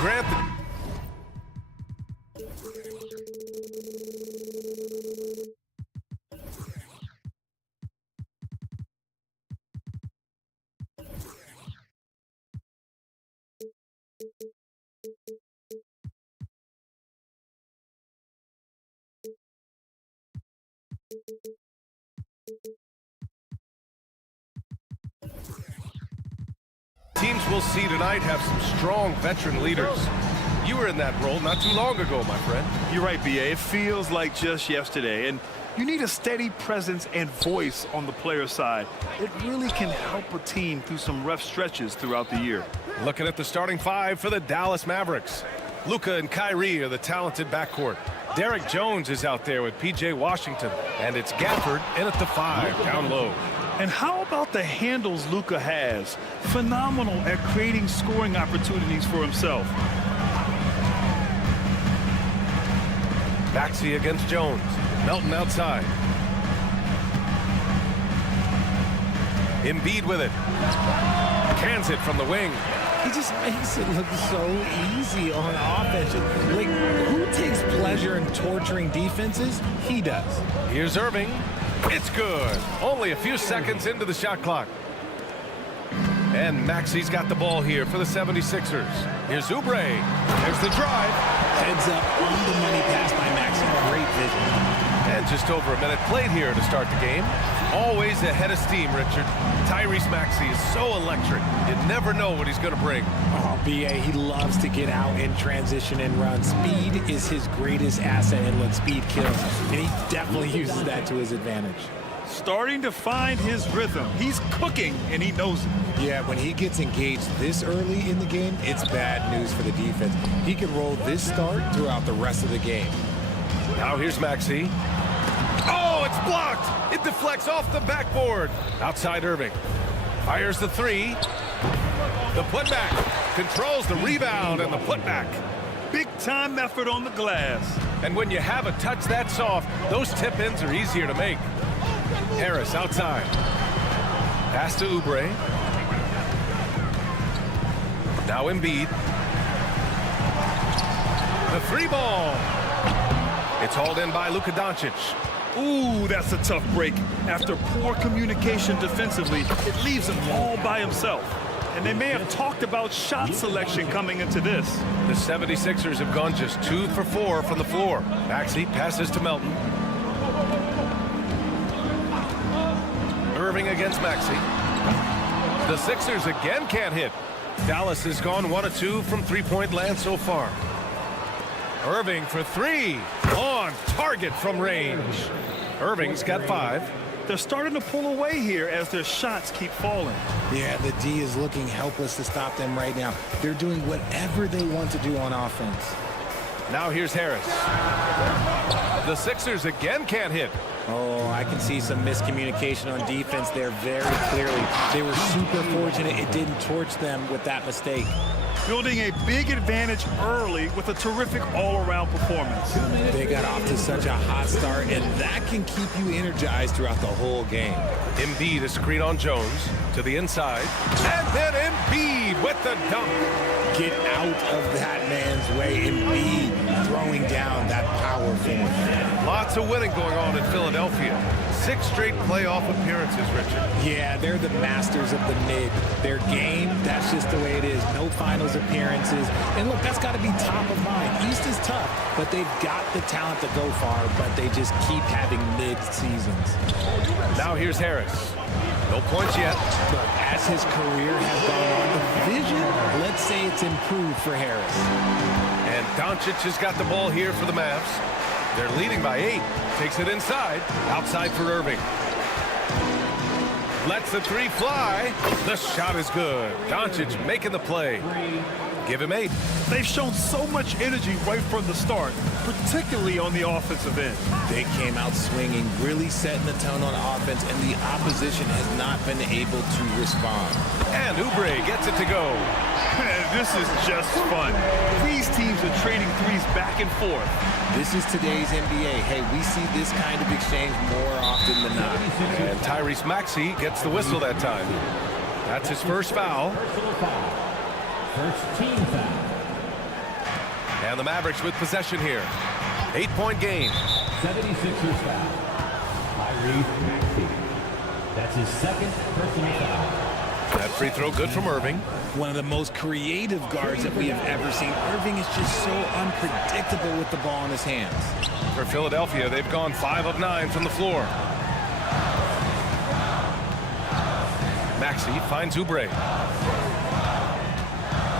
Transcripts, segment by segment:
grant the... Teams we'll see tonight have some strong veteran leaders. You were in that role not too long ago, my friend. You're right, B.A. It feels like just yesterday, and you need a steady presence and voice on the player side. It really can help a team through some rough stretches throughout the year. Looking at the starting five for the Dallas Mavericks. Luka and Kyrie are the talented backcourt. Derek Jones is out there with P.J. Washington, and it's Gafford in at the 5, down low. And how about the handles Luka has? Phenomenal at creating scoring opportunities for himself. Maxey against Jones. Melton outside. Embiid with it. Cans it from the wing. He just makes it look so easy on offense. Like, who takes pleasure in torturing defenses? He does. Here's Irving. It's good. Only a few seconds into the shot clock. And Maxey's got the ball here for the 76ers. Here's Oubre. There's the drive. Heads up on the money pass by Maxey. Great vision. And just over a minute played here to start the game. Always ahead of steam, Richard. Tyrese Maxey is so electric. You never know what he's going to bring. Oh, B.A., he loves to get out in transition and run. Speed is his greatest asset, and look, speed kills. And he definitely uses that to his advantage. Starting to find his rhythm. He's cooking, and he knows it. Yeah, when he gets engaged this early in the game, it's bad news for the defense. He can roll this start throughout the rest of the game. Now here's Maxey. Oh, it's blocked. It deflects off the backboard. Outside Irving. Fires the 3. The putback. Controls the rebound and the putback. Big time effort on the glass. And when you have a touch that soft, those tip-ins are easier to make. Harris outside. Pass to Oubre. Now Embiid. The 3 ball. It's hauled in by Luka Doncic. Ooh, that's a tough break. After poor communication defensively, it leaves him all by himself. And they may have talked about shot selection coming into this. The 76ers have gone just 2 for 4 from the floor. Maxey passes to Melton. Irving against Maxey. The Sixers again can't hit. Dallas has gone 1 of 2 from three-point land so far. Irving for 3. On target from range. Irving's got 5. They're starting to pull away here as their shots keep falling. Yeah, the D is looking helpless to stop them right now. They're doing whatever they want to do on offense. Now here's Harris. The Sixers again can't hit. Oh, I can see some miscommunication on defense there very clearly. They were super fortunate it didn't torch them with that mistake. Building a big advantage early with a terrific all-around performance. They got off to such a hot start, and that can keep you energized throughout the whole game. Embiid, a screen on Jones to the inside. And then Embiid with the dunk. Get out of that man's way. Embiid throwing down that power forward. Lots of winning going on in Philadelphia. 6 straight playoff appearances, Richard. Yeah, they're the masters of the mid. Their game, that's just the way it is. No finals appearances. And look, that's got to be top of mind. East is tough, but they've got the talent to go far, but they just keep having mid-seasons. Now here's Harris. No points yet. Look, as his career has gone on, the vision, let's say it's improved for Harris. And Doncic has got the ball here for the Mavs. They're leading by 8. Takes it inside. Outside for Irving. Lets the 3 fly. The shot is good. Doncic making the play. Give him 8. They've shown so much energy right from the start, particularly on the offensive end. They came out swinging, really setting the tone on offense, and the opposition has not been able to respond. And Oubre gets it to go. This is just fun. These teams are trading threes back and forth. This is today's NBA. Hey, we see this kind of exchange more often than not. And Tyrese Maxey gets the whistle that time. That's his first foul. First team foul. And the Mavericks with possession here. 8-point game. 76ers foul. Maxey. That's his second personal foul. That free throw good from Irving. One of the most creative guards that we have ever seen. Irving is just so unpredictable with the ball in his hands. For Philadelphia, they've gone 5 of 9 from the floor. Maxey finds Oubre.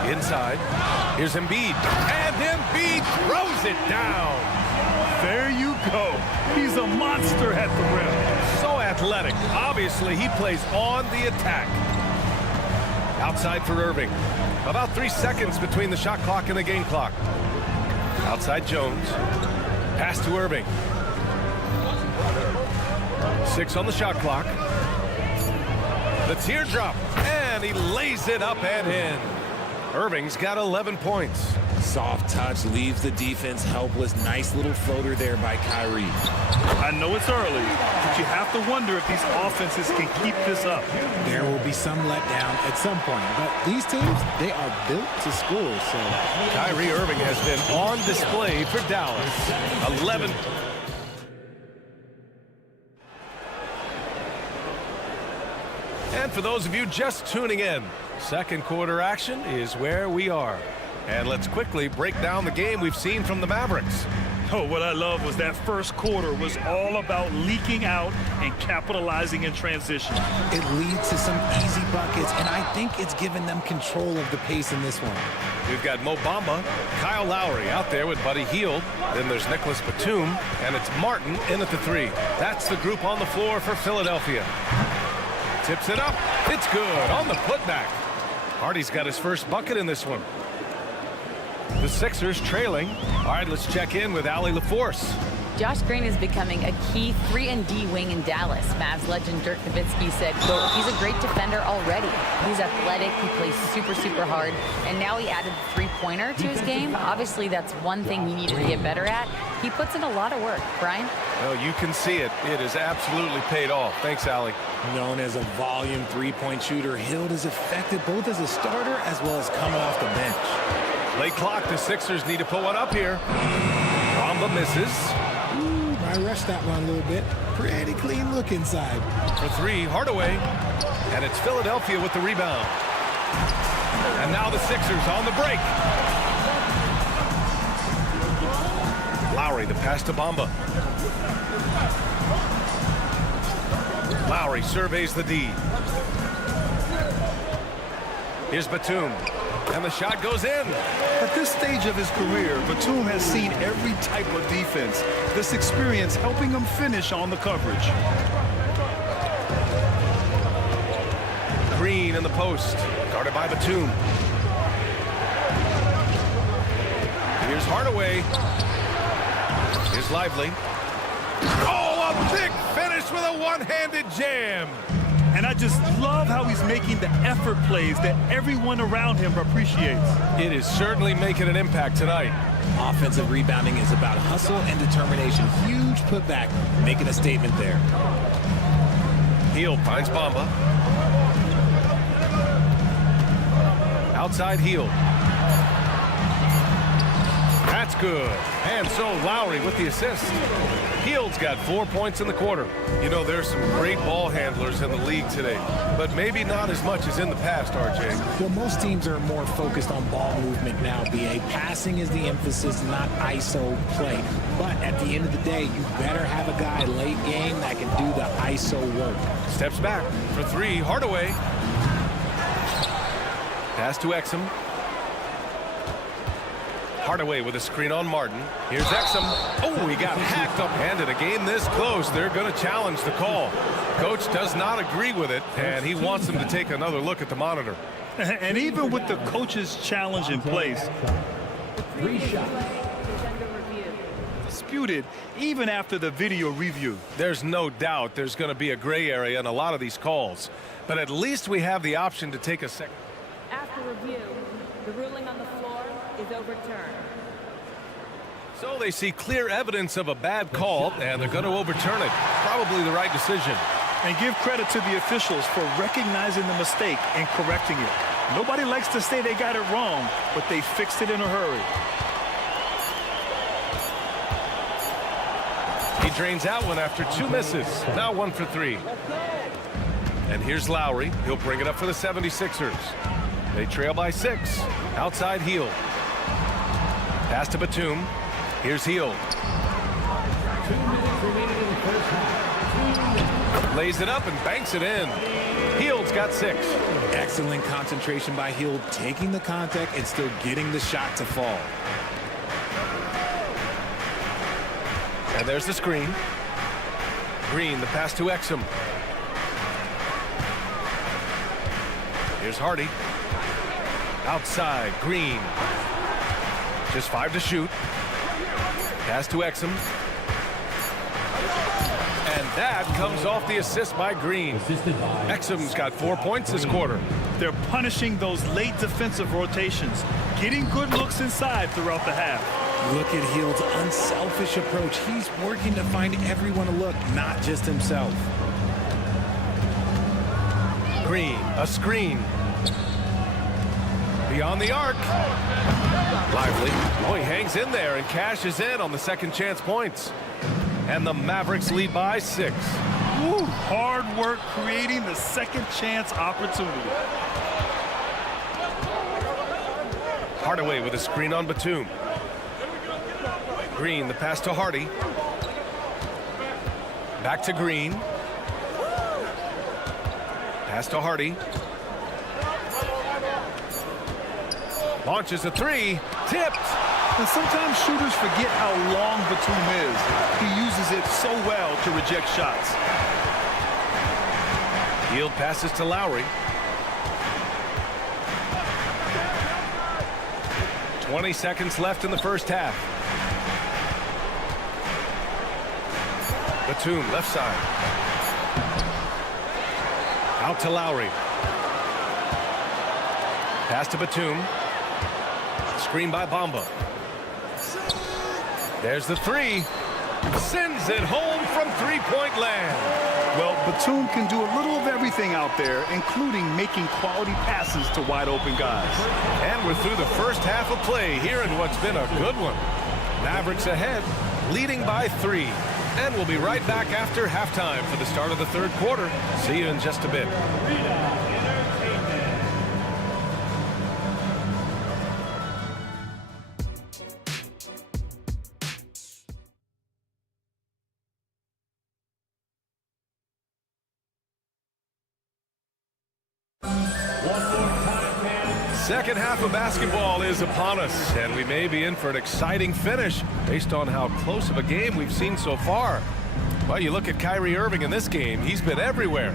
Inside. Here's Embiid. And Embiid throws it down. There you go. He's a monster at the rim. So athletic. Obviously, he plays on the attack. Outside for Irving. About 3 seconds between the shot clock and the game clock. Outside Jones. Pass to Irving. 6 on the shot clock. The teardrop. And he lays it up and in. Irving's got 11 points. Soft touch leaves the defense helpless. Nice little floater there by Kyrie. I know it's early, but you have to wonder if these offenses can keep this up. There will be some letdown at some point, but these teams, they are built to score. So Kyrie Irving has been on display for Dallas. 11. And for those of you just tuning in, second quarter action is where we are. And let's quickly break down the game we've seen from the Mavericks. Oh, what I love was that first quarter was all about leaking out and capitalizing in transition. it leads to some easy buckets, and I think it's given them control of the pace in this one. We've got Mo Bamba, Kyle Lowry out there with Buddy Hield. Then there's Nicholas Batum, and it's Martin in at the 3. That's the group on the floor for Philadelphia. Tips it up. It's good on the putback. Hardy's got his first bucket in this one. The Sixers trailing. All right, let's check in with Allie LaForce. Josh Green is becoming a key 3-and-D wing in Dallas. Mavs legend Dirk Nowitzki said, quote, he's a great defender already. He's athletic, he plays super, super hard, and now he added the three-pointer to his game. Obviously, that's one thing he needed to get better at. He puts in a lot of work. Brian? Well, you can see it. It has absolutely paid off. Thanks, Allie. Known as a volume three-point shooter, Hield is effective both as a starter as well as coming off the bench. Late clock, the Sixers need to put one up here. Bamba misses. I rushed that one a little bit. Pretty clean look inside. For 3, Hardaway. And it's Philadelphia with the rebound. And now the Sixers on the break. Lowry, the pass to Bamba. Lowry surveys the D. Here's Batum. And the shot goes in. At this stage of his career, Batum has seen every type of defense. This experience helping him finish on the coverage. Green in the post, guarded by Batum. Here's Hardaway. Here's Lively. Oh, a big finish with a one-handed jam. And I just love how he's making the effort plays that everyone around him appreciates. It is certainly making an impact tonight. Offensive rebounding is about hustle and determination. Huge putback, making a statement there. Hield finds Bamba. Outside Hield. That's good. And so Lowry with the assist. Hield's got 4 points in the quarter. You know, there's some great ball handlers in the league today, but maybe not as much as in the past, RJ. Well, most teams are more focused on ball movement now, BA. Passing is the emphasis, not ISO play. But at the end of the day, you better have a guy late game that can do the ISO work. Steps back for 3, Hardaway. Pass to Exum. Hardaway with a screen on Martin. Here's Exum. Oh, he got hacked up. And in a game this close, they're going to challenge the call. Coach does not agree with it, and he wants them to take another look at the monitor. And even with the coach's challenge in place, disputed even after the video review. There's no doubt there's going to be a gray area in a lot of these calls, but at least we have the option to take a second. After review, the ruling on the floor is overturned. So they see clear evidence of a bad call, and they're going to overturn it. Probably the right decision. And give credit to the officials for recognizing the mistake and correcting it. Nobody likes to say they got it wrong, but they fixed it in a hurry. He drains out one after 2 misses. Now 1 for 3. And here's Lowry. He'll bring it up for the 76ers. They trail by 6. Outside Hield. Pass to Batum. Here's Hield. 2 minutes remaining in the first half. Lays it up and banks it in. Hield's got 6. Excellent concentration by Hield, taking the contact and still getting the shot to fall. And there's the screen. Green, the pass to Exum. Here's Hardy. Outside, Green. Just 5 to shoot. Pass to Exum. And that comes off the assist by Green. Exum's got 4 points this quarter. They're punishing those late defensive rotations, getting good looks inside throughout the half. Look at Hield's unselfish approach. He's working to find everyone a look, not just himself. Green, a screen. Beyond the arc. Lively. Oh, he hangs in there and cashes in on the second chance points. And the Mavericks lead by 6. Woo, hard work creating the second chance opportunity. Hardaway with a screen on Batum. Green, the pass to Hardy. Back to Green. Pass to Hardy. Launches a 3. Tipped. And sometimes shooters forget how long Batum is. He uses it so well to reject shots. Hield passes to Lowry. 20 seconds left in the first half. Batum, left side. Out to Lowry. Pass to Batum. Screen by Bamba. There's the 3. Sends it home from 3-point land. Well, Batum can do a little of everything out there, including making quality passes to wide open guys. And we're through the first half of play here in what's been a good one. Mavericks ahead, leading by 3. And we'll be right back after halftime for the start of the third quarter. See you in just a bit. Second half of basketball is upon us, and we may be in for an exciting finish based on how close of a game we've seen so far. Well, you look at Kyrie Irving in this game, he's been everywhere.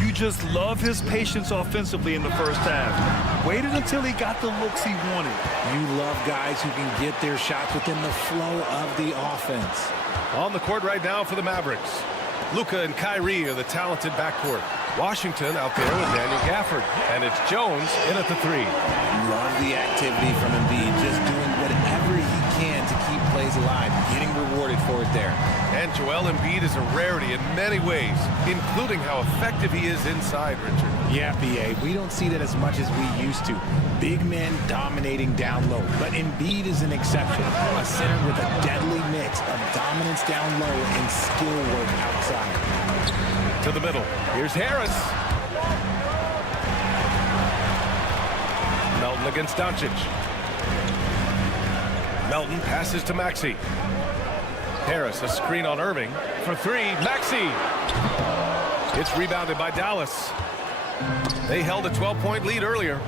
You just love his patience offensively in the first half. Waited until he got the looks he wanted. You love guys who can get their shots within the flow of the offense. On the court right now for the Mavericks. Luka and Kyrie are the talented backcourt. Washington out there with Daniel Gafford. And it's Jones in at the 3. Love the activity from Embiid, just doing whatever he can to keep plays alive, getting rewarded for it there. And Joel Embiid is a rarity in many ways, including how effective he is inside, Richard. Yeah, B.A., we don't see that as much as we used to. Big men dominating down low, but Embiid is an exception. A center with a deadly mix of dominance down low and skill work outside. To the middle. Here's Harris. Melton against Doncic. Melton passes to Maxey. Harris, a screen on Irving for 3. Maxey. It's rebounded by Dallas. They held a 12-point lead earlier.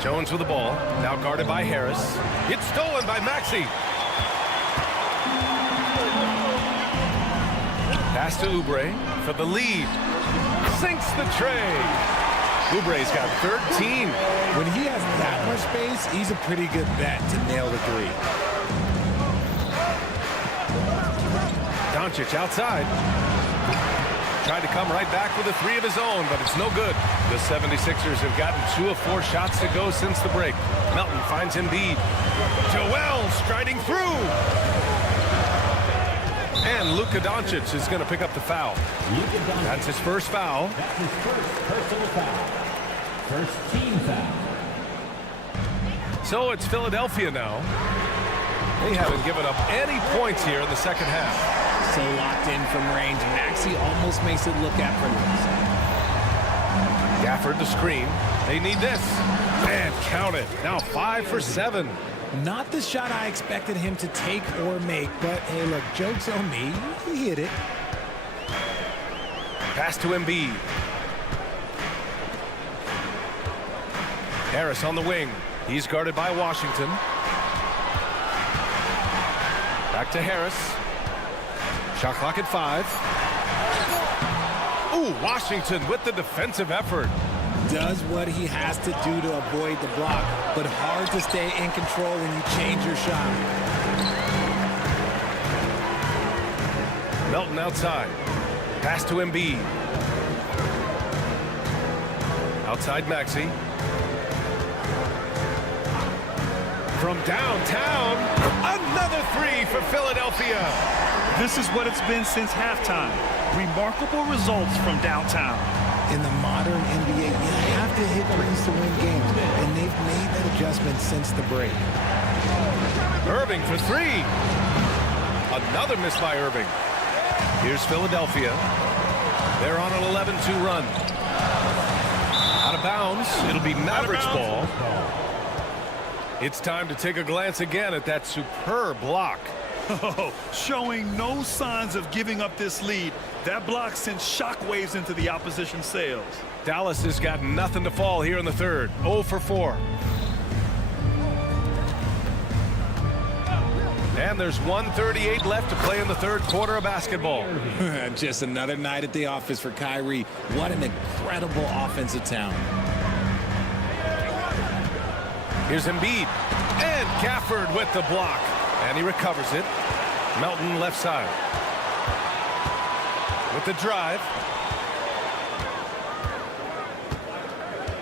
Jones with the ball, now guarded by Harris. It's stolen by Maxey. Pass to Oubre for the lead. Sinks the tray. Oubre's got 13. When he has that much space, he's a pretty good bet to nail the 3. Doncic outside. Tried to come right back with a 3 of his own, but it's no good. The 76ers have gotten 2 of 4 shots to go since the break. Melton finds Embiid. Joel striding through. And Luka Doncic is going to pick up the foul. That's his first foul. That's his first personal foul. First team foul. So it's Philadelphia now. They haven't given up any points here in the second half. So locked in from range. Maxey almost makes it look effortless. Gafford the screen. They need this. And count it. Now 5 for 7. Not the shot I expected him to take or make, but hey, look, joke's on me. He hit it. Pass to Embiid. Harris on the wing. He's guarded by Washington. Back to Harris. Shot clock at 5. Ooh, Washington with the defensive effort. Does what he has to do to avoid the block, but hard to stay in control when you change your shot. Melton outside. Pass to Embiid. Outside Maxey. From downtown, another 3 for Philadelphia. This is what it's been since halftime. Remarkable results from downtown. In the modern NBA, you have to hit threes to win games, and they've made that adjustment since the break. Irving for 3. Another miss by Irving. Here's Philadelphia. They're on an 11-2 run. Out of bounds. It'll be Mavericks ball. It's time to take a glance again at that superb block. Oh, showing no signs of giving up this lead. That block sent shockwaves into the opposition sails. Dallas has got nothing to fall here in the third. 0 for 4. And there's 1:38 left to play in the third quarter of basketball. Just another night at the office for Kyrie. What an incredible offensive talent. Here's Embiid. And Gafford with the block. And he recovers it. Melton left side. With the drive.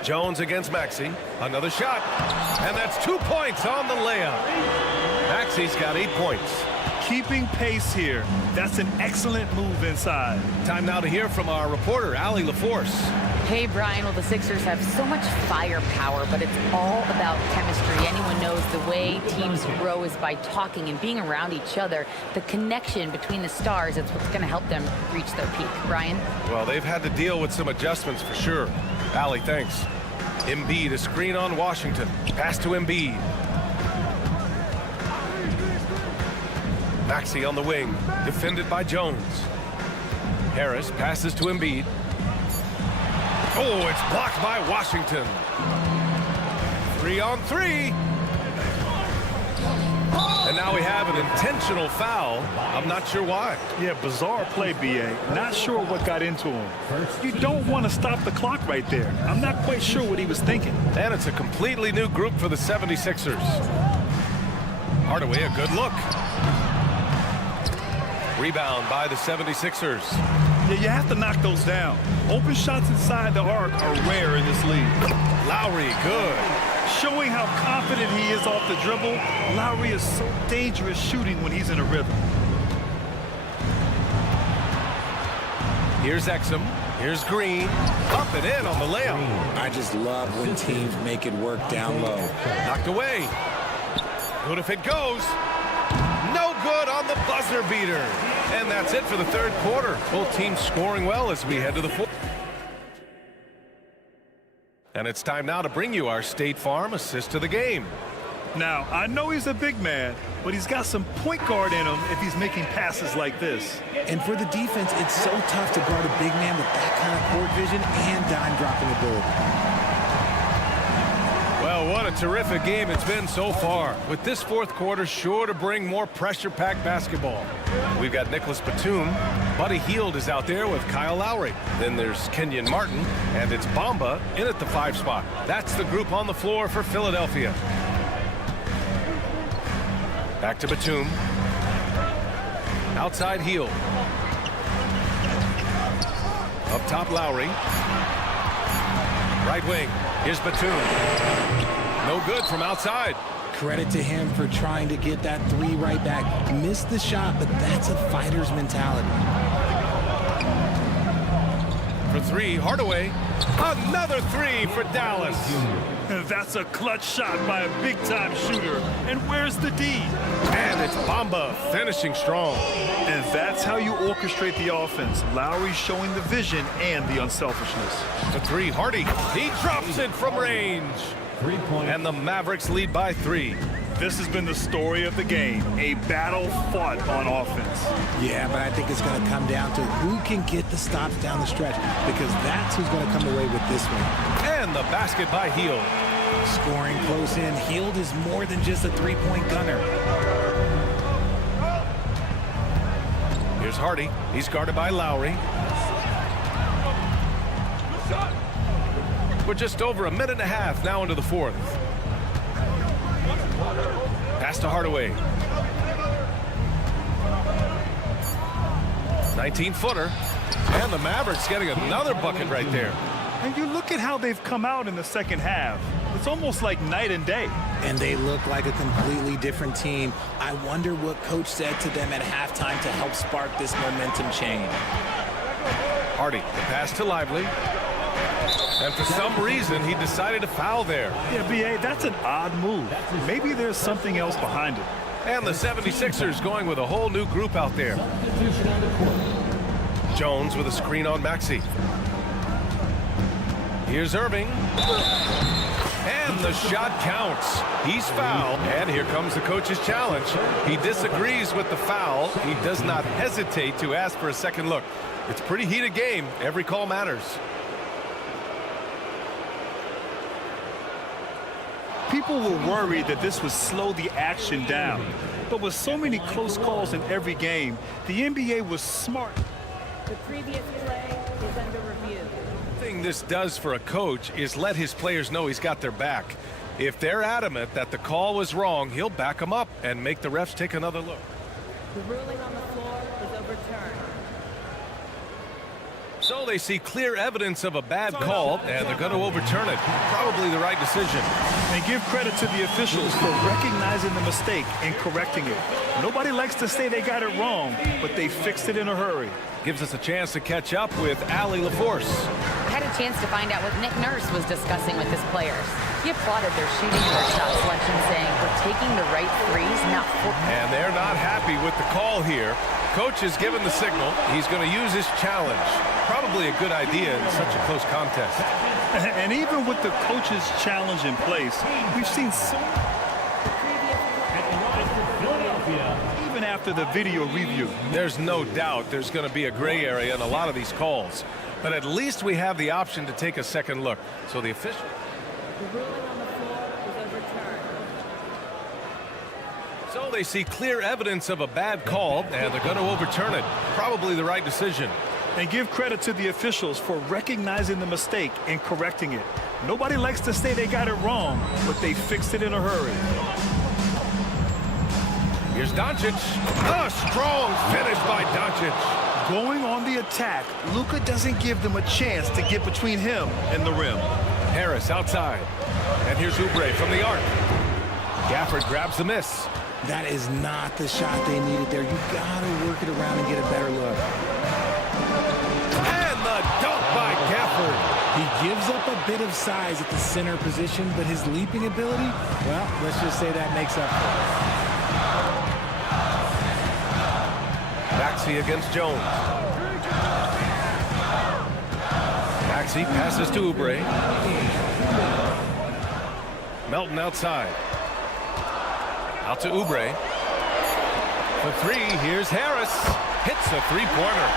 Jones against Maxey. Another shot. And that's 2 points on the layup. Maxey's got 8 points. Keeping pace here. That's an excellent move inside. Time now to hear from our reporter, Allie LaForce. Hey, Brian, well, the Sixers have so much firepower, but it's all about chemistry. Anyone knows the way teams grow is by talking and being around each other. The connection between the stars, it's what's going to help them reach their peak. Brian? Well, they've had to deal with some adjustments for sure. Allie, thanks. Embiid, a screen on Washington. Pass to Embiid. Maxey on the wing, defended by Jones. Harris passes to Embiid. Oh, it's blocked by Washington. 3 on 3. And now we have an intentional foul. I'm not sure why. Yeah, bizarre play, B.A. Not sure what got into him. You don't want to stop the clock right there. I'm not quite sure what he was thinking. And it's a completely new group for the 76ers. Hardaway, a good look. Rebound by the 76ers. Yeah, you have to knock those down. Open shots inside the arc are rare in this league. Lowry, good. Showing how confident he is off the dribble, Lowry is so dangerous shooting when he's in a rhythm. Here's Exum. Here's Green. Up and in on the layup. I just love when teams make it work down low. Knocked away. Good if it goes. No good on the buzzer beater. And that's it for the third quarter. Both teams scoring well as we head to the fourth. And it's time now to bring you our State Farm assist of the game. Now, I know he's a big man, but he's got some point guard in him if he's making passes like this. And for the defense, it's so tough to guard a big man with that kind of court vision and dime-dropping ability. Well, what a terrific game it's been so far. With this fourth quarter sure to bring more pressure-packed basketball. We've got Nicholas Batum. Buddy Hield is out there with Kyle Lowry. Then there's Kenyon Martin, and it's Bamba in at the 5 spot. That's the group on the floor for Philadelphia. Back to Batum. Outside Hield. Up top Lowry. Right wing. Here's Batum. No good from outside. Credit to him for trying to get that 3 right back. Missed the shot, but that's a fighter's mentality. For 3, Hardaway. Another 3 for Dallas. That's a clutch shot by a big-time shooter. And where's the D? And it's Bamba finishing strong. And that's how you orchestrate the offense. Lowry showing the vision and the unselfishness. To three, Hardy. He drops it from range. 3 points. And the Mavericks lead by 3. This has been the story of the game, a battle fought on offense. Yeah, but I think it's going to come down to who can get the stops down the stretch, because that's who's going to come away with this one. And the basket by Hield. Scoring close in. Hield is more than just a three-point gunner. Here's Hardy. He's guarded by Lowry. We're just over a minute and a half now into the fourth. Pass to Hardaway. 19-footer. And the Mavericks getting another bucket right there. And you look at how they've come out in the second half. It's almost like night and day. And they look like a completely different team. I wonder what coach said to them at halftime to help spark this momentum change. Hardy, the pass to Lively. And for some reason, he decided to foul there. Yeah, B.A., that's an odd move. Maybe there's something else behind it. And the 76ers going with a whole new group out there. Substitution on the court. Jones with a screen on Maxey. Here's Irving. And the shot counts. He's fouled. And here comes the coach's challenge. He disagrees with the foul. He does not hesitate to ask for a second look. It's a pretty heated game. Every call matters. People were worried that this would slow the action down. But with so many close calls in every game, the NBA was smart. The previous play is under review. The thing this does for a coach is let his players know he's got their back. If they're adamant that the call was wrong, he'll back them up and make the refs take another look. The ruling on the floor is overturned. So they see clear evidence of a bad call, and they're going to overturn it. Probably the right decision. And give credit to the officials for recognizing the mistake and correcting it. Nobody likes to say they got it wrong, but they fixed it in a hurry. Gives us a chance to catch up with Allie LaForce. I had a chance to find out what Nick Nurse was discussing with his players. He applauded their shooting and their shot selection, saying, "We're taking the right threes, not four." And they're not happy with the call here. Coach has given the signal. He's going to use his challenge. Probably a good idea in such a close contest. And even with the coach's challenge in place, we've seen so even after the video review. There's no doubt there's going to be a gray area in a lot of these calls. But at least we have the option to take a second look. So the official. The ruling on the floor is overturned. So they see clear evidence of a bad call, and they're going to overturn it. Probably the right decision. And give credit to the officials for recognizing the mistake and correcting it. Nobody likes to say they got it wrong, but they fixed it in a hurry. Here's Doncic. A strong finish by Doncic. Going on the attack, Luka doesn't give them a chance to get between him and the rim. Harris outside. And here's Oubre from the arc. Gafford grabs the miss. That is not the shot they needed there. You got to work it around and get a better look. And the dunk by Gafford. He gives up a bit of size at the center position, but his leaping ability, well, let's just say that makes up for it. Maxey against Jones. Maxey passes to Oubre. Melton outside. Out to Oubre. For three, here's Harris. Hits a three-pointer.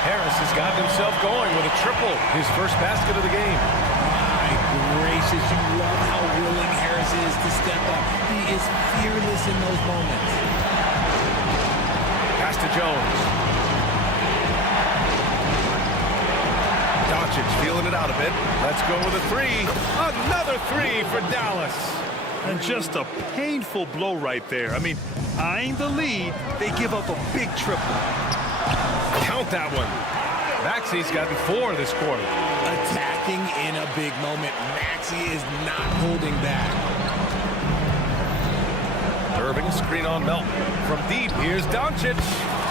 Harris has gotten himself going with a triple, his first basket of the game. My gracious, you love how willing Harris is to step up. He is fearless in those moments. Pass to Jones. Doncic feeling it out a bit. Let's go with a three. Another three for Dallas. And just a painful blow right there. I mean, eyeing the lead, they give up a big triple. Count that one. Maxey's gotten 4 this quarter. Attacking in a big moment. Maxey is not holding back. Irving screen on Melton. From deep, here's Doncic.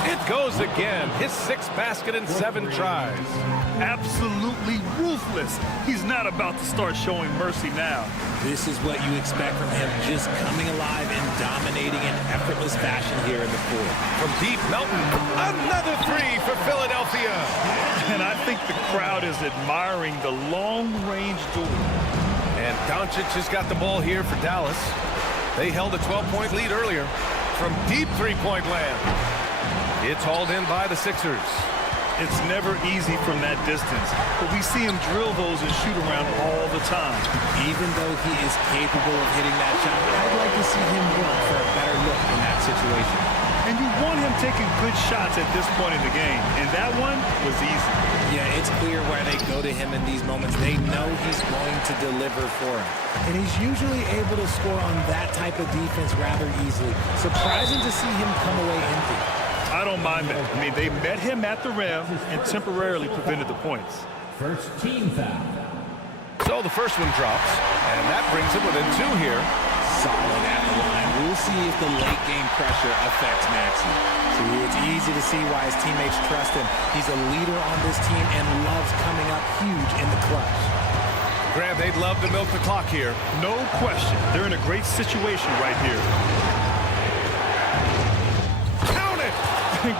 It goes again. His 6th basket in 7 tries. Absolutely ruthless. He's not about to start showing mercy now. This is what you expect from him, just coming alive and dominating in effortless fashion here in the fourth. From deep, Melton, another 3 for Philadelphia. And I think the crowd is admiring the long-range duel. And Doncic has got the ball here for Dallas. They held a 12-point lead earlier. From deep three-point land. It's hauled in by the Sixers. It's never easy from that distance, but we see him drill those and shoot around all the time. Even though he is capable of hitting that shot, I'd like to see him work for a better look in that situation. And you want him taking good shots at this point in the game, and that one was easy. Yeah, it's clear why they go to him in these moments. They know he's going to deliver for him. And he's usually able to score on that type of defense rather easily. Surprising to see him come away empty. I don't mind that. I mean, they met him at the rim and temporarily prevented the points. First team foul. So the first one drops, and that brings him within 2 here. Solid at the line. We'll see if the late game pressure affects Maxey. See, it's easy to see why his teammates trust him. He's a leader on this team and loves coming up huge in the clutch. Grant, they'd love to milk the clock here. No question. They're in a great situation right here. Count it!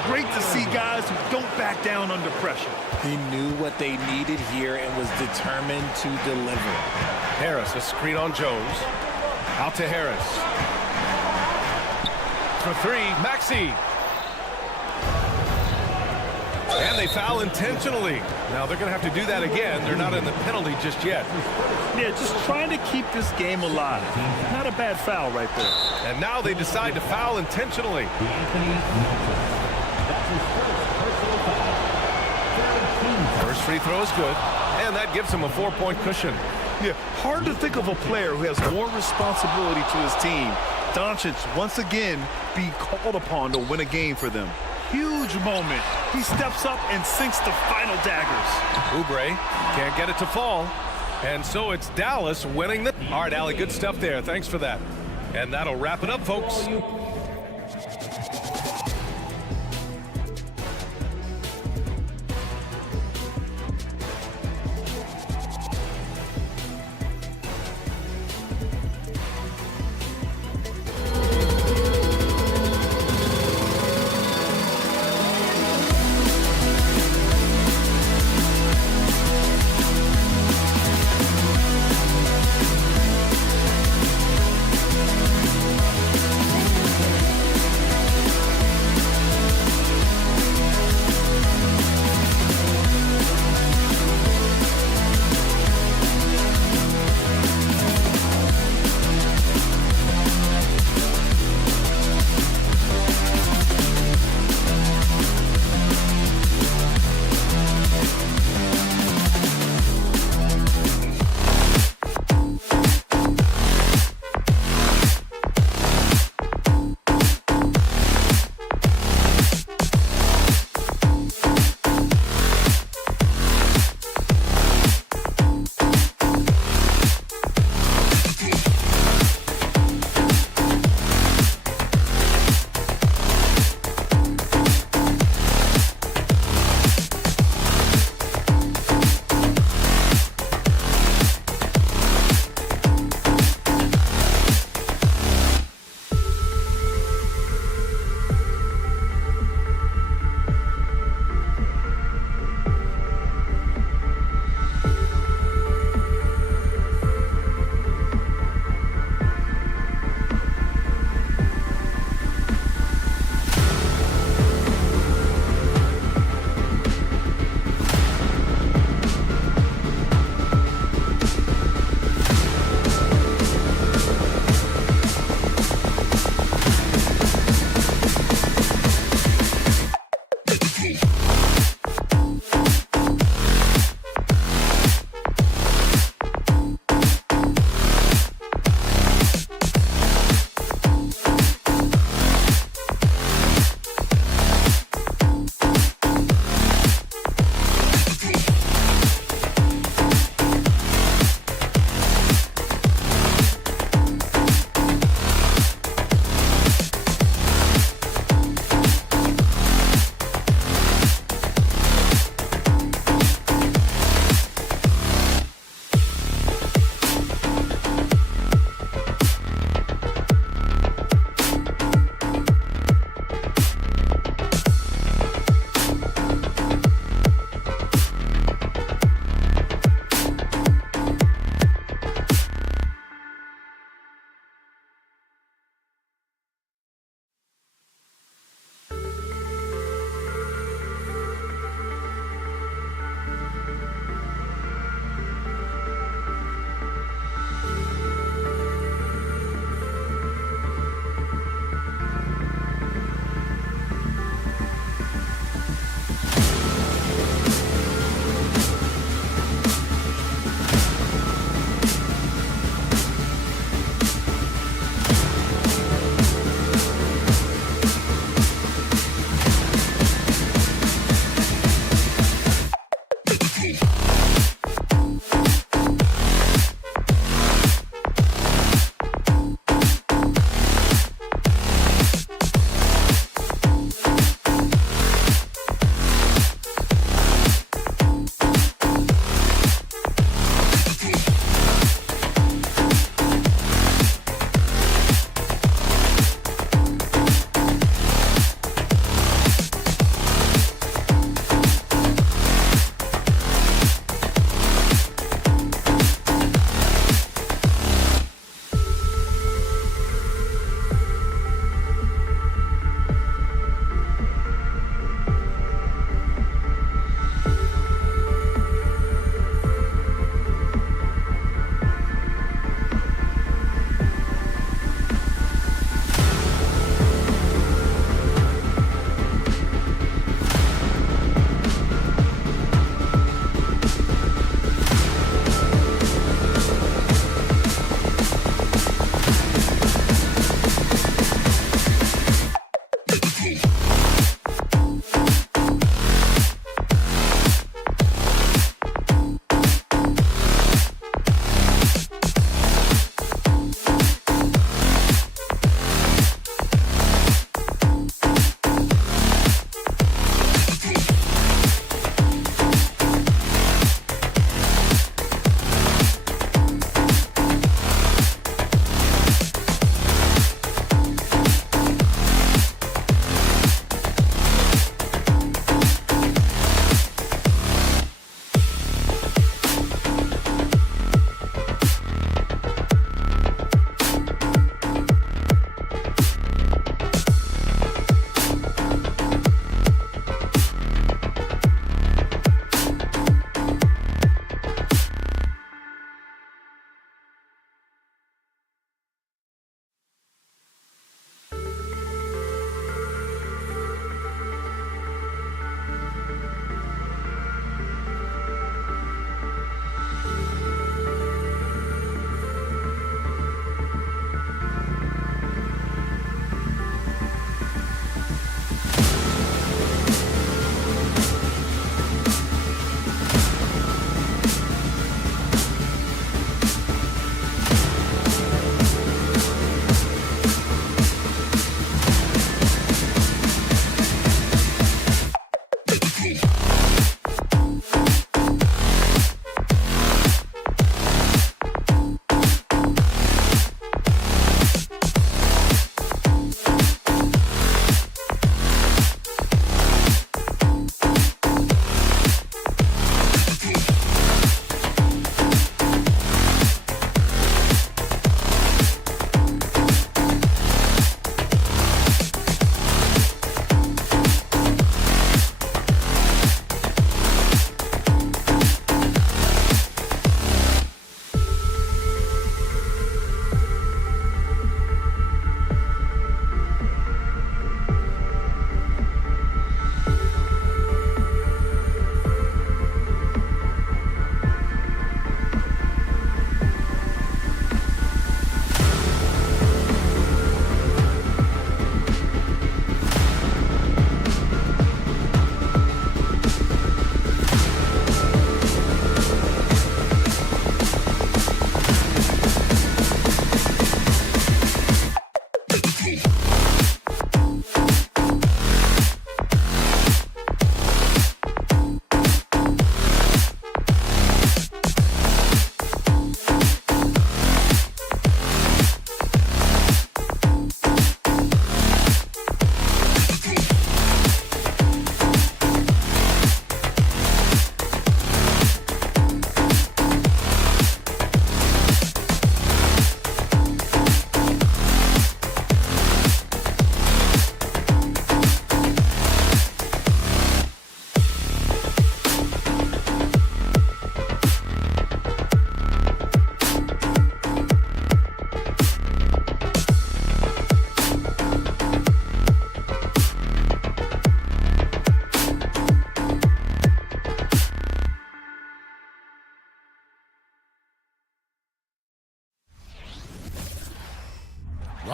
Great to see guys who don't back down under pressure. He knew what they needed here and was determined to deliver. Harris, a screen on Jones. Out to Harris. For 3, Maxey. And they foul intentionally. Now they're going to have to do that again. They're not in the penalty just yet. Yeah, just trying to keep this game alive. Not a bad foul right there. And now they decide to foul intentionally. First free throw is good. And that gives him a 4-point cushion. Yeah, hard to think of a player who has more responsibility to his team. Doncic, once again, being called upon to win a game for them. Huge moment. He steps up and sinks the final daggers. Oubre can't get it to fall. And so it's Dallas winning the... All right, Allie, good stuff there. Thanks for that. And that'll wrap it up, folks.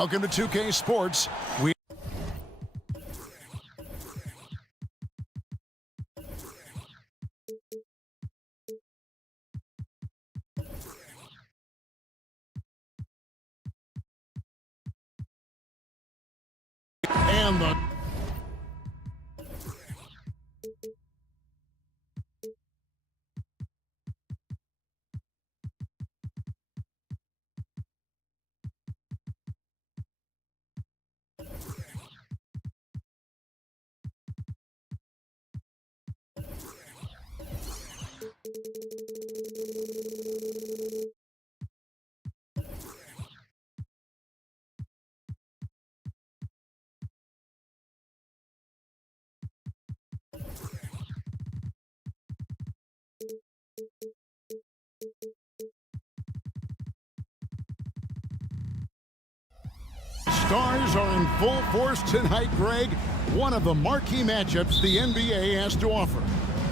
Welcome to 2K Sports. And the Stars are in full force tonight, Greg. One of the marquee matchups the NBA has to offer.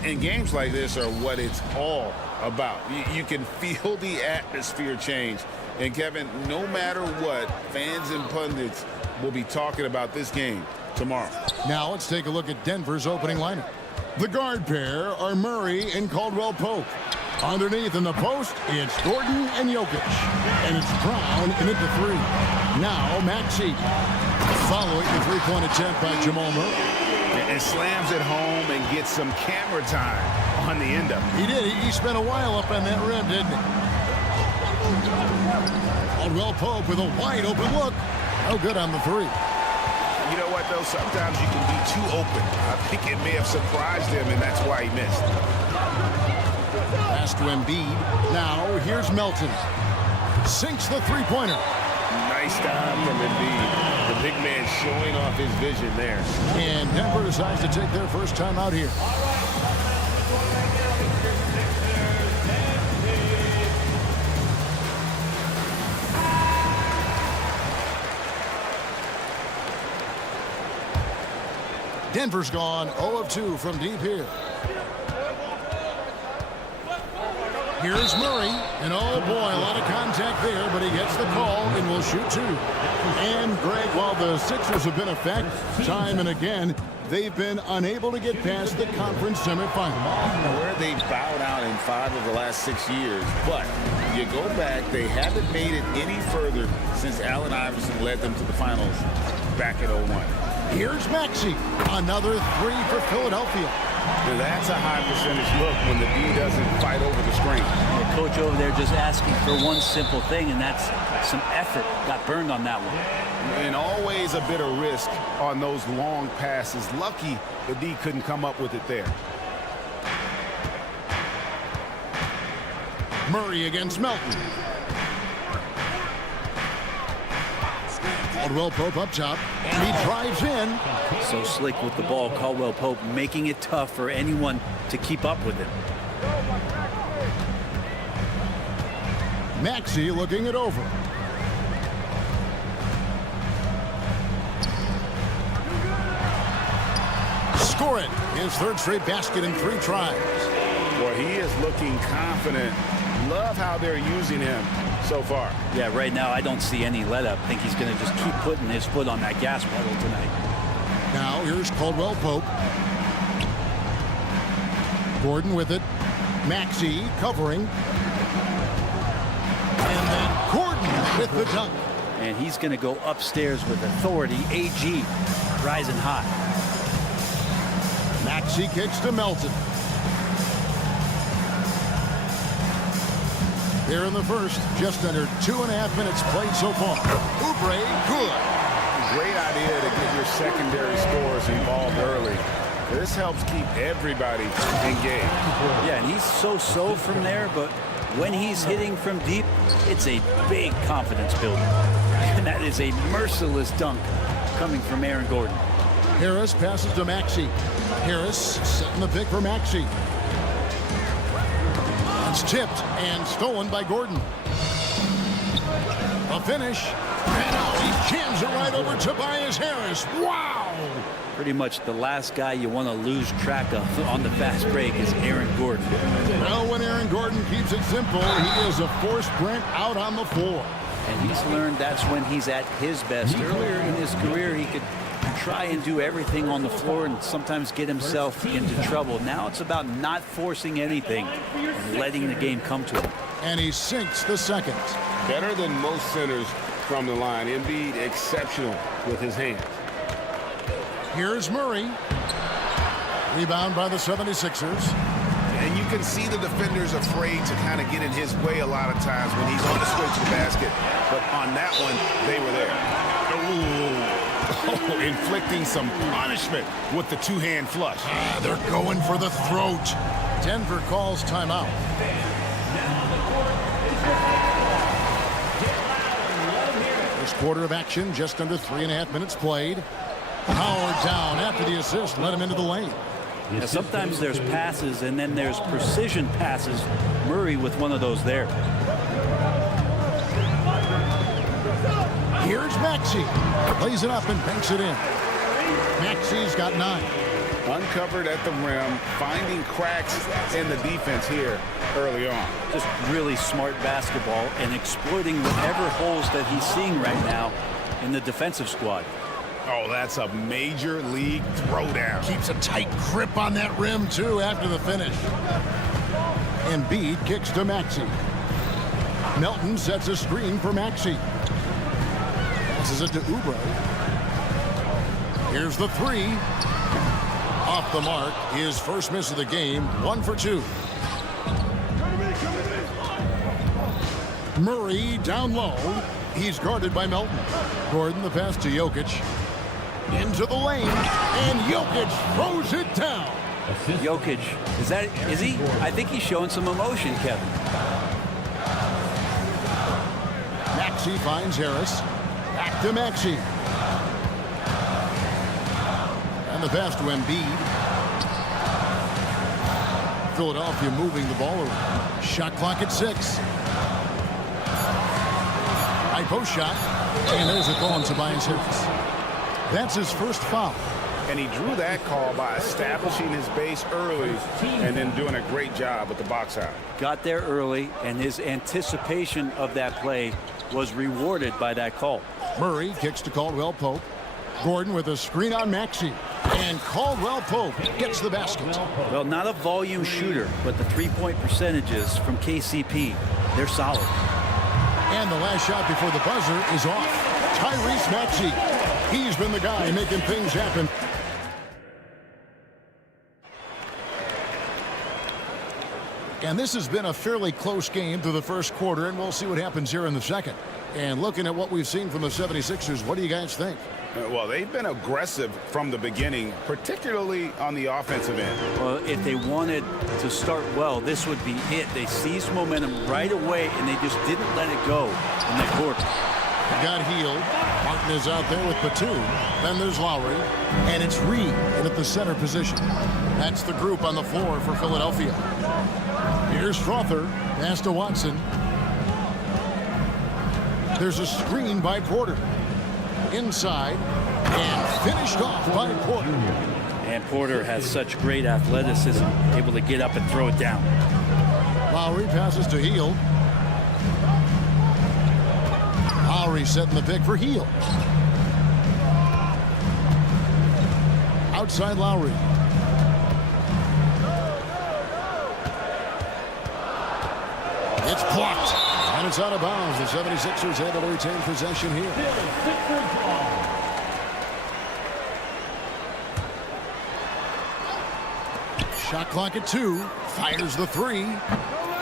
And games like this are what it's all about. You can feel the atmosphere change. And, Kevin, no matter what, fans and pundits will be talking about this game tomorrow. Now let's take a look at Denver's opening lineup. The guard pair are Murray and Caldwell Pope. Underneath in the post, it's Gordon and Jokic. And it's Brown in at the three. Now Maxey. Following the three-point attempt by Jamal Murray. And slams it home and gets some camera time on the end of it. He did. He spent a while up on that rim, didn't he? Caldwell Pope with a wide open look. Oh, good on the three. You know what, though? Sometimes you can be too open. I think it may have surprised him, and that's why he missed. Pass to Embiid. Now here's Melton. Sinks the three-pointer. Nice time from Embiid. The big man showing off his vision there. And Denver decides to take their first time out here. Denver's gone 0 of 2 from deep here. Here's Murray, and oh boy, a lot of contact there, but he gets the call and will shoot two. And Greg, while the Sixers have been a fact time and again, they've been unable to get past the conference semifinal. Where they've bowed out in 5 of the last 6 years, but you go back, they haven't made it any further since Allen Iverson led them to the finals back in 01. Here's Maxey, another three for Philadelphia. Now that's a high percentage look when the D doesn't fight over the screen. The coach over there just asking for one simple thing, and that's some effort. Got burned on that one. And always a bit of risk on those long passes. Lucky the D couldn't come up with it there. Murray against Melton. Caldwell Pope up top, and he drives in. So slick with the ball, Caldwell Pope making it tough for anyone to keep up with him. Maxey looking it over. Score it. His third straight basket in 3 tries. Boy, he is looking confident. Love how they're using him so far. Yeah, right now I don't see any let up. I think he's going to just keep putting his foot on that gas pedal tonight. Now here's Caldwell Pope. Gordon with it. Maxey covering. And then Gordon with the dunk. And he's going to go upstairs with authority. AG rising hot. Maxey kicks to Melton. Here in the first, just under 2.5 minutes played so far. Oubre, good. Great idea to get your secondary scorers involved early. This helps keep everybody engaged. Yeah, and he's so from there, but when he's hitting from deep, it's a big confidence builder. And that is a merciless dunk coming from Aaron Gordon. Harris passes to Maxey. Harris setting the pick for Maxey. It's tipped and stolen by Gordon. A finish. And now he jams it right over Tobias Harris. Wow! Pretty much the last guy you want to lose track of on the fast break is Aaron Gordon. Well, when Aaron Gordon keeps it simple, he is a force sprint out on the floor. And he's learned that's when he's at his best. Earlier in his career, he could try and do everything on the floor and sometimes get himself into trouble. Now it's about not forcing anything and letting the game come to him. And he sinks the second. Better than most centers from the line. Embiid exceptional with his hands. Here's Murray. Rebound by the 76ers. And you can see the defenders afraid to kind of get in his way a lot of times when he's on the switch to the basket. But on that one, they were there. Oh, inflicting some punishment with the two-hand flush. They're going for the throat. Denver calls timeout. First quarter of action, just under 3.5 minutes played. Howard down after the assist, let him into the lane. Now, sometimes there's passes and then there's precision passes. Murray with one of those there. Here's Maxey. Plays it up and banks it in. Maxey's got 9. Uncovered at the rim, finding cracks in the defense here early on. Just really smart basketball and exploiting whatever holes that he's seeing right now in the defensive squad. Oh, that's a major league throwdown. Keeps a tight grip on that rim, too, after the finish. Embiid kicks to Maxey. Melton sets a screen for Maxey. Passes it to Oubre. Here's the 3. Off the mark. His first miss of the game. 1 for 2. Murray down low. He's guarded by Melton. Gordon the pass to Jokic. Into the lane. And Jokic throws it down. Jokic, is he? I think he's showing some emotion, Kevin. Maxey finds Harris. Back to Maxey. And the pass to Embiid. Philadelphia moving the ball around. Shot clock at 6. High post shot. And there's a call on Tobias Harris. That's his first foul. And he drew that call by establishing his base early and then doing a great job with the box out. Got there early, and his anticipation of that play was rewarded by that call. Murray kicks to Caldwell Pope. Gordon with a screen on Maxey. And Caldwell Pope gets the basket. Well, not a volume shooter, but the three-point percentages from KCP, they're solid. And the last shot before the buzzer is off. Tyrese Maxey. He's been the guy making things happen. And this has been a fairly close game through the first quarter, and we'll see what happens here in the second. And looking at what we've seen from the 76ers, what do you guys think? Well, they've been aggressive from the beginning, particularly on the offensive end. Well, if they wanted to start well, this would be it. They seized momentum right away, and they just didn't let it go in that quarter. Got healed. Martin is out there with Batum. Then there's Lowry. And it's Reed in at the center position. That's the group on the floor for Philadelphia. Here's Strother. Pass to Watson. There's a screen by Porter. Inside. And finished off by Porter. And Porter has such great athleticism, able to get up and throw it down. Lowry passes to Hield. Lowry setting the pick for Hield. Outside Lowry. It's blocked. And it's out of bounds. The 76ers able to retain possession here. Shot clock at 2. Fires the 3.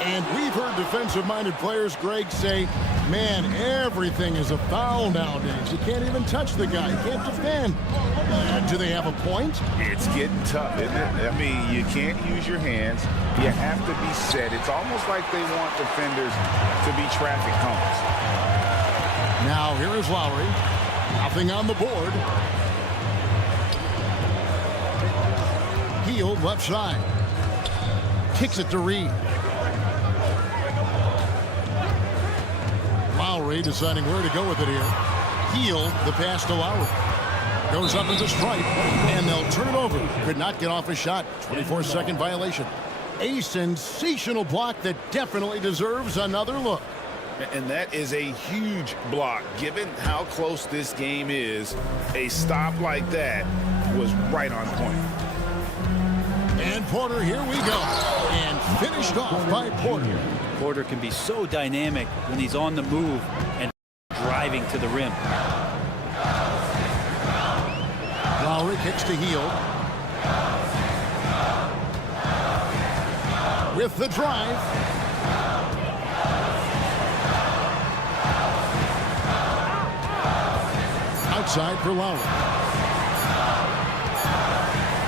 And we've heard defensive-minded players, Greg, say, man, everything is a foul nowadays. You can't even touch the guy. You can't defend. Do they have a point? It's getting tough, isn't it? I mean, you can't use your hands. You have to be set. It's almost like they want defenders to be traffic cones. Now, here is Lowry. Nothing on the board. Hield left side. Kicks it to Reed. Lowry deciding where to go with it here. Hield the pass to Lowry. Goes up as a strike, and they'll turn it over. Could not get off a shot. 24-second violation. A sensational block that definitely deserves another look. And that is a huge block. Given how close this game is, a stop like that was right on point. And Porter, here we go. And finished off by Porter. Porter can be so dynamic when he's on the move and driving to the rim. Lowry kicks to Hield. With the drive. Outside for Lowry.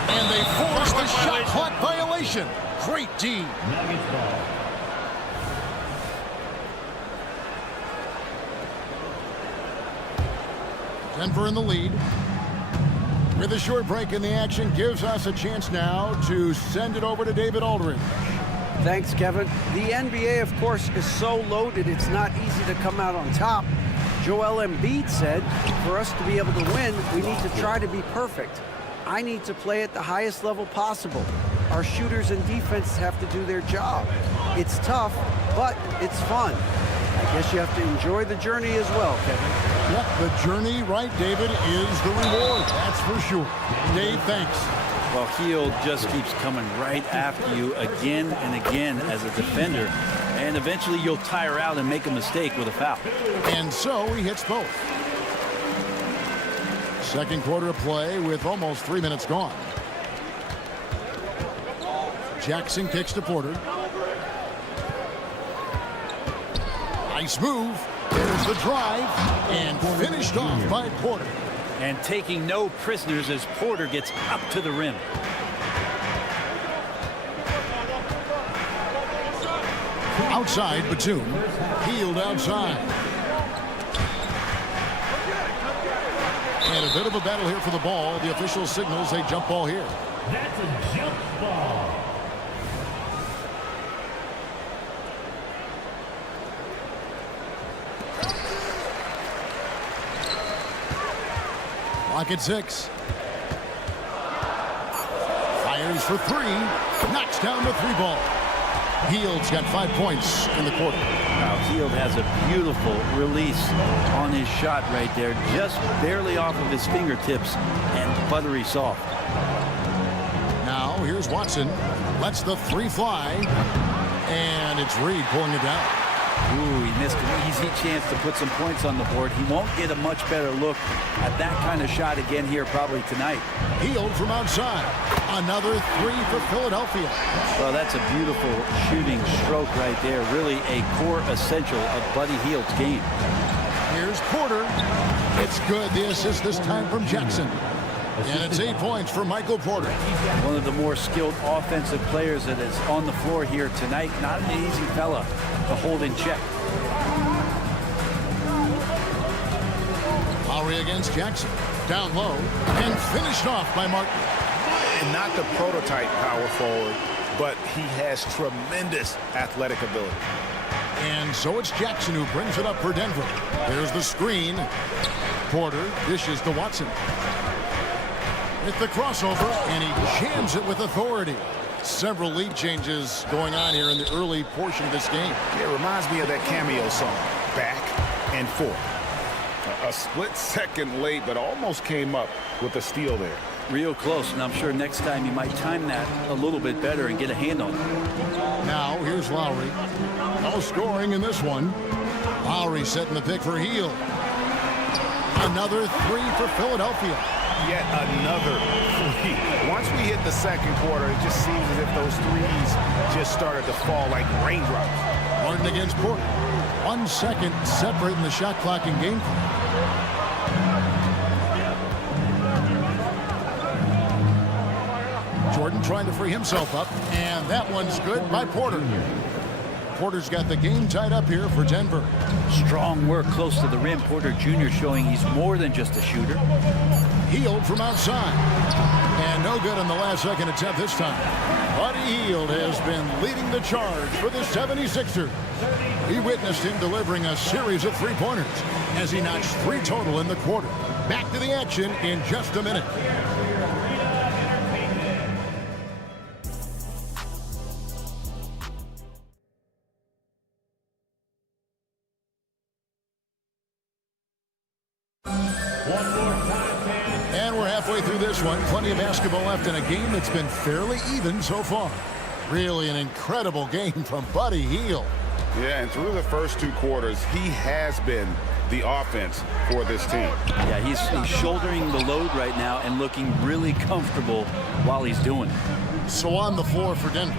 And they force the shot clock violation. Great D. Nuggets ball. Denver in the lead. With a short break in the action, gives us a chance now to send it over to David Aldridge. Thanks, Kevin. The NBA, of course, is so loaded, it's not easy to come out on top. Joel Embiid said, for us to be able to win, we need to try to be perfect. I need to play at the highest level possible. Our shooters and defense have to do their job. It's tough, but it's fun. I guess you have to enjoy the journey as well, Kevin. Yep, the journey, right, David, is the reward. That's for sure. Dave, thanks. Well, Hield just keeps coming right after you again and again as a defender. And eventually you'll tire out and make a mistake with a foul. And so he hits both. Second quarter of play with almost 3 minutes gone. Jackson kicks to Porter. Nice move. There's the drive. And finished off by Porter. And taking no prisoners as Porter gets up to the rim. Outside, Batum. Hield outside. And a bit of a battle here for the ball. The official signals a jump ball here. That's a jump ball. Clock at 6. Fires for 3. Knocks down the 3 ball. Hield's got 5 points in the quarter. Now Hield has a beautiful release on his shot right there, just barely off of his fingertips and buttery soft. Now here's Watson. Lets the 3 fly. And it's Reed pulling it down. Ooh, he missed an easy chance to put some points on the board. He won't get a much better look at that kind of shot again here probably tonight. Hield from outside. Another three for Philadelphia. Well, that's a beautiful shooting stroke right there. Really a core essential of Buddy Hield's game. Here's Porter. It's good. The assist this time from Jackson. And it's 8 points for Michael Porter. One of the more skilled offensive players that is on the floor here tonight. Not an easy fella to hold in check. Lowry against Jackson. Down low. And finished off by Martin. And not the prototype power forward, but he has tremendous athletic ability. And so it's Jackson who brings it up for Denver. There's the screen. Porter dishes to Watson. With the crossover, and he jams it with authority. Several lead changes going on here in the early portion of this game. It reminds me of that cameo song, Back and Forth. A split second late, but almost came up with a steal there. Real close, and I'm sure next time you might time that a little bit better and get a hand on it. Now, here's Lowry. No scoring in this one. Lowry setting the pick for Hield. Another three for Philadelphia. Yet another three. Once we hit the second quarter, it just seems as if those threes just started to fall like raindrops. Martin against Porter. 1 second separating the shot clock and game clock. Jordan trying to free himself up, and that one's good by Porter. Porter's got the game tied up here for Denver. Strong work close to the rim. Porter Jr. showing he's more than just a shooter. Hield from outside. And no good on the last second attempt this time. Buddy Hield has been leading the charge for the 76ers. We witnessed him delivering a series of three-pointers as he notched 3 total in the quarter. Back to the action in just a minute. And we're halfway through this one. Plenty of basketball left in a game that's been fairly even so far. Really an incredible game from Buddy Hield. Yeah, and through the first 2 quarters, he has been the offense for this team. Yeah, he's shouldering the load right now and looking really comfortable while he's doing it. So on the floor for Denver.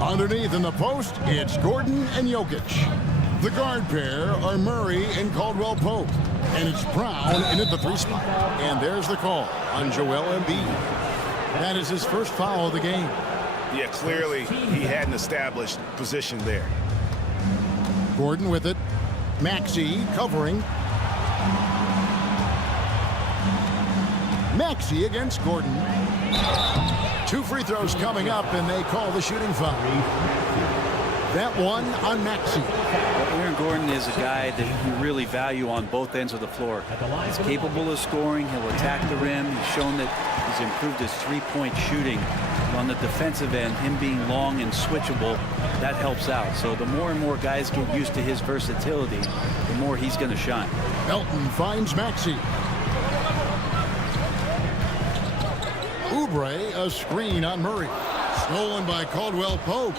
Underneath in the post, it's Gordon and Jokic. The guard pair are Murray and Caldwell Pope. And it's Brown in at the 3 spot. And there's the call on Joel Embiid. That is his first foul of the game. Yeah, clearly he had an established position there. Gordon with it. Maxey covering. Maxey against Gordon. 2 free throws coming up, and they call the shooting foul. That one on Maxey. Aaron Gordon is a guy that you really value on both ends of the floor. He's capable of scoring. He'll attack the rim. He's shown that he's improved his three-point shooting. On the defensive end, him being long and switchable, that helps out. So the more and more guys get used to his versatility, the more he's going to shine. Melton finds Maxey. Oubre, a screen on Murray. Stolen by Caldwell Pope.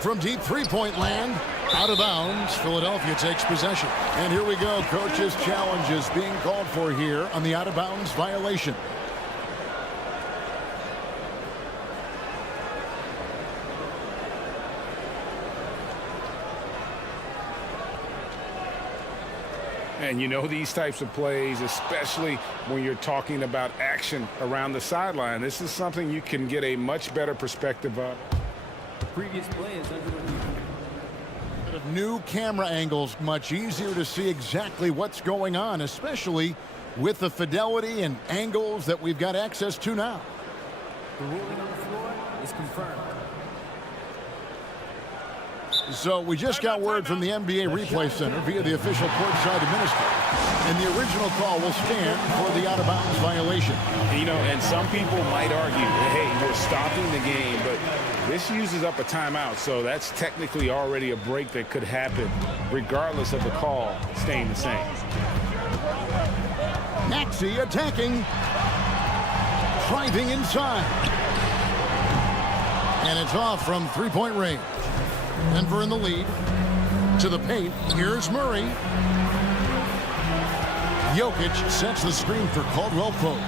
From deep three-point land, out of bounds, Philadelphia takes possession. And here we go. Coach's challenge is being called for here on the out-of-bounds violation. And you know these types of plays, especially when you're talking about action around the sideline, this is something you can get a much better perspective of. The previous play is under review. New camera angles, much easier to see exactly what's going on, especially with the fidelity and angles that we've got access to now. The ruling on the floor is confirmed. So we just got word from the NBA Replay Center via the official courtside administrator. And the original call will stand for the out-of-bounds violation. You know, and some people might argue, hey, we're stopping the game, but this uses up a timeout, so that's technically already a break that could happen regardless of the call staying the same. Maxey attacking. Driving inside. And it's off from three-point range. Denver in the lead. To the paint. Here's Murray. Jokic sets the screen for Caldwell Pope.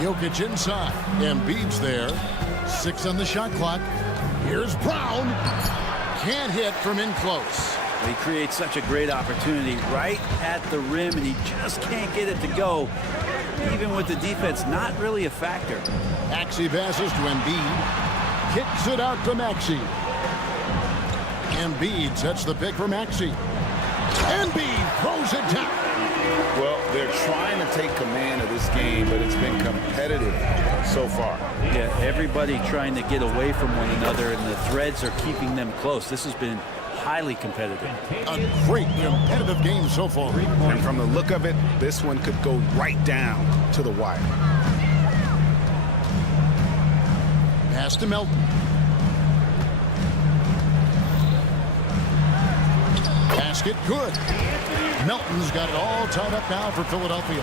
Jokic inside. Embiid's there. 6 on the shot clock. Here's Brown. Can't hit from in close. He creates such a great opportunity right at the rim, and he just can't get it to go. Even with the defense, not really a factor. Maxey passes to Embiid. Kicks it out to Maxey. Embiid sets the pick for Maxey. Embiid throws it down. Well, they're trying to take command of this game, but it's been competitive so far. Yeah, everybody trying to get away from one another, and the threads are keeping them close. This has been highly competitive. A great competitive game so far. And from the look of it, this one could go right down to the wire. Pass to Melton. Basket good. Melton's got it all tied up now for Philadelphia.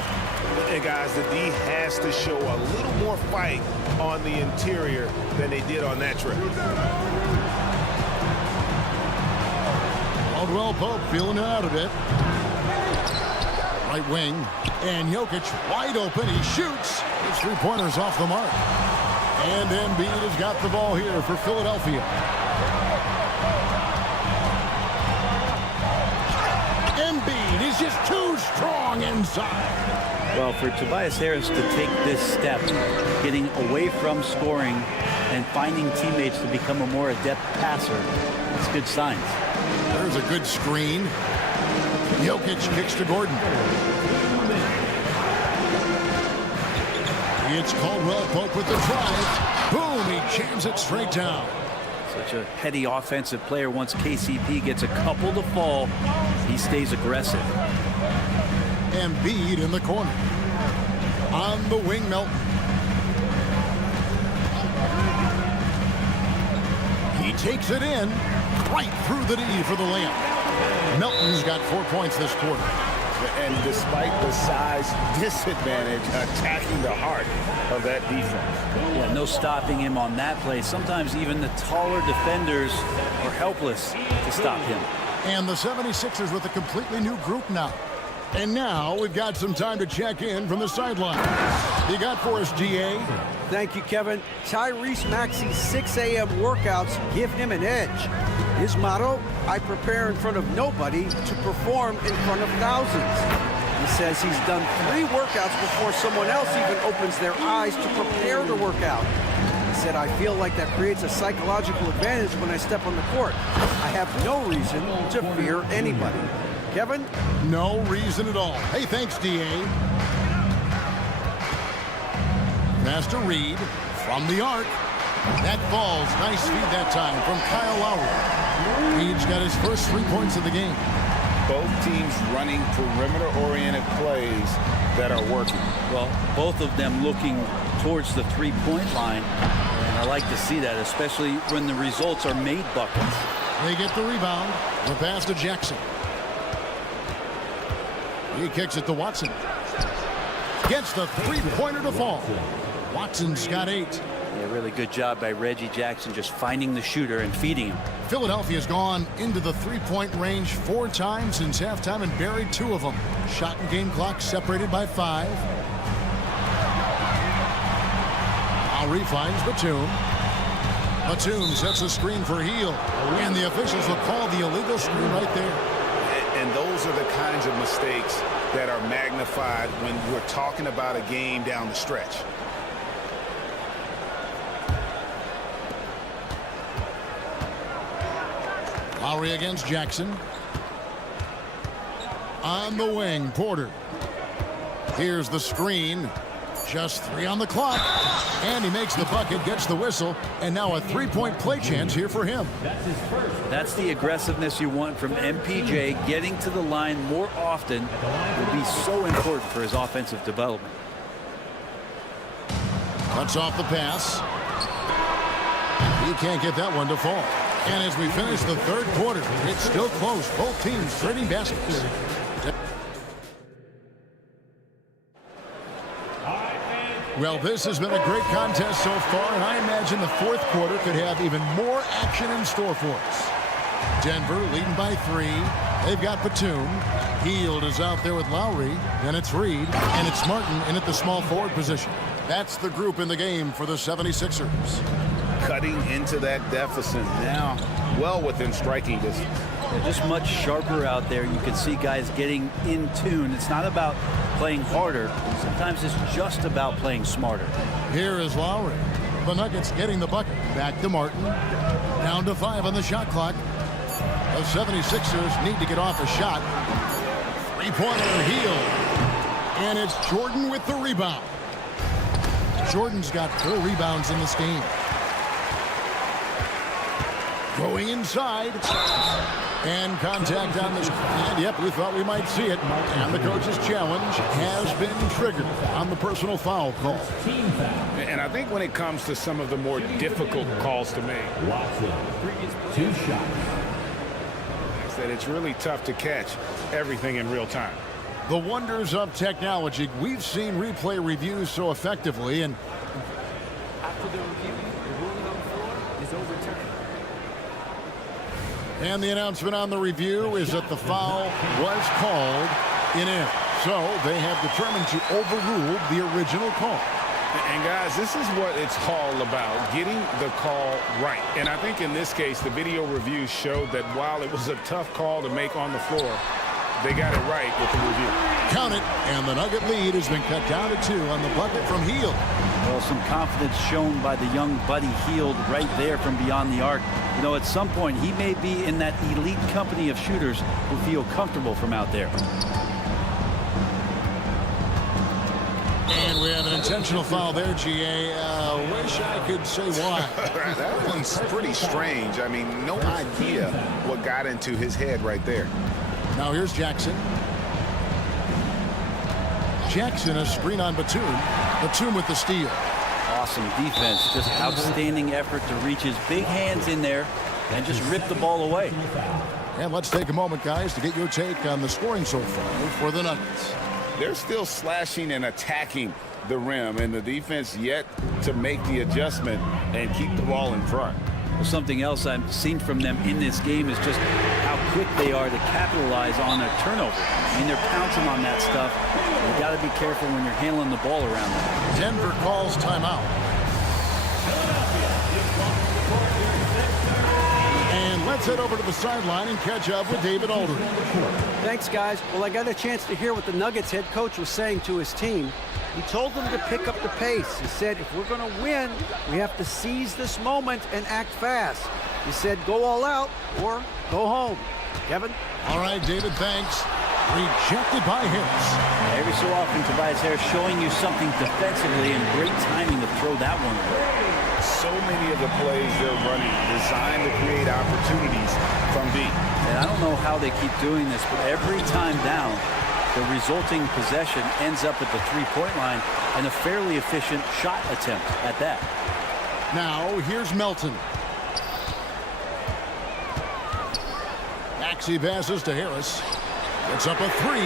Hey guys, the D has to show a little more fight on the interior than they did on that trip. Caldwell Pope feeling it out a bit. Right wing. And Jokic wide open. He shoots. His three-pointer's off the mark. And Embiid has got the ball here for Philadelphia. Embiid is just too strong inside. Well, for Tobias Harris to take this step, getting away from scoring and finding teammates to become a more adept passer, it's good signs. There's a good screen. Jokic kicks to Gordon. It's Caldwell Pope with the drive. Boom, he jams it straight down. Such a heady offensive player. Once KCP gets a couple to fall, he stays aggressive. Embiid in the corner. On the wing, Melton. He takes it in. Right through the D for the layup. Melton's got 4 points this quarter. And despite the size disadvantage, attacking the heart of that defense. Yeah, no stopping him on that play. Sometimes even the taller defenders are helpless to stop him. And the 76ers with a completely new group now. And now we've got some time to check in from the sideline. You got for us, GA? Thank you, Kevin. Tyrese Maxey's 6 a.m. workouts give him an edge. His motto, I prepare in front of nobody to perform in front of thousands. He says he's done 3 workouts before someone else even opens their eyes to prepare to work out. He said, I feel like that creates a psychological advantage when I step on the court. I have no reason to fear anybody. Kevin? No reason at all. Hey, thanks, DA. Pass to Reed from the arc. That falls. Nice feed that time from Kyle Lowry. Reed's got his first 3 points of the game. Both teams running perimeter-oriented plays that are working. Well, both of them looking towards the three-point line. And I like to see that, especially when the results are made buckets. They get the rebound. The pass to Jackson. He kicks it to Watson. Gets the three-pointer to fall. Watson's got 8. Yeah, really good job by Reggie Jackson just finding the shooter and feeding him. Philadelphia's gone into the three-point range 4 times since halftime and buried 2 of them. Shot and game clock separated by 5. Lowry finds Batum. Batum sets a screen for Heel. And the officials will call the illegal screen right there. And those are the kinds of mistakes that are magnified when we're talking about a game down the stretch. Lowry against Jackson. On the wing, Porter. Here's the screen. Just 3 on the clock. And he makes the bucket, gets the whistle, and now a 3-point play chance here for him. That's the aggressiveness you want from MPJ. Getting to the line more often will be so important for his offensive development. Cuts off the pass. He can't get that one to fall. And as we finish the third quarter, it's still close. Both teams trading baskets. All right, fans, Well, this has been a great contest so far, and I imagine the fourth quarter could have even more action in store for us. Denver leading by 3. They've got Batum. Hield is out there with Lowry. Then it's Reed. And it's Martin in at the small forward position. That's the group in the game for the 76ers. Cutting into that deficit now, well within striking distance. They're just much sharper out there. You can see guys getting in tune. It's not about playing harder. Sometimes it's just about playing smarter. Here is Lowry. The Nuggets getting the bucket. Back to Martin. Down to 5 on the shot clock. The 76ers need to get off a shot. Three-pointer Hield. And it's Jordan with the rebound. Jordan's got 4 rebounds in this game. Going inside. And contact on the... And yep, we thought we might see it. And the coach's challenge has been triggered on the personal foul call. And I think when it comes to some of the more difficult calls to make, Watson, 2 shots. that it's really tough to catch everything in real time. The wonders of technology. We've seen replay reviews so effectively, and After the review, the ruling on the floor is overturned. And the announcement on the review is that the foul was called in error. So they have determined to overrule the original call. And guys, this is what it's all about, getting the call right. And I think in this case, the video review showed that while it was a tough call to make on the floor, they got it right with the review. Count it, and the Nugget lead has been cut down to 2 on the bucket from Hield. Well, some confidence shown by the young Buddy Hield right there from beyond the arc. You know, at some point, he may be in that elite company of shooters who feel comfortable from out there. And we have an intentional foul there, GA. Wish I could say why. That one's pretty strange. I mean, no idea what got into his head right there. Now here's Jackson. Jackson, a screen on Batum. Batum with the steal. Awesome defense. Just outstanding effort to reach his big hands in there and just rip the ball away. And let's take a moment, guys, to get your take on the scoring so far for the Nuggets. They're still slashing and attacking the rim, and the defense yet to make the adjustment and keep the ball in front. Well, something else I've seen from them in this game is just how quick they are to capitalize on a turnover. I mean, they're pouncing on that stuff. You got to be careful when you're handling the ball around them. Denver calls timeout. And let's head over to the sideline and catch up with David Aldridge. Thanks, guys. Well, I got a chance to hear what the Nuggets head coach was saying to his team. He told them to pick up the pace. He said, if we're going to win, we have to seize this moment and act fast. He said, go all out or go home. Kevin? All right, David, thanks. Rejected by Harris. Every so often, Tobias Harris showing you something defensively and great timing to throw that one away. So many of the plays they're running designed to create opportunities from deep. And I don't know how they keep doing this, but every time down, the resulting possession ends up at the three-point line and a fairly efficient shot attempt at that. Now, here's Melton. Maxey passes to Harris. It's up a 3.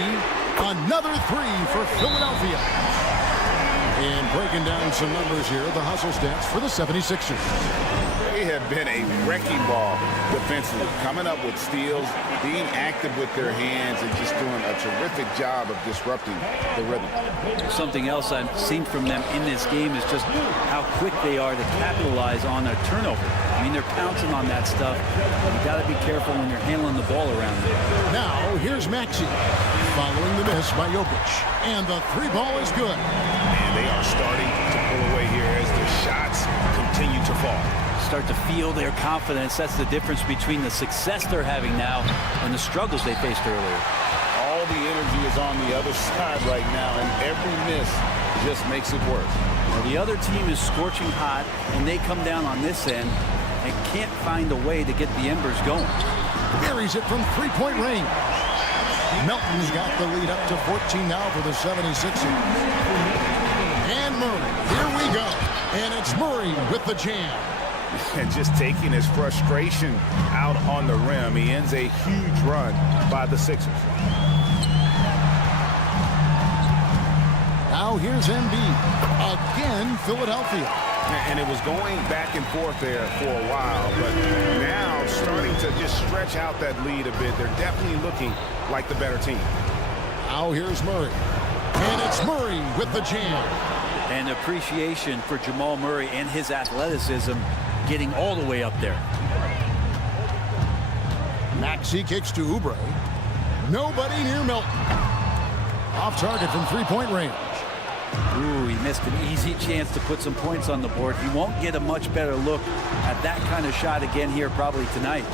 Another 3 for Philadelphia. And breaking down some numbers here, the hustle stats for the 76ers. They have been a wrecking ball defensively, coming up with steals, being active with their hands, and just doing a terrific job of disrupting the rhythm. Something else I've seen from them in this game is just how quick they are to capitalize on a turnover. I mean, they're pouncing on that stuff. You got to be careful when you're handling the ball around them. Now, here's Maxey, following the miss by Jokic. And the 3 ball is good. And they are starting to pull away here as their shots continue to fall. Start to feel their confidence. That's the difference between the success they're having now and the struggles they faced earlier. All the energy is on the other side right now, and every miss just makes it worse. Well, the other team is scorching hot, and they come down on this end and can't find a way to get the embers going. Buries it from 3-point range. Melton's got the lead up to 14 now for the 76ers. And Murray, here we go. And it's Murray with the jam. And just taking his frustration out on the rim. He ends a huge run by the Sixers. Now here's Embiid. Again in Philadelphia. And it was going back and forth there for a while, but now starting to just stretch out that lead a bit. They're definitely looking like the better team. Now here's Murray. And it's Murray with the jam. And appreciation for Jamal Murray and his athleticism getting all the way up there. Maxey kicks to Oubre. Nobody near Milton. Off target from three-point range. Ooh, he missed an easy chance to put some points on the board. He won't get a much better look at that kind of shot again here probably tonight.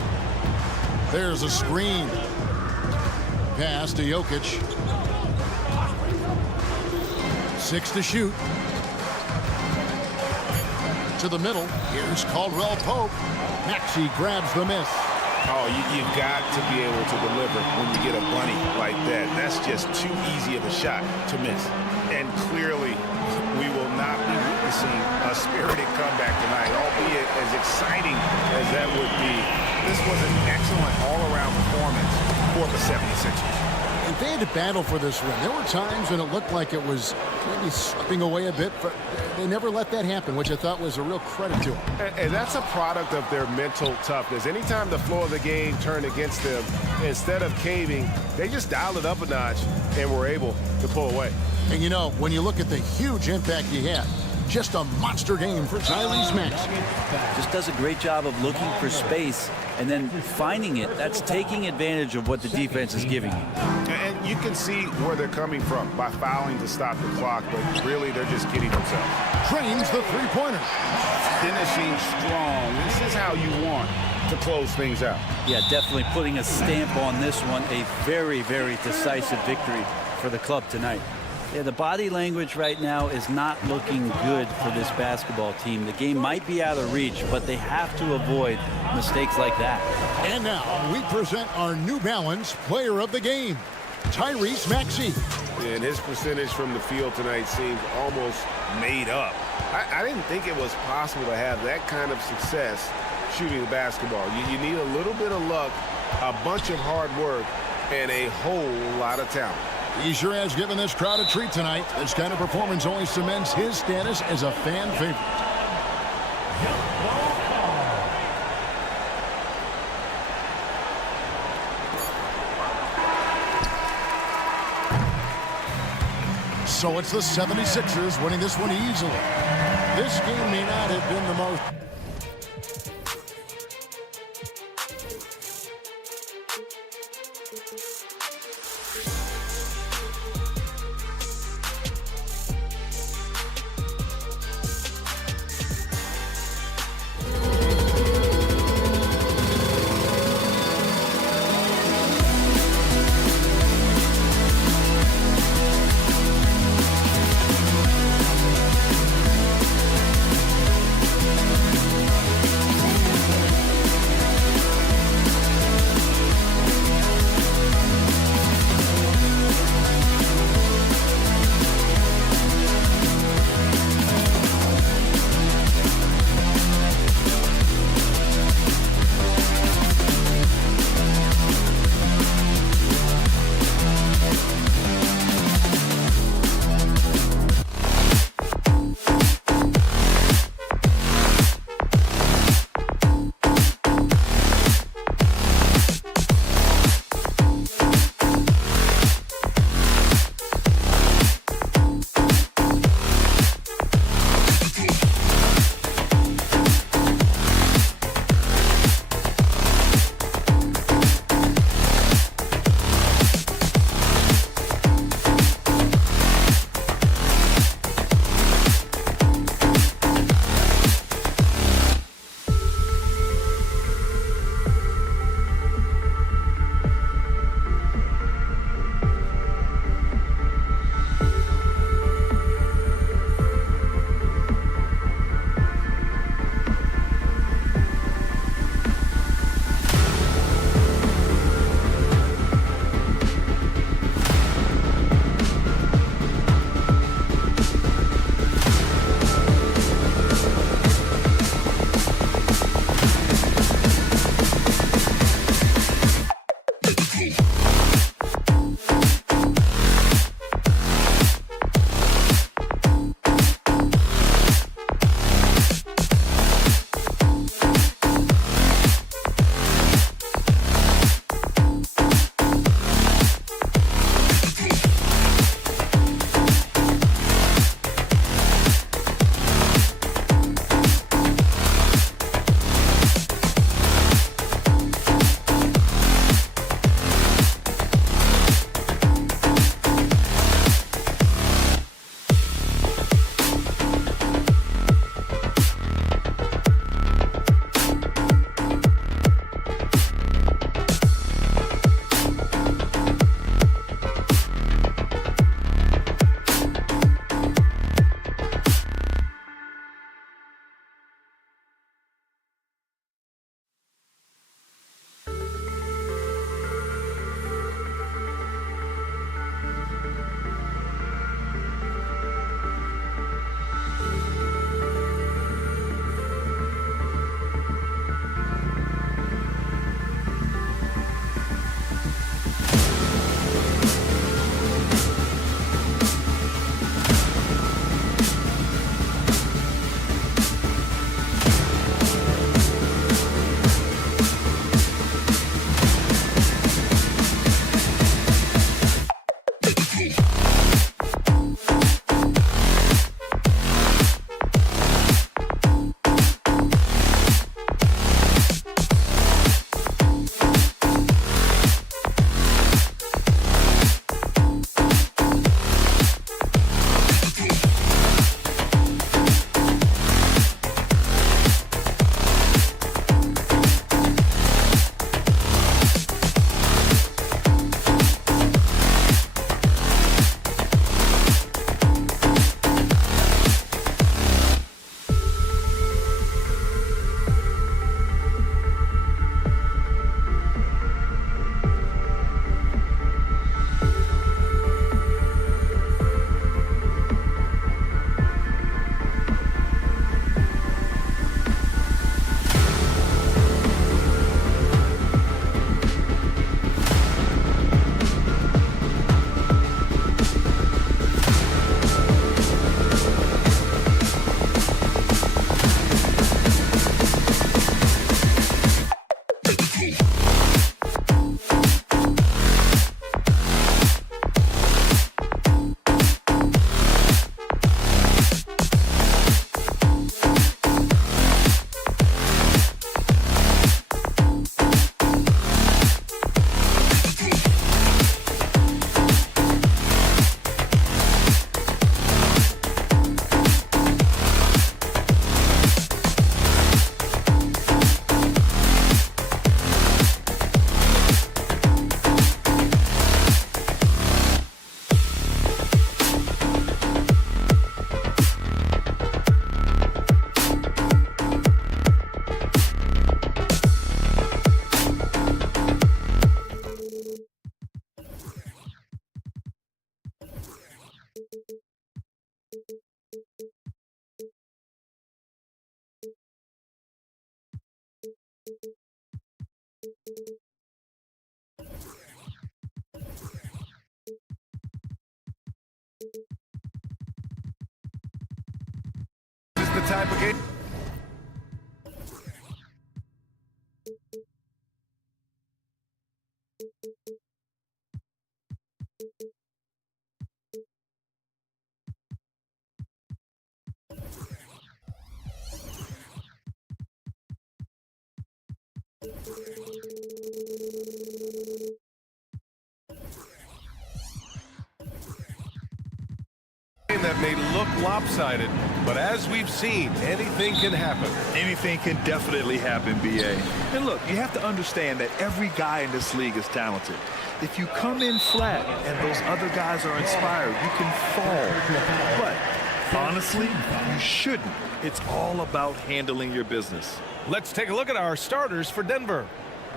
There's a screen. Pass to Jokic. 6 to shoot. To the middle. Here's Caldwell Pope. Maxey grabs the miss. Oh, you've got to be able to deliver when you get a bunny like that. That's just too easy of a shot to miss. And clearly, we will not be witnessing a spirited comeback tonight, albeit as exciting as that would be. This was an excellent all-around performance for the 76ers. And they had to battle for this win. There were times when it looked like it was maybe slipping away a bit, but they never let that happen, which I thought was a real credit to them. And that's a product of their mental toughness. Anytime the flow of the game turned against them, instead of caving, they just dialed it up a notch and were able to pull away. And you know, when you look at the huge impact he had, just a monster game for Tyrese Maxey. Just does a great job of looking for space and then finding it. That's taking advantage of what the defense is giving you. And you can see where they're coming from by fouling to stop the clock, but really they're just kidding themselves. Drains the three-pointer. Finishing strong. This is how you want to close things out. Yeah, definitely putting a stamp on this one. A very, very decisive victory for the club tonight. Yeah, the body language right now is not looking good for this basketball team. The game might be out of reach, but they have to avoid mistakes like that. And now we present our New Balance Player of the Game, Tyrese Maxey. And his percentage from the field tonight seems almost made up. I didn't think it was possible to have that kind of success shooting the basketball. You need a little bit of luck, a bunch of hard work, and a whole lot of talent. He sure has given this crowd a treat tonight. This kind of performance only cements his status as a fan favorite. So it's the 76ers winning this one easily. This game may not have been the most... This is the type of game. That may look lopsided, but as we've seen, anything can happen. Anything can definitely happen, B.A. And look, you have to understand that every guy in this league is talented. If you come in flat and those other guys are inspired, you can fall. But honestly, you shouldn't. It's all about handling your business. Let's take a look at our starters for Denver.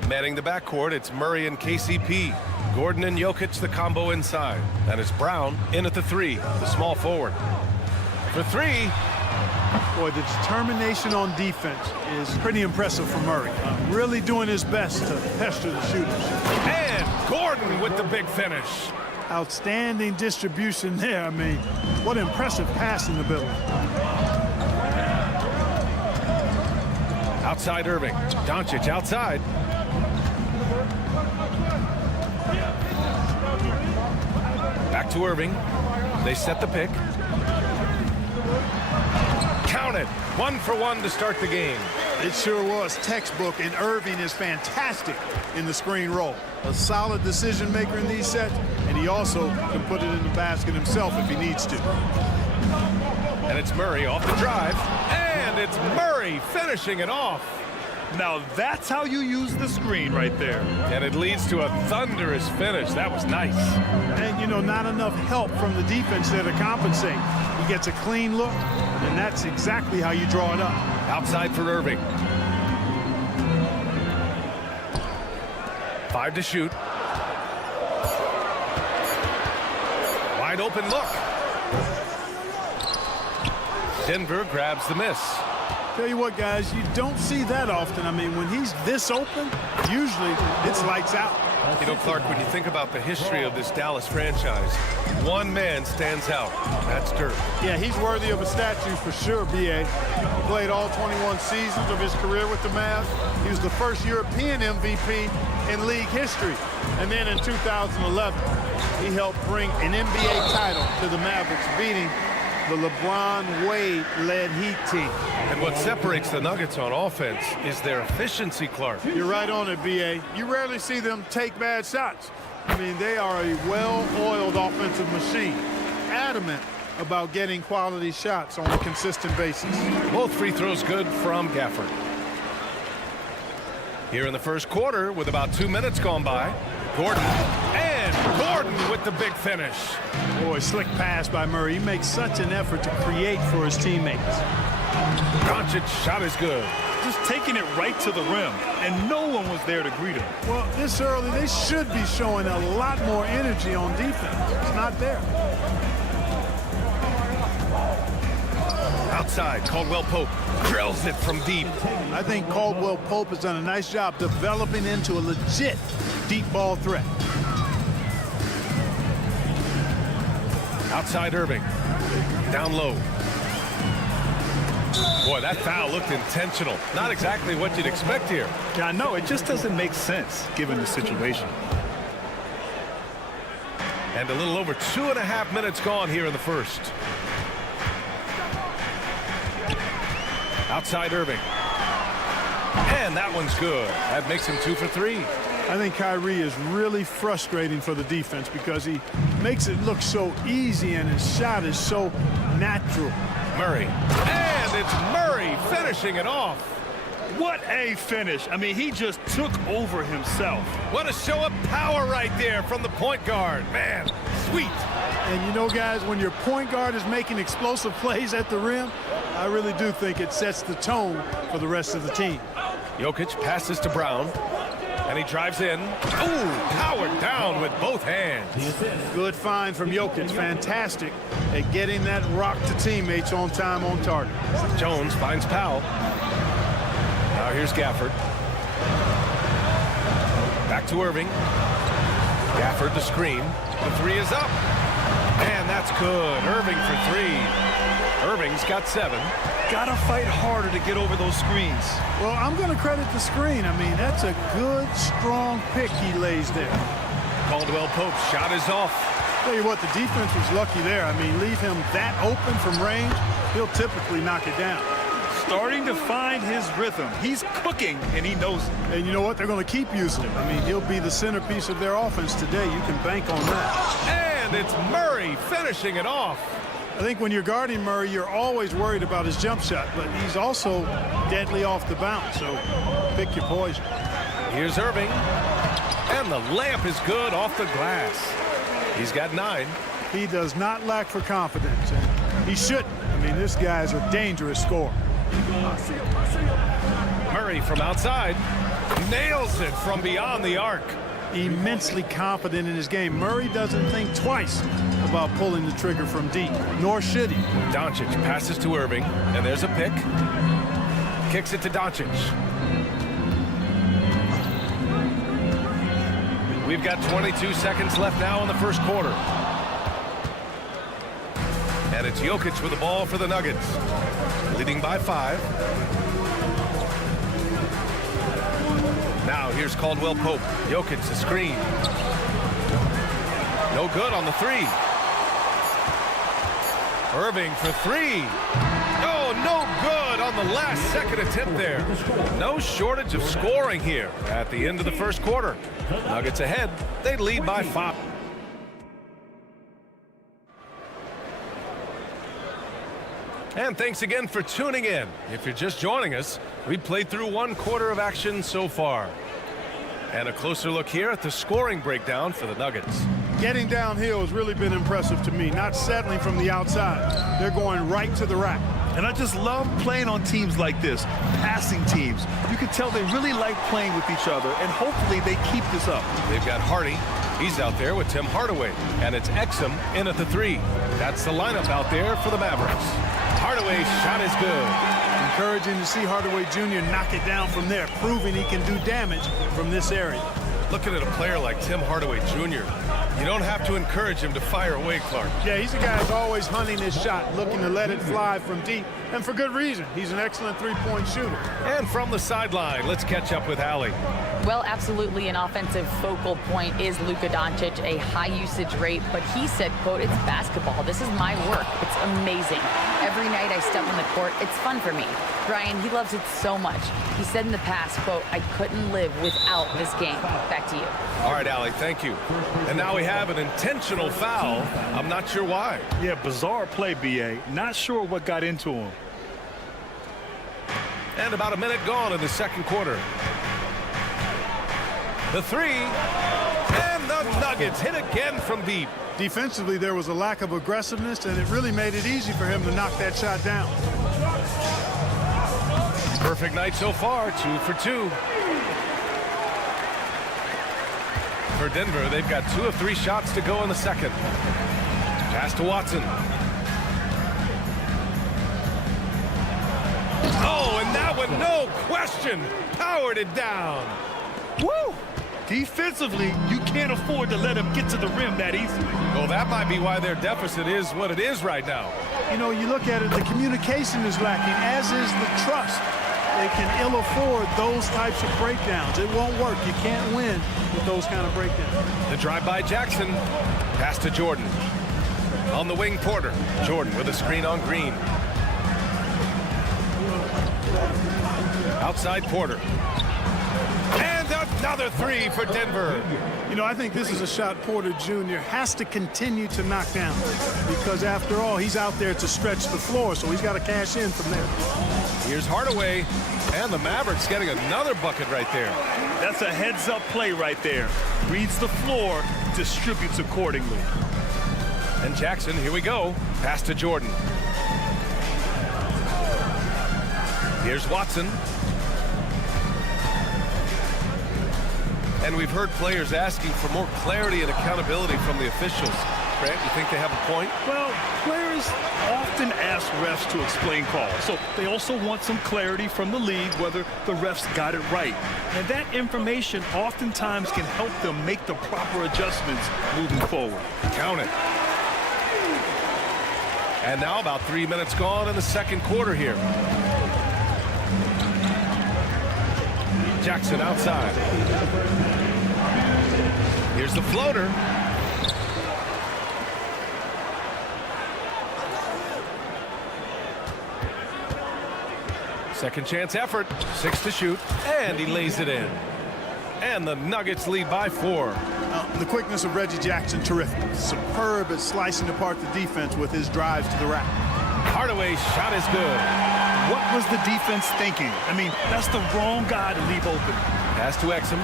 Manning the backcourt, it's Murray and KCP. Gordon and Jokic, the combo inside. And it's Brown in at the 3, the small forward. For 3. Boy, the determination on defense is pretty impressive for Murray. Really doing his best to pester the shooters. And Gordon with the big finish. Outstanding distribution there. I mean, what impressive passing ability. Outside Irving. Doncic outside. Back to Irving. They set the pick. Counted. 1 for 1 to start the game. It sure was textbook, and Irving is fantastic in the screen roll. A solid decision maker in these sets, and he also can put it in the basket himself if he needs to. And it's Murray off the drive. And it's Murray finishing it off. Now that's how you use the screen right there. And it leads to a thunderous finish. That was nice. And, you know, not enough help from the defense there to compensate. He gets a clean look, and that's exactly how you draw it up. Outside for Irving. 5 to shoot. Wide open look. Denver grabs the miss. Tell you what, guys, you don't see that often. I mean, when he's this open, usually it's lights out. You know, Clark, when you think about the history of this Dallas franchise, one man stands out. That's Dirk. Yeah, he's worthy of a statue for sure, B.A. He played all 21 seasons of his career with the Mavs. He was the first European MVP in league history. And then in 2011, he helped bring an NBA title to the Mavericks, beating the LeBron Wade-led Heat team. And what separates the Nuggets on offense is their efficiency, Clark. You're right on it, B.A. You rarely see them take bad shots. I mean, they are a well-oiled offensive machine, adamant about getting quality shots on a consistent basis. Both free throws good from Gafford. Here in the first quarter, with about 2 minutes gone by, Gordon. And Gordon with the big finish. Boy, slick pass by Murray. He makes such an effort to create for his teammates. Doncic's shot is good. Just taking it right to the rim, and no one was there to greet him. Well, this early, they should be showing a lot more energy on defense. It's not there. Outside, Caldwell Pope drills it from deep. I think Caldwell Pope has done a nice job developing into a legit deep ball threat. Outside Irving. Down low. Boy, that foul looked intentional. Not exactly what you'd expect here. Yeah, I know. It just doesn't make sense given the situation. And a little over 2.5 minutes gone here in the first. Outside Irving. And that one's good. That makes him 2 for 3. I think Kyrie is really frustrating for the defense because he makes it look so easy and his shot is so natural. Murray. And it's Murray finishing it off. What a finish. I mean, he just took over himself. What a show of power right there from the point guard. Man, sweet. And you know, guys, when your point guard is making explosive plays at the rim, I really do think it sets the tone for the rest of the team. Jokic passes to Brown, and he drives in. Ooh, powered down with both hands. Good find from Jokic. Fantastic at getting that rock to teammates on time, on target. Jones finds Powell. Now here's Gafford. Back to Irving. Gafford the screen. The three is up. And that's good. Irving for three. Irving's got 7. Gotta fight harder to get over those screens. Well, I'm going to credit the screen. I mean, that's a good, strong pick he lays there. Caldwell Pope's shot is off. Tell you what, the defense was lucky there. I mean, leave him that open from range, he'll typically knock it down. Starting to find his rhythm. He's cooking, and he knows it. And you know what? They're going to keep using him. I mean, he'll be the centerpiece of their offense today. You can bank on that. And it's Murray finishing it off. I think when you're guarding Murray, you're always worried about his jump shot, but he's also deadly off the bounce, so pick your poison. Here's Irving. And the layup is good off the glass. He's got 9. He does not lack for confidence, and he shouldn't. I mean, this guy's a dangerous scorer. Murray from outside nails it from beyond the arc. Immensely confident in his game. Murray doesn't think twice about pulling the trigger from deep, nor should he. Doncic passes to Irving, and there's a pick. Kicks it to Doncic. We've got 22 seconds left now in the first quarter. And it's Jokic with the ball for the Nuggets, leading by 5. Now here's Caldwell Pope. Jokic the screen. No good on the 3. Irving for 3. Oh, no good on the last second attempt there. No shortage of scoring here at the end of the first quarter. Nuggets ahead. They lead by 5. And thanks again for tuning in. If you're just joining us, we've played through 1 quarter of action so far. And a closer look here at the scoring breakdown for the Nuggets. Getting downhill has really been impressive to me, not settling from the outside. They're going right to the rack. And I just love playing on teams like this, passing teams. You can tell they really like playing with each other, and hopefully they keep this up. They've got Hardy. He's out there with Tim Hardaway. And it's Exum in at the 3. That's the lineup out there for the Mavericks. Hardaway's shot is good. Encouraging to see Hardaway Jr. knock it down from there, proving he can do damage from this area. Looking at a player like Tim Hardaway Jr., you don't have to encourage him to fire away, Clark. Yeah, he's a guy who's always hunting his shot, looking to let it fly from deep, and for good reason. He's an excellent three-point shooter. And from the sideline, let's catch up with Allie. Well, absolutely an offensive focal point is Luka Doncic, a high usage rate, but he said, quote, "It's basketball. This is my work. It's amazing. Every night I step on the court, it's fun for me." Brian, he loves it so much. He said in the past, quote, "I couldn't live without this game." Back to you. All right, Allie, thank you. And now we have an intentional foul. I'm not sure why. Yeah, bizarre play, B.A. Not sure what got into him. And about a minute gone in the second quarter. The 3, and the Nuggets hit again from deep. Defensively, there was a lack of aggressiveness, and it really made it easy for him to knock that shot down. Perfect night so far, 2 for 2. For Denver, they've got 2 of 3 shots to go in the second. Pass to Watson. Oh, and that one, no question, powered it down. Woo! Defensively, you can't afford to let him get to the rim that easily. Well, that might be why their deficit is what it is right now. You know, you look at it, the communication is lacking, as is the trust. They can ill afford those types of breakdowns. It won't work. You can't win with those kind of breakdowns. The drive by Jackson. Pass to Jordan. On the wing, Porter. Jordan with a screen on Green. Outside Porter. And another 3 for Denver. You know, I think this is a shot Porter Jr. has to continue to knock down, because after all, he's out there to stretch the floor, so he's got to cash in from there. Here's Hardaway, and the Mavericks getting another bucket right there. That's a heads-up play right there. Reads the floor, distributes accordingly. And Jackson, here we go. Pass to Jordan. Here's Watson. And we've heard players asking for more clarity and accountability from the officials. Grant, you think they have a point? Well, players often ask refs to explain calls, so they also want some clarity from the league whether the refs got it right. And that information oftentimes can help them make the proper adjustments moving forward. Count it. And now about 3 minutes gone in the second quarter here. Jackson outside. Here's the floater. Second chance effort. 6 to shoot. And he lays it in. And the Nuggets lead by 4. The quickness of Reggie Jackson, terrific. Superb at slicing apart the defense with his drives to the rack. Hardaway's shot is good. What was the defense thinking? I mean, that's the wrong guy to leave open. Pass to Exum.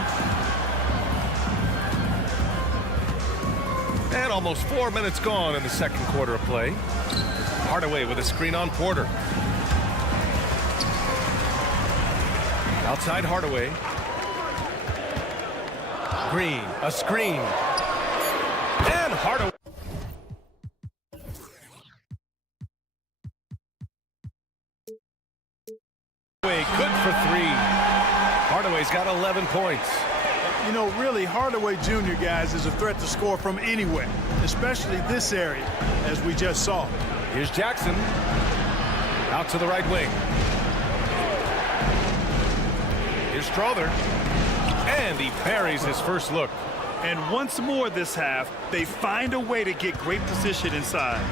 And almost 4 minutes gone in the second quarter of play. Hardaway with a screen on Porter. Outside Hardaway. Green, a screen. And Hardaway. Good for 3. Hardaway's got 11 points. You know, really, Hardaway Jr., guys, is a threat to score from anywhere, especially this area, as we just saw. Here's Jackson. Out to the right wing. Here's Strother. And he parries his first look. And once more this half, they find a way to get great position inside.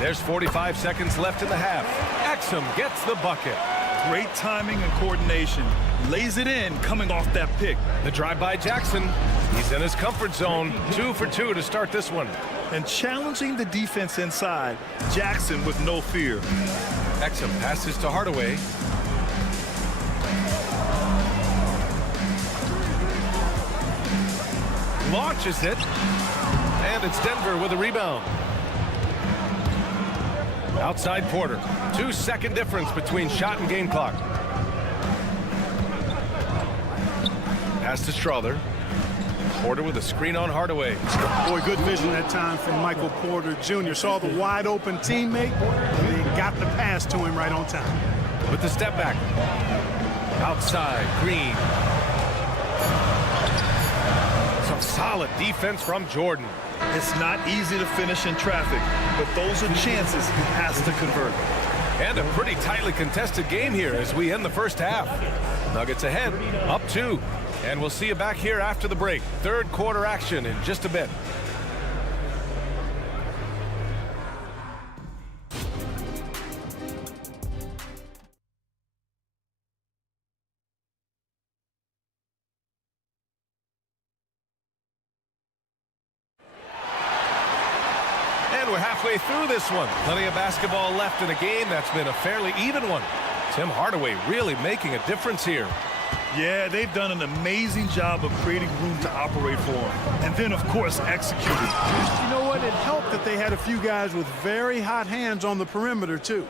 There's 45 seconds left in the half. Exum gets the bucket. Great timing and coordination. Lays it in coming off that pick. The drive by Jackson. He's in his comfort zone. 2 for 2 to start this one. And challenging the defense inside, Jackson with no fear. Exum passes to Hardaway. Launches it. And it's Denver with a rebound. Outside Porter. 2-second difference between shot and game clock. Pass to Strother. Porter with a screen on Hardaway. Boy, good vision that time from Michael Porter Jr. Saw the wide open teammate and then got the pass to him right on time. With the step back. Outside Green. Some solid defense from Jordan. It's not easy to finish in traffic, but those are chances he has to convert. And a pretty tightly contested game here as we end the first half. Nuggets ahead, up 2. And we'll see you back here after the break. Third quarter action in just a bit. And we're halfway through this one. Plenty of basketball left in a game that's been a fairly even one. Tim Hardaway really making a difference here. Yeah, they've done an amazing job of creating room to operate for him. And then, of course, executed. You know what? It helped that they had a few guys with very hot hands on the perimeter, too.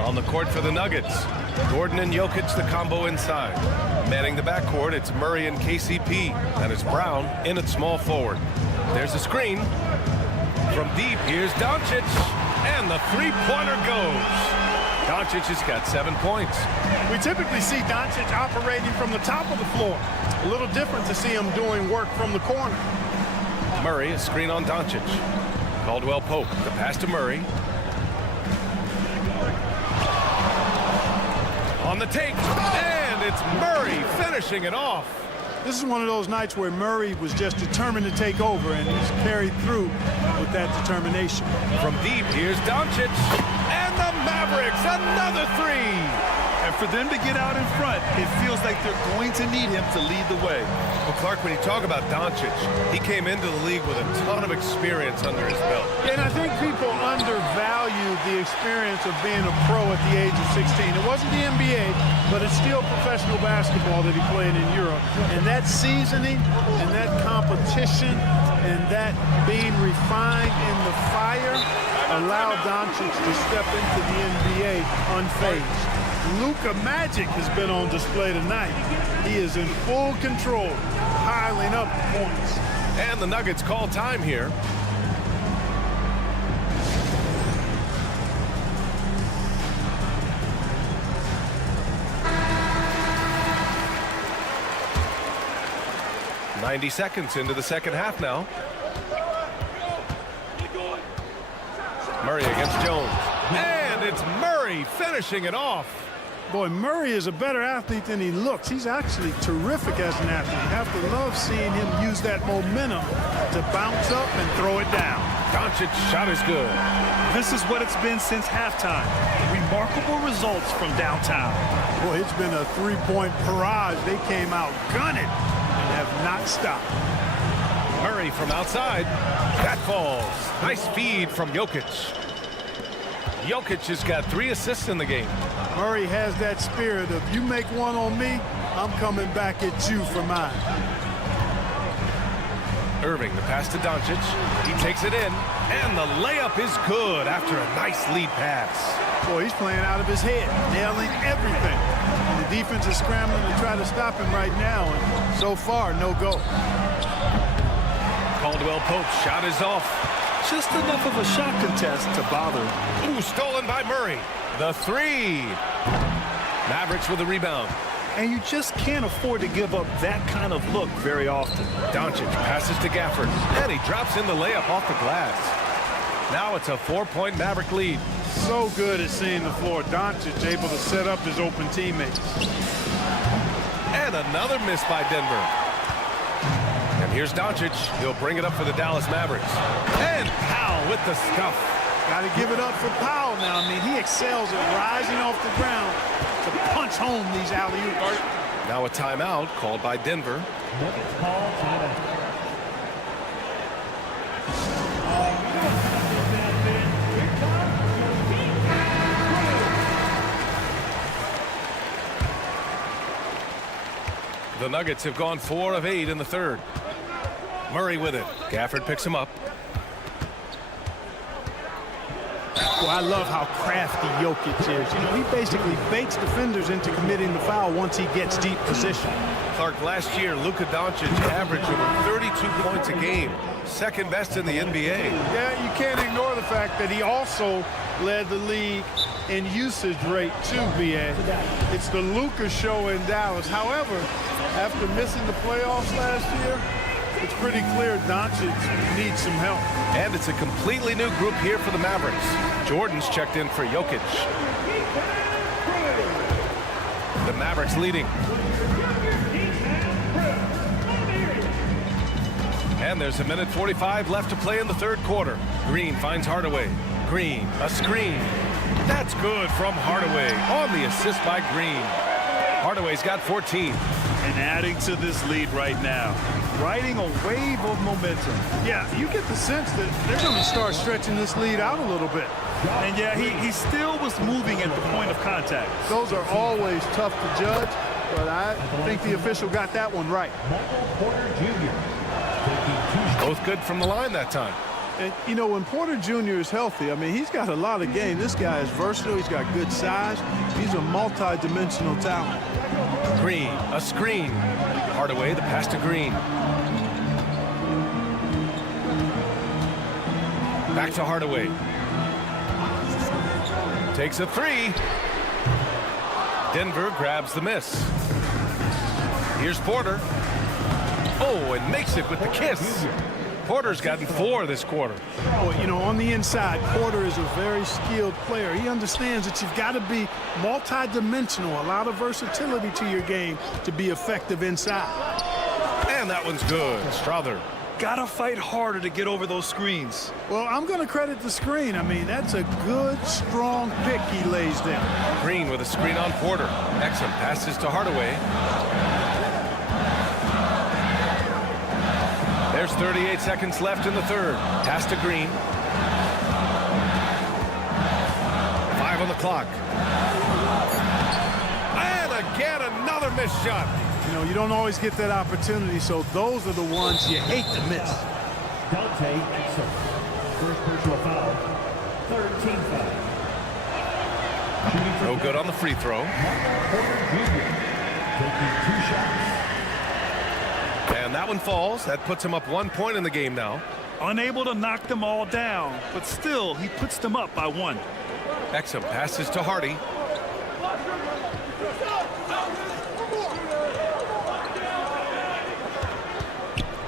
On the court for the Nuggets, Gordon and Jokic, the combo inside. Manning the backcourt, it's Murray and KCP. And it's Brown in at small forward. There's a screen. From deep, here's Doncic. And the three-pointer goes. Doncic has got 7 points. We typically see Doncic operating from the top of the floor. A little different to see him doing work from the corner. Murray, a screen on Doncic. Caldwell Pope, the pass to Murray. On the take, and it's Murray finishing it off. This is one of those nights where Murray was just determined to take over, and he's carried through with that determination. From deep, here's Doncic, and the Mavericks, another 3. And for them to get out in front, it feels like they're going to need him to lead the way. Well, Clark, when you talk about Doncic, he came into the league with a ton of experience under his belt. And I think people undervalue the experience of being a pro at the age of 16. It wasn't the NBA, but it's still professional basketball that he played in Europe. And that seasoning and that competition and that being refined in the fire allowed Doncic to step into the NBA unfazed. Luka Magic has been on display tonight. He is in full control. piling up points. And the Nuggets call time here. "90 seconds into the second half now. Murray against Jones. And it's Murray finishing it off. Boy, Murray is a better athlete than he looks. He's actually terrific as an athlete. You have to love seeing him use that momentum to bounce up and throw it down. Doncic's shot is good. This is what it's been since halftime. Remarkable results from downtown. Boy, it's been a three-point barrage. They came out gunning and have not stopped. Murray from outside. That falls. Nice feed from Jokic. Jokic has got 3 assists in the game. Murray has that spirit of, you make one on me, I'm coming back at you for mine. Irving, the pass to Doncic. He takes it in, and the layup is good after a nice lead pass. Boy, he's playing out of his head, nailing everything. And the defense is scrambling to try to stop him right now, and so far, no go. Caldwell Pope's shot is off. Just enough of a shot contest to bother. Ooh, stolen by Murray. The 3. Mavericks with a rebound. And you just can't afford to give up that kind of look very often. Doncic passes to Gafford, and he drops in the layup off the glass. Now it's a 4-point Maverick lead. So good at seeing the floor. Doncic able to set up his open teammates. And another miss by Denver. And here's Doncic. He'll bring it up for the Dallas Mavericks. And Powell with the stuff. Got to give it up for Powell now. I mean, he excels at rising off the ground to punch home these alley-oops. Now a timeout called by Denver. Nuggets call timeout. The Nuggets have gone 4 of 8 in the third. Murray with it. Gafford picks him up. Well, I love how crafty Jokic is. You know, he basically baits defenders into committing the foul once he gets deep position. Clark, last year, Luka Doncic averaged over 32 points a game. Second best in the NBA. Yeah, you can't ignore the fact that he also led the league in usage rate too, BA. It's the Luka show in Dallas. However, after missing the playoffs last year, it's pretty clear Doncic needs some help. And it's a completely new group here for the Mavericks. Jordan's checked in for Jokic. The Mavericks leading. And there's 1:45 left to play in the third quarter. Green finds Hardaway. Green, a screen. That's good from Hardaway on the assist by Green. Hardaway's got 14. And adding to this lead right now. Riding a wave of momentum. Yeah, you get the sense that they're going to start stretching this lead out a little bit. And yeah, he still was moving at the point of contact. Those are always tough to judge, but I think the official got that one right. Michael Porter Jr. taking 2 shots. Both good from the line that time. And, you know, when Porter Jr. is healthy, I mean, he's got a lot of game. This guy is versatile. He's got good size. He's a multi-dimensional talent. Green, a screen. Hardaway, the pass to Green. Back to Hardaway. Takes a 3. Denver grabs the miss. Here's Porter. Oh, and makes it with the kiss. Porter's gotten 4 this quarter. Well, you know, on the inside, Porter is a very skilled player. He understands that you've got to be multi-dimensional, a lot of versatility to your game to be effective inside. And that one's good. Strother. Gotta fight harder to get over those screens. Well, I'm going to credit the screen. I mean, that's a good, strong pick he lays down. Green with a screen on Porter. Exum passes to Hardaway. There's 38 seconds left in the third. Pass to Green. 5 on the clock. And again, another missed shot. You know, you don't always get that opportunity, so those are the ones you hate to miss. Dante Exum. First personal foul. 13 foul. No good on the free throw. Michael Porter Jr. taking 2 shots. And that one falls. That puts him up 1 point in the game now. Unable to knock them all down, but still, he puts them up by 1. Exum passes to Hardy.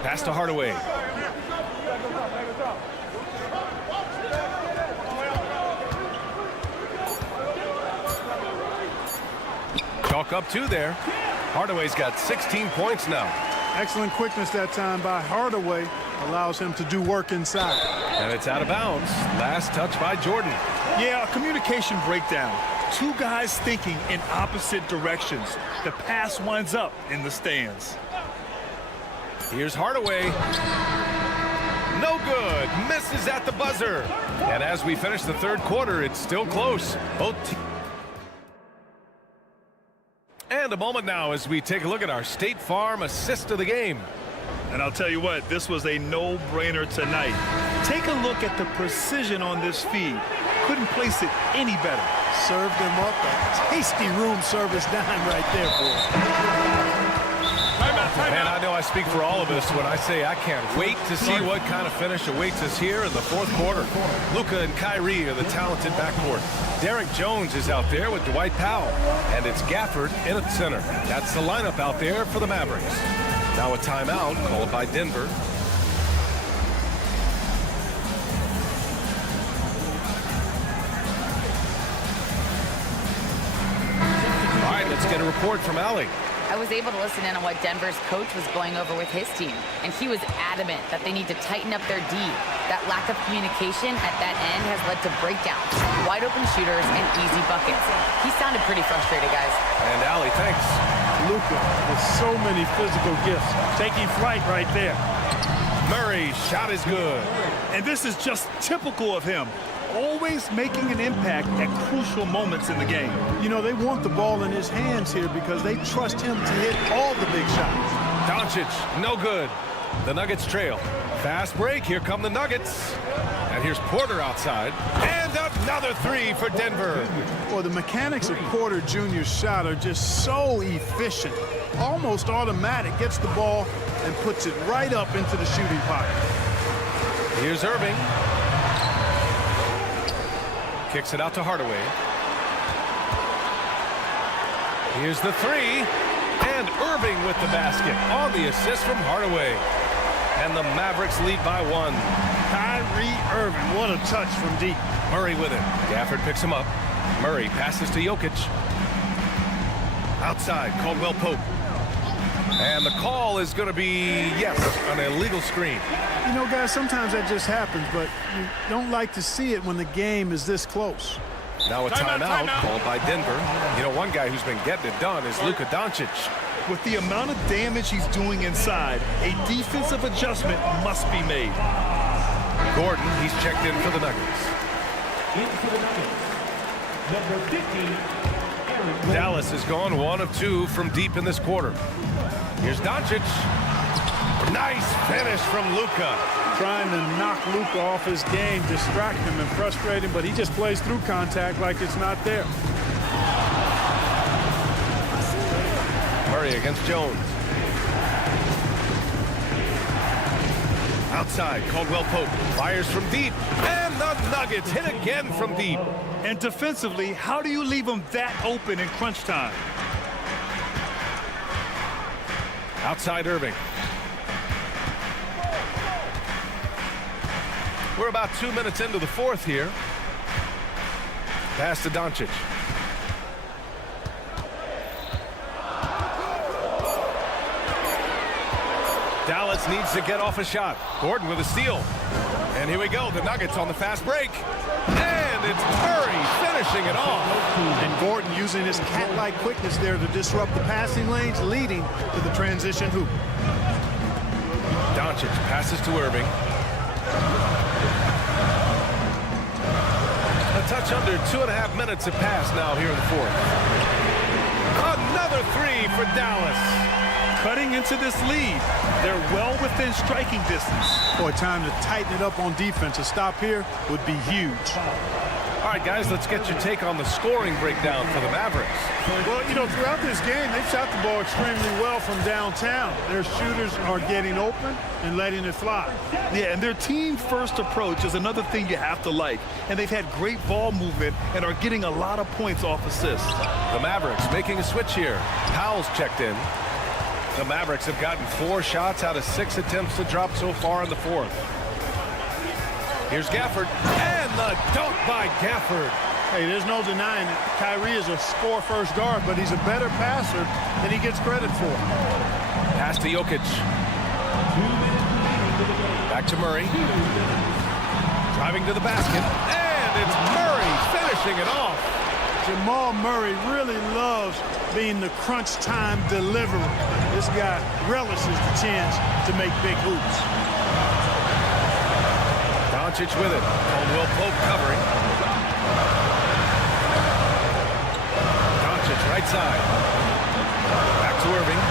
Pass to Hardaway. Chalk up 2 there. Hardaway's got 16 points now. Excellent quickness that time by Hardaway. Allows him to do work inside. And it's out of bounds. Last touch by Jordan. Yeah, a communication breakdown. 2 guys thinking in opposite directions. The pass winds up in the stands. Here's Hardaway. No good. Misses at the buzzer. And as we finish the third quarter, it's still close. And a moment now as we take a look at our State Farm assist of the game. And I'll tell you what, this was a no-brainer tonight. Take a look at the precision on this feed. Couldn't place it any better. Served him up a tasty room service dime right there, boy. And I know I speak for all of us when I say I can't wait to see what kind of finish awaits us here in the fourth quarter. Luka and Kyrie are the talented backcourt. Derek Jones is out there with Dwight Powell. And it's Gafford in at center. That's the lineup out there for the Mavericks. Now a timeout called by Denver. All right, let's get a report from Allie. I was able to listen in on what Denver's coach was going over with his team, and he was adamant that they need to tighten up their D. That lack of communication at that end has led to breakdowns, wide open shooters, and easy buckets. He sounded pretty frustrated, guys. And Allie, thanks. Luka with so many physical gifts, taking flight right there. Murray's shot is good. And this is just typical of him. Always making an impact at crucial moments in the game. You know, they want the ball in his hands here because they trust him to hit all the big shots. Doncic, no good. The Nuggets trail. Fast break. Here come the Nuggets. And here's Porter outside. And another 3 for Denver. Well, the mechanics of Porter Jr.'s shot are just so efficient. Almost automatic. Gets the ball and puts it right up into the shooting pocket. Here's Irving. Kicks it out to Hardaway. Here's the 3. And Irving with the basket on the assist from Hardaway. And the Mavericks lead by 1. Kyrie Irving, what a touch from deep. Murray with it. Gafford picks him up. Murray passes to Jokic. Outside, Caldwell Pope. And the call is going to be, yes, an illegal screen. You know, guys, sometimes that just happens, but you don't like to see it when the game is this close. Now a timeout called by Denver. You know, one guy who's been getting it done is Luka Doncic. With the amount of damage he's doing inside, a defensive adjustment must be made. Gordon, he's checked in for the Nuggets. In for the Nuggets, number 50, Dallas has gone 1 of 2 from deep in this quarter. Here's Doncic. Nice finish from Luka. Trying to knock Luka off his game, distract him and frustrate him, but he just plays through contact like it's not there. Murray against Jones. Outside, Caldwell Pope fires from deep. And the Nuggets hit again from deep. And defensively, how do you leave them that open in crunch time? Outside Irving. We're about 2 minutes into the fourth here. Pass to Doncic. Dallas needs to get off a shot. Gordon with a steal. And here we go. The Nuggets on the fast break. And it's Murray finishing it off. And Gordon using his cat-like quickness there to disrupt the passing lanes, leading to the transition hoop. Doncic passes to Irving. A touch under 2.5 minutes have passed now here in the fourth. Another 3 for Dallas. Cutting into this lead. They're well within striking distance. Boy, time to tighten it up on defense. A stop here would be huge. All right, guys, let's get your take on the scoring breakdown for the Mavericks. Well, you know, throughout this game, they've shot the ball extremely well from downtown. Their shooters are getting open and letting it fly. Yeah, and their team-first approach is another thing you have to like. And they've had great ball movement and are getting a lot of points off assists. The Mavericks making a switch here. Powell's checked in. The Mavericks have gotten 4 shots out of 6 attempts to drop so far in the fourth. Here's Gafford, and the dunk by Gafford. Hey, there's no denying it. Kyrie is a score-first guard, but he's a better passer than he gets credit for. Pass to Jokic. Back to Murray. Driving to the basket, and it's Murray finishing it off. Jamal Murray really loves being the crunch time deliverer. This guy relishes the chance to make big hoops. Doncic with it. Caldwell Pope covering. Doncic right side. Back to Irving.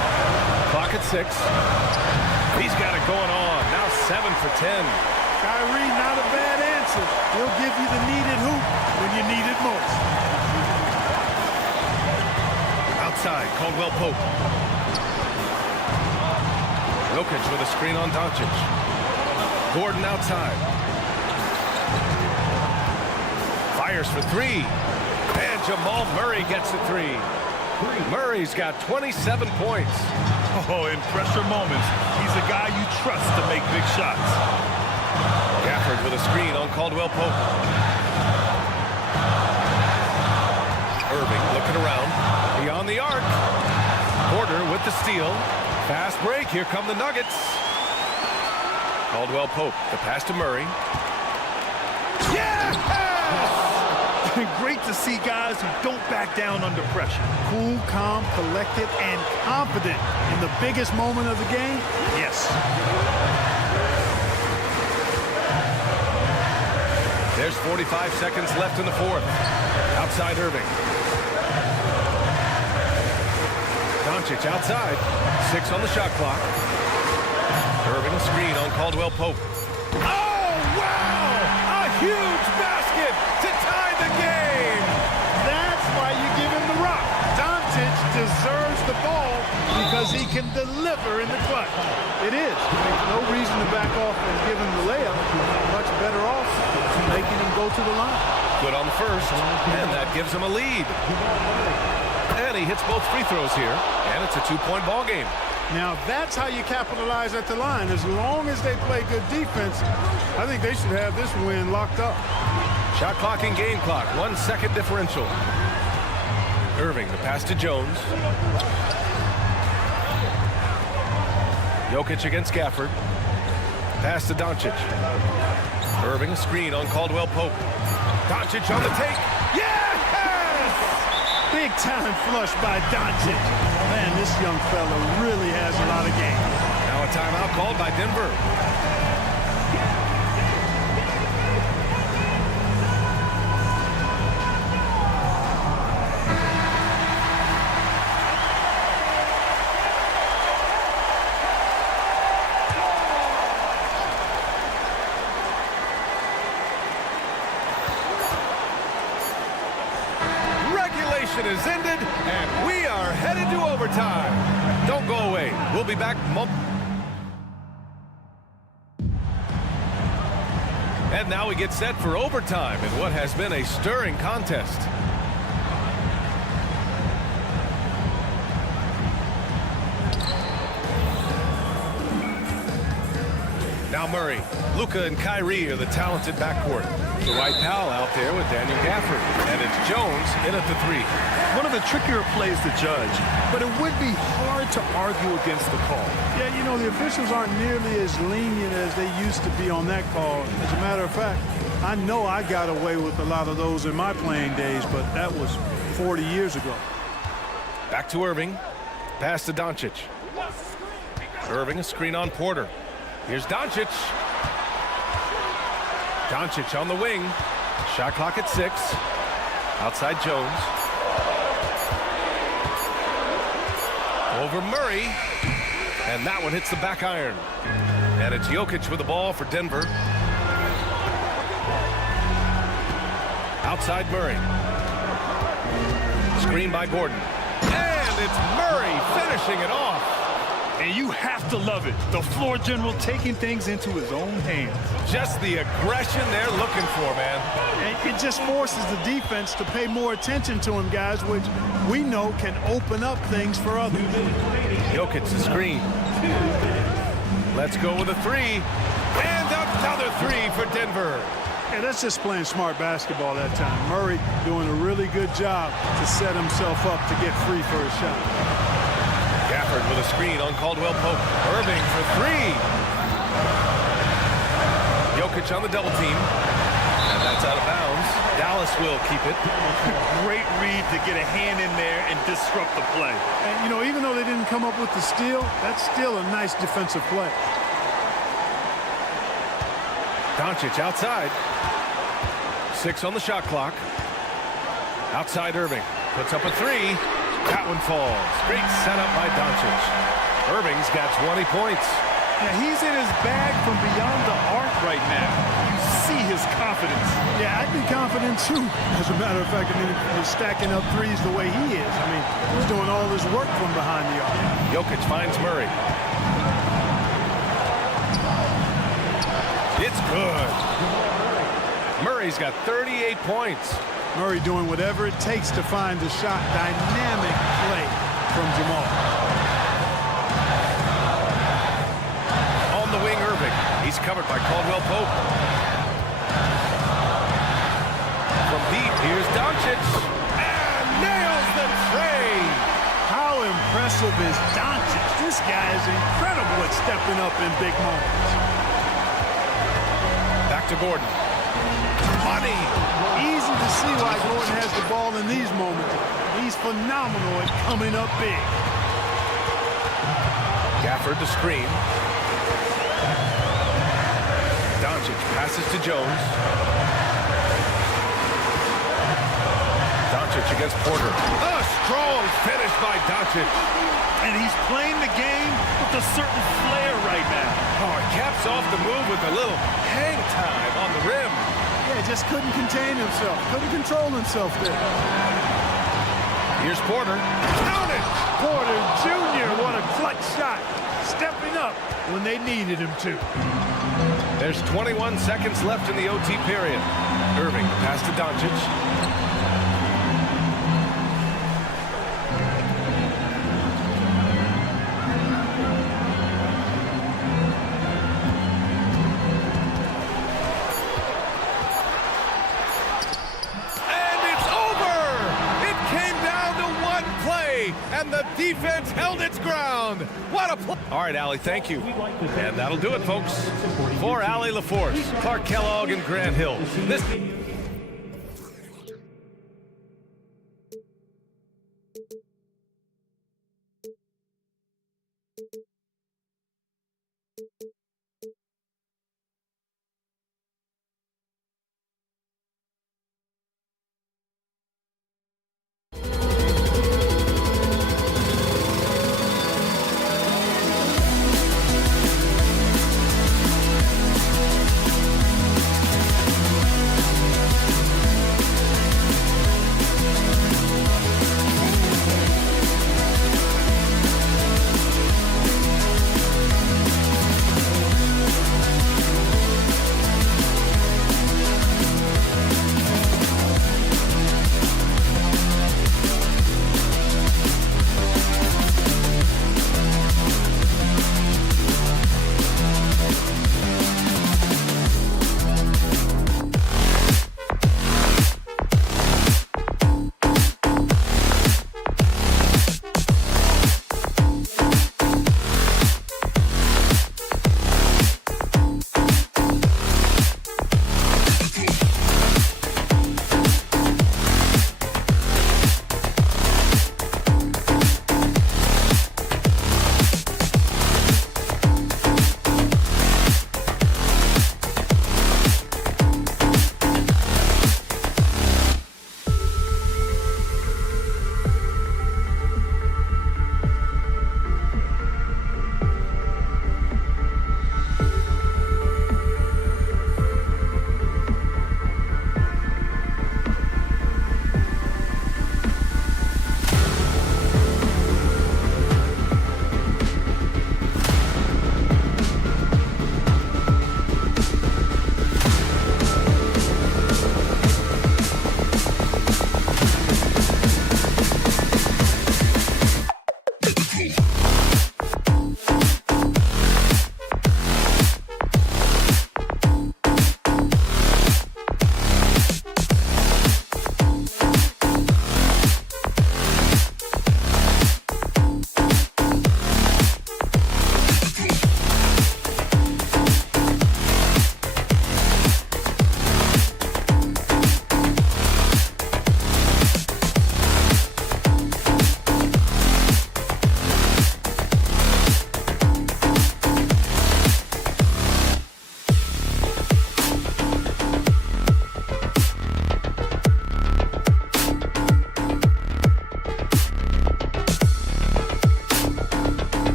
Clock at 6. He's got it going on. Now 7 for 10. Kyrie, not a bad answer. He'll give you the needed hoop when you need it most. Outside, Caldwell Pope. Jokic with a screen on Doncic. Gordon outside. Fires for 3. And Jamal Murray gets the 3. Murray's got 27 points. Oh, in pressure moments, he's a guy you trust to make big shots. Gafford with a screen on Caldwell Pope. Irving looking around. Beyond the arc. Porter with the steal. Fast break. Here come the Nuggets. Caldwell Pope. The pass to Murray. Yes! Great to see guys who don't back down under pressure. Cool, calm, collected, and confident in the biggest moment of the game. Yes. There's 45 seconds left in the fourth. Outside Irving. Doncic outside. 6 on the shot clock. Irving a screen on Caldwell Pope. Oh, wow! A huge basket to tie the game! That's why you give him the rock. Doncic deserves the ball because he can deliver in the clutch. It is. There's no reason to back off and give him the layup. Much better off making him go to the line. Good on the first, and that gives him a lead. And he hits both free throws here, and it's a 2-point ball game. Now, that's how you capitalize at the line. As long as they play good defense, I think they should have this win locked up. Shot clock and game clock, 1 second differential. Irving, the pass to Jones. Jokic against Gafford. Pass to Doncic. Irving a screen on Caldwell Pope. Doncic on the take. Yes! Big time flush by Doncic. Man, this young fella really has a lot of game. Now a timeout called by Denver. Is ended, and we are headed to overtime. Don't go away. We'll be back. And now we get set for overtime in what has been a stirring contest. Now Murray, Luka, and Kyrie are the talented backcourt. Dwight Powell out there with Daniel Gafford. And it's Jones in at the 3. One of the trickier plays to judge, but it would be hard to argue against the call. Yeah, you know, the officials aren't nearly as lenient as they used to be on that call. As a matter of fact, I know I got away with a lot of those in my playing days, but that was 40 years ago. Back to Irving. Pass to Doncic. Irving a screen on Porter. Here's Doncic. Doncic on the wing. Shot clock at 6. Outside Jones. Over Murray. And that one hits the back iron. And it's Jokic with the ball for Denver. Outside Murray. Screen by Gordon. And it's Murray finishing it off. And you have to love it. The floor general taking things into his own hands. Just the aggression they're looking for, man. And it just forces the defense to pay more attention to him, guys, which we know can open up things for others. Jokic the screen. Let's go with a three. And another three for Denver. Yeah, that's just playing smart basketball that time. Murray doing a really good job to set himself up to get free for a shot. Gafford with a screen on Caldwell Pope. Irving for three. Jokic on the double team. And that's out of bounds. Dallas will keep it. Great read to get a hand in there and disrupt the play. And, you know, even though they didn't come up with the steal, that's still a nice defensive play. Doncic outside. 6 on the shot clock. Outside Irving. Puts up a three. That one falls. Great setup by Doncic. Irving's got 20 points. Yeah, he's in his bag from beyond the arc right now. You see his confidence. Yeah, I'd be confident too. As a matter of fact, I mean, he's stacking up threes the way he is. I mean, he's doing all this work from behind the arc. Jokic finds Murray. It's good. Murray's got 38 points. Murray doing whatever it takes to find the shot. Dynamic play from Jamal. On the wing, Irving. He's covered by Caldwell Pope. From deep, here's Doncic. And nails the tray. How impressive is Doncic? This guy is incredible at stepping up in big moments. Back to Gordon. Money. Easy to see why Gordon has the ball in these moments. He's phenomenal at coming up big. Gafford to screen. Doncic passes to Jones. Doncic against Porter. A strong finish by Doncic. And he's playing the game with a certain flair right now. Oh, he caps off the move with a little hang time on the rim. Yeah, just couldn't contain himself. Couldn't control himself there. Here's Porter. Count it! Porter Jr., what a clutch shot. Stepping up when they needed him to. There's 21 seconds left in the OT period. Irving pass to Doncic. And the defense held its ground. What a play. All right, Allie, thank you. And that'll do it, folks. For Allie LaForce, Clark Kellogg, and Grant Hill. This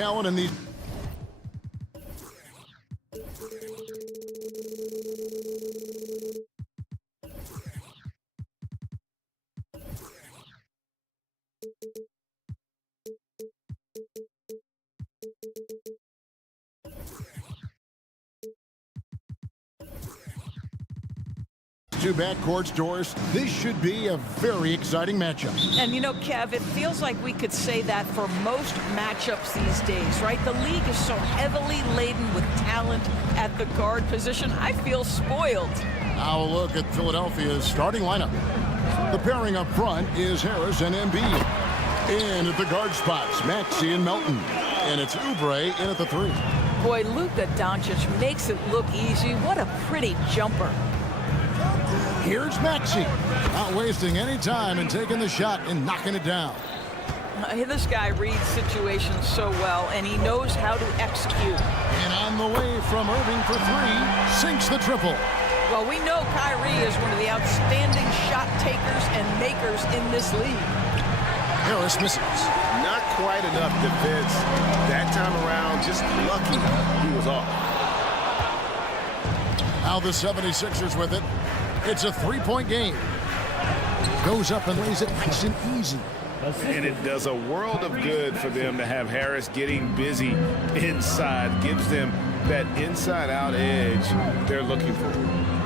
talent in these. Two backcourts, Doris. This should be a very exciting matchup. And you know, Kev, it feels like we could say that for most matchups these days, right? The league is so heavily laden with talent at the guard position. I feel spoiled. Now a look at Philadelphia's starting lineup. The pairing up front is Harris and Embiid. In at the guard spots, Maxey and Melton. And it's Oubre in at the 3. Boy, Luka Doncic makes it look easy. What a pretty jumper. Here's Maxey, not wasting any time and taking the shot and knocking it down. This guy reads situations so well, and he knows how to execute. And on the way from Irving for 3, sinks the triple. Well, we know Kyrie is one of the outstanding shot takers and makers in this league. Harris misses. Not quite enough defense that time around. Just lucky he was off. Now the 76ers with it. It's a 3-point game. Goes up and lays it nice and easy. And it does a world of good for them to have Harris getting busy inside. Gives them that inside-out edge they're looking for.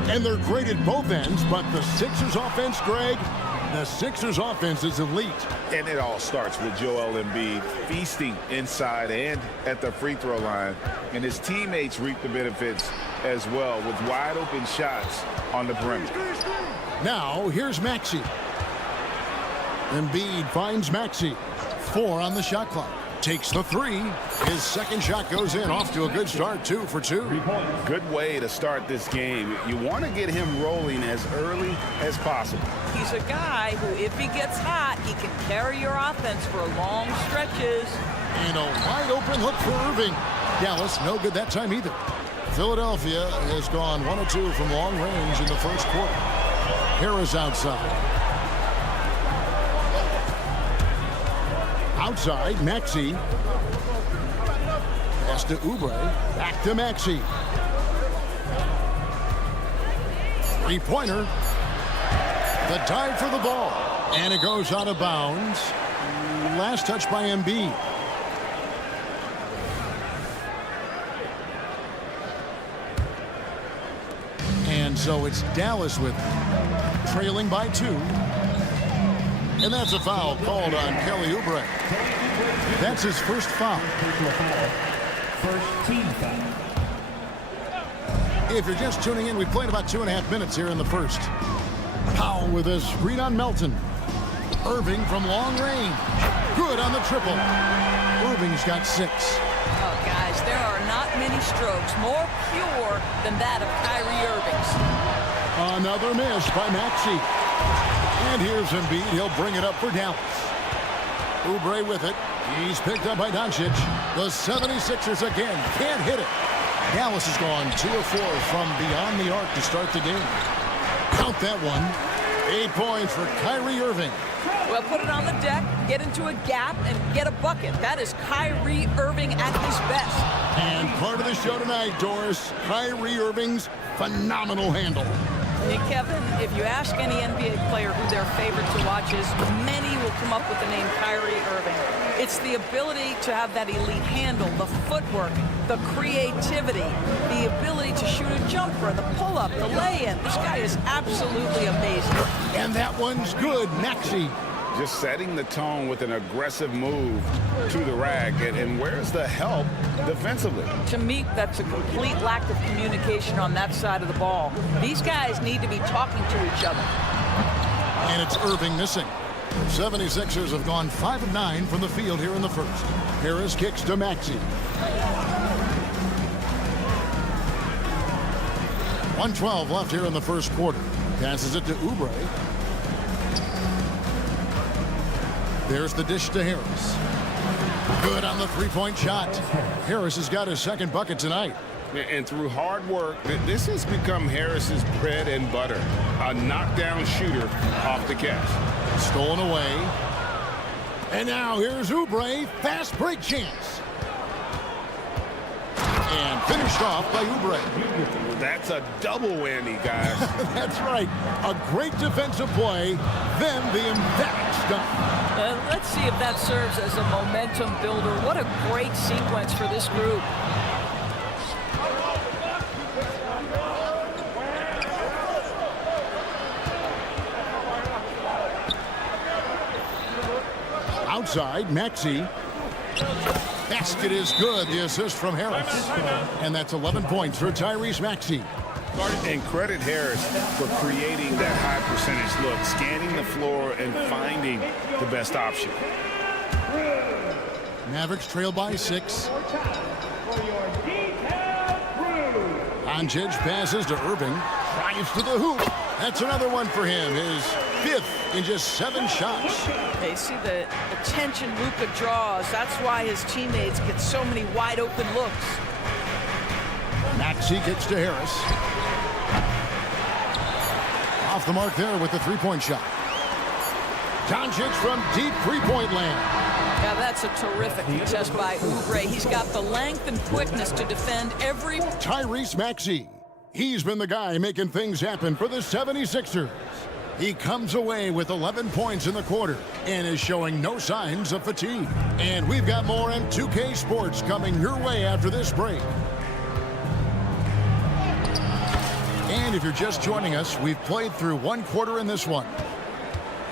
And they're great at both ends, but the Sixers offense, Greg, the Sixers offense is elite. And it all starts with Joel Embiid feasting inside and at the free throw line. And his teammates reap the benefits as well with wide open shots on the perimeter. Now here's Maxey. Embiid finds Maxey. 4 on the shot clock. Takes the 3. His second shot goes in. Off to a good start. 2 for 2. Good way to start this game. You want to get him rolling as early as possible. He's a guy who, if he gets hot, he can carry your offense for long stretches. And a wide open look for Irving. Dallas, no good that time either. Philadelphia has gone 1 of 2 from long range in the first quarter. Harris outside. Outside, Maxey. Pass to Oubre. Back to Maxey. 3-pointer. The dive for the ball. And it goes out of bounds. Last touch by Embiid. And so it's Dallas with trailing by 2. And that's a foul called on Kelly Oubre. That's his first foul. First team foul. If you're just tuning in, we played about 2.5 minutes here in the first. Powell with a screen on Melton. Irving from long range. Good on the triple. Irving's got 6. Oh, guys, there are not many strokes more pure than that of Kyrie Irving's. Another miss by Maxey. And here's Embiid. He'll bring it up for Dallas. Oubre with it. He's picked up by Doncic. The 76ers again can't hit it. Dallas has gone 2 of 4 from beyond the arc to start the game. Count that one. 8 points for Kyrie Irving. Well, put it on the deck, get into a gap, and get a bucket. That is Kyrie Irving at his best. And part of the show tonight, Doris, Kyrie Irving's phenomenal handle. Hey, Kevin, if you ask any NBA player who their favorite to watch is, many will come up with the name Kyrie Irving. It's the ability to have that elite handle, the footwork, the creativity, the ability to shoot a jumper, the pull-up, the lay-in. This guy is absolutely amazing. And that one's good, Maxey. Just setting the tone with an aggressive move to the rack. And where's the help defensively? To me, that's a complete lack of communication on that side of the ball. These guys need to be talking to each other. And it's Irving missing. 76ers have gone 5 of 9 from the field here in the first. Harris kicks to Maxey. 1:12 left here in the first quarter. Passes it to Oubre. There's the dish to Harris. Good on the 3-point shot. Harris has got his second bucket tonight. And through hard work, this has become Harris's bread and butter. A knockdown shooter off the catch. Stolen away. And now here's Oubre. Fast break chance. And finished off by Oubre. That's a double whammy, guys. That's right. A great defensive play, then the emphatic stuff. Let's see if that serves as a momentum builder. What a great sequence for this group. Outside, Maxey. Basket is good. The assist from Harris. And that's 11 points for Tyrese Maxey. And credit Harris for creating that high percentage look, scanning the floor and finding the best option. Mavericks trail by 6. Doncic passes to Irving. Drives to the hoop. That's another one for him. His 5th in just 7 shots. They see the attention Luka draws. That's why his teammates get so many wide open looks. Maxey gets to Harris. Off the mark there with the 3-point shot. Doncic from deep 3-point land. Yeah, that's a terrific contest by Oubre. He's got the length and quickness to defend every... Tyrese Maxey. He's been the guy making things happen for the 76ers. He comes away with 11 points in the quarter and is showing no signs of fatigue. And we've got more in 2K Sports coming your way after this break. And if you're just joining us, we've played through 1 quarter in this one.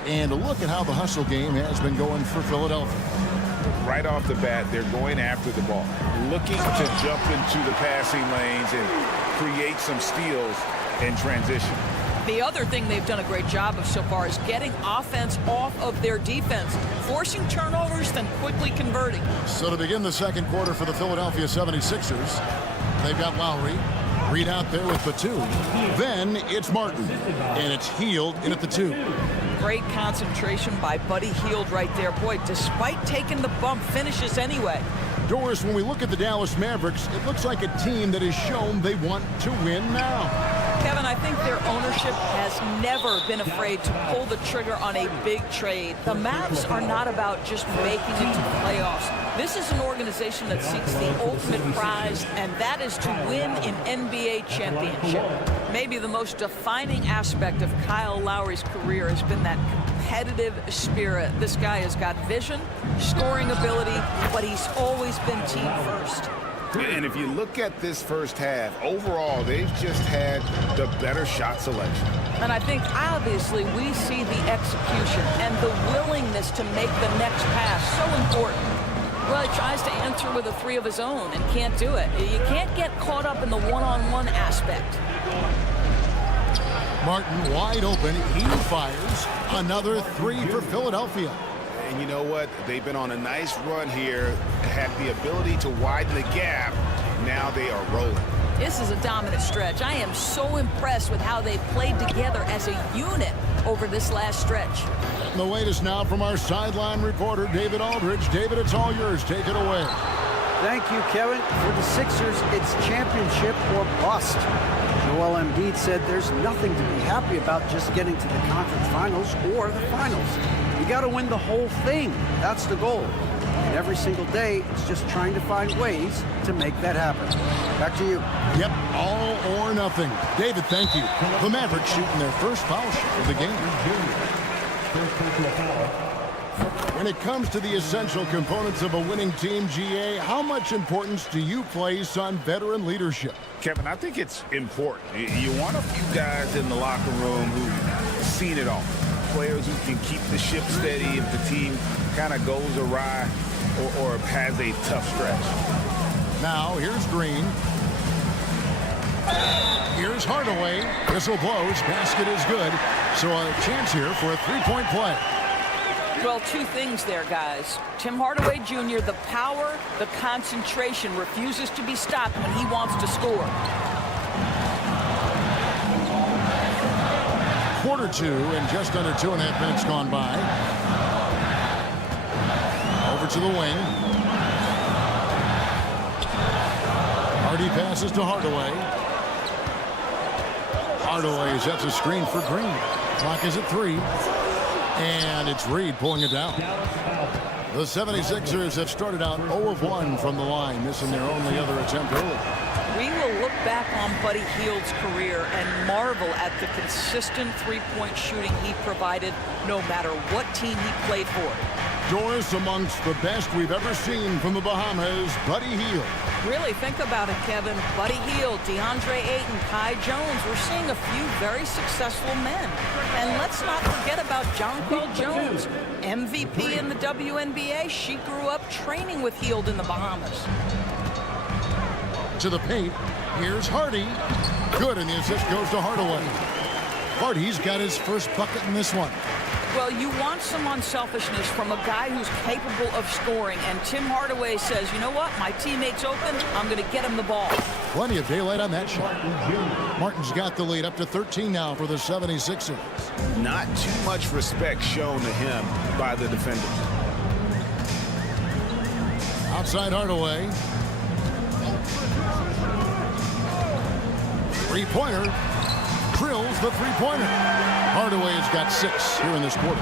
And look at how the hustle game has been going for Philadelphia. Right off the bat, they're going after the ball, looking to jump into the passing lanes and create some steals in transition. The other thing they've done a great job of so far is getting offense off of their defense, forcing turnovers, then quickly converting. So to begin the second quarter for the Philadelphia 76ers, they've got Lowry. Reed out there with Batum. Then it's Martin, and it's Hield in at the 2. Great concentration by Buddy Hield right there. Boy, despite taking the bump, finishes anyway. Doris, when we look at the Dallas Mavericks, it looks like a team that has shown they want to win now. Kevin, I think their ownership has never been afraid to pull the trigger on a big trade. The Mavs are not about just making it to the playoffs. This is an organization that seeks the ultimate prize, and that is to win an NBA championship. Maybe the most defining aspect of Kyle Lowry's career has been that competitive spirit. This guy has got vision, scoring ability, but he's always been team first. And if you look at this first half, overall, they've just had the better shot selection. And I think, obviously, we see the execution and the willingness to make the next pass so important. Well, he tries to answer with a 3 of his own and can't do it. You can't get caught up in the one-on-one aspect. Martin wide open. He fires another 3 for Philadelphia. And you know what? They've been on a nice run here, had the ability to widen the gap. Now they are rolling. This is a dominant stretch. I am so impressed with how they played together as a unit over this last stretch. And the latest now from our sideline reporter, David Aldridge. David, it's all yours. Take it away. Thank you, Kevin. For the Sixers, it's championship or bust. Joel Embiid said there's nothing to be happy about just getting to the conference finals or the finals. You got to win the whole thing. That's the goal. And every single day, it's just trying to find ways to make that happen. Back to you. Yep, all or nothing. David, thank you. The Mavericks shooting their first foul shot of the game. When it comes to the essential components of a winning team, GA, how much importance do you place on veteran leadership? Kevin, I think it's important. You want a few guys in the locker room who've seen it all. Players who can keep the ship steady if the team kind of goes awry or has a tough stretch. Now, here's Green. Here's Hardaway. Whistle blows. Basket is good. So a chance here for a 3-point play. Well, 2 things there, guys. Tim Hardaway Jr., the power, the concentration, refuses to be stopped when he wants to score. Quarter 2 and just under 2.5 minutes gone by. Over to the wing. Hardy passes to Hardaway. Hardaway sets a screen for Green. Clock is at 3. And it's Reed pulling it down. The 76ers have started out 0 of 1 from the line, missing their only other attempt early. We will look back on Buddy Hield's career and marvel at the consistent three-point shooting he provided no matter what team he played for. Doris, amongst the best we've ever seen from the Bahamas, Buddy Hield. Really, think about it, Kevin. Buddy Hield, DeAndre Ayton, Kai Jones. We're seeing a few very successful men. And let's not forget about Jonquel Jones, MVP in the WNBA. She grew up training with Hield in the Bahamas. To the paint, here's Hardy. Good, and the assist goes to Hardaway. Hardy's got his first bucket in this one. Well, you want some unselfishness from a guy who's capable of scoring, and Tim Hardaway says, you know what, my teammate's open, I'm going to get him the ball. Plenty of daylight on that shot. Martin's got the lead up to 13 now for the 76ers. Not too much respect shown to him by the defenders. Outside Hardaway. Three-pointer. Drills the three-pointer. Hardaway's got 6 here in this quarter.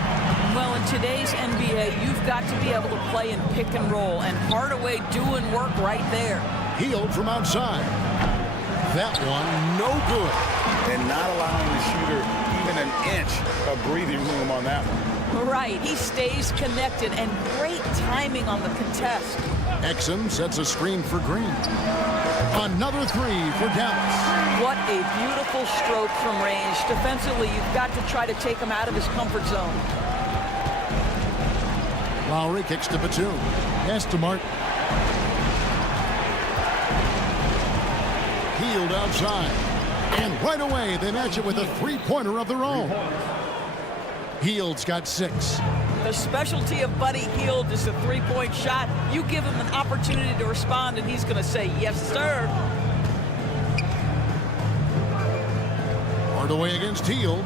Well, in today's NBA, you've got to be able to play in pick and roll, and Hardaway doing work right there. Hield from outside. That one, no good. And not allowing the shooter even an inch of breathing room on that one. Right, he stays connected, and great timing on the contest. Exum sets a screen for Green. Another 3 for Dallas. What a beautiful stroke from range. Defensively, you've got to try to take him out of his comfort zone. Lowry kicks to Batum. Pass to Martin. Hield outside. And right away, they match it with a three-pointer of their own. Hield's got 6. The specialty of Buddy Hield is the three-point shot. You give him an opportunity to respond, and he's going to say, yes, sir. Hardaway against Hield.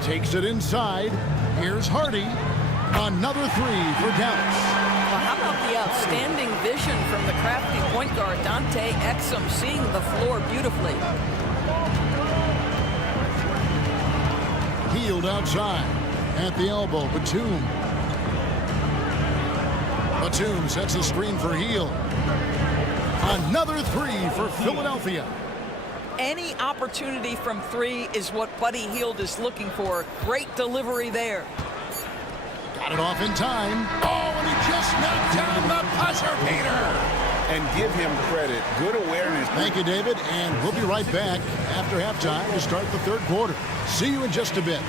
Takes it inside. Here's Hardy. Another 3 for Dallas. Well, how about the outstanding vision from the crafty point guard, Dante Exum, seeing the floor beautifully. Hield outside. At the elbow, Batum. Batum sets a screen for Hield. Another 3 for Philadelphia. Any opportunity from 3 is what Buddy Hield is looking for. Great delivery there. Got it off in time. Oh, and he just knocked down the buzzer beater. And give him credit. Good awareness. Thank you, David. And we'll be right back after halftime to start the third quarter. See you in just a bit.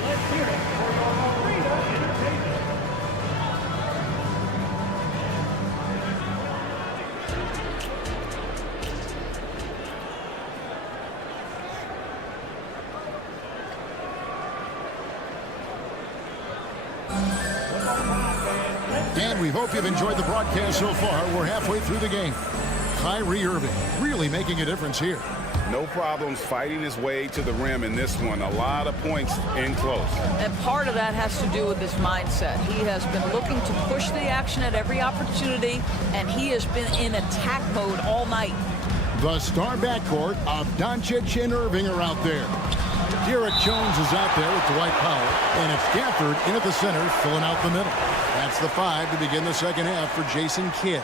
And we hope you've enjoyed the broadcast so far. We're halfway through the game. Kyrie Irving really making a difference here. No problems fighting his way to the rim in this one. A lot of points in close. And part of that has to do with his mindset. He has been looking to push the action at every opportunity, and he has been in attack mode all night. The star backcourt of Doncic and Irving are out there. Derek Jones is out there with Dwight Powell, and it's Gafford in at the center, filling out the middle. That's the 5 to begin the second half for Jason Kidd.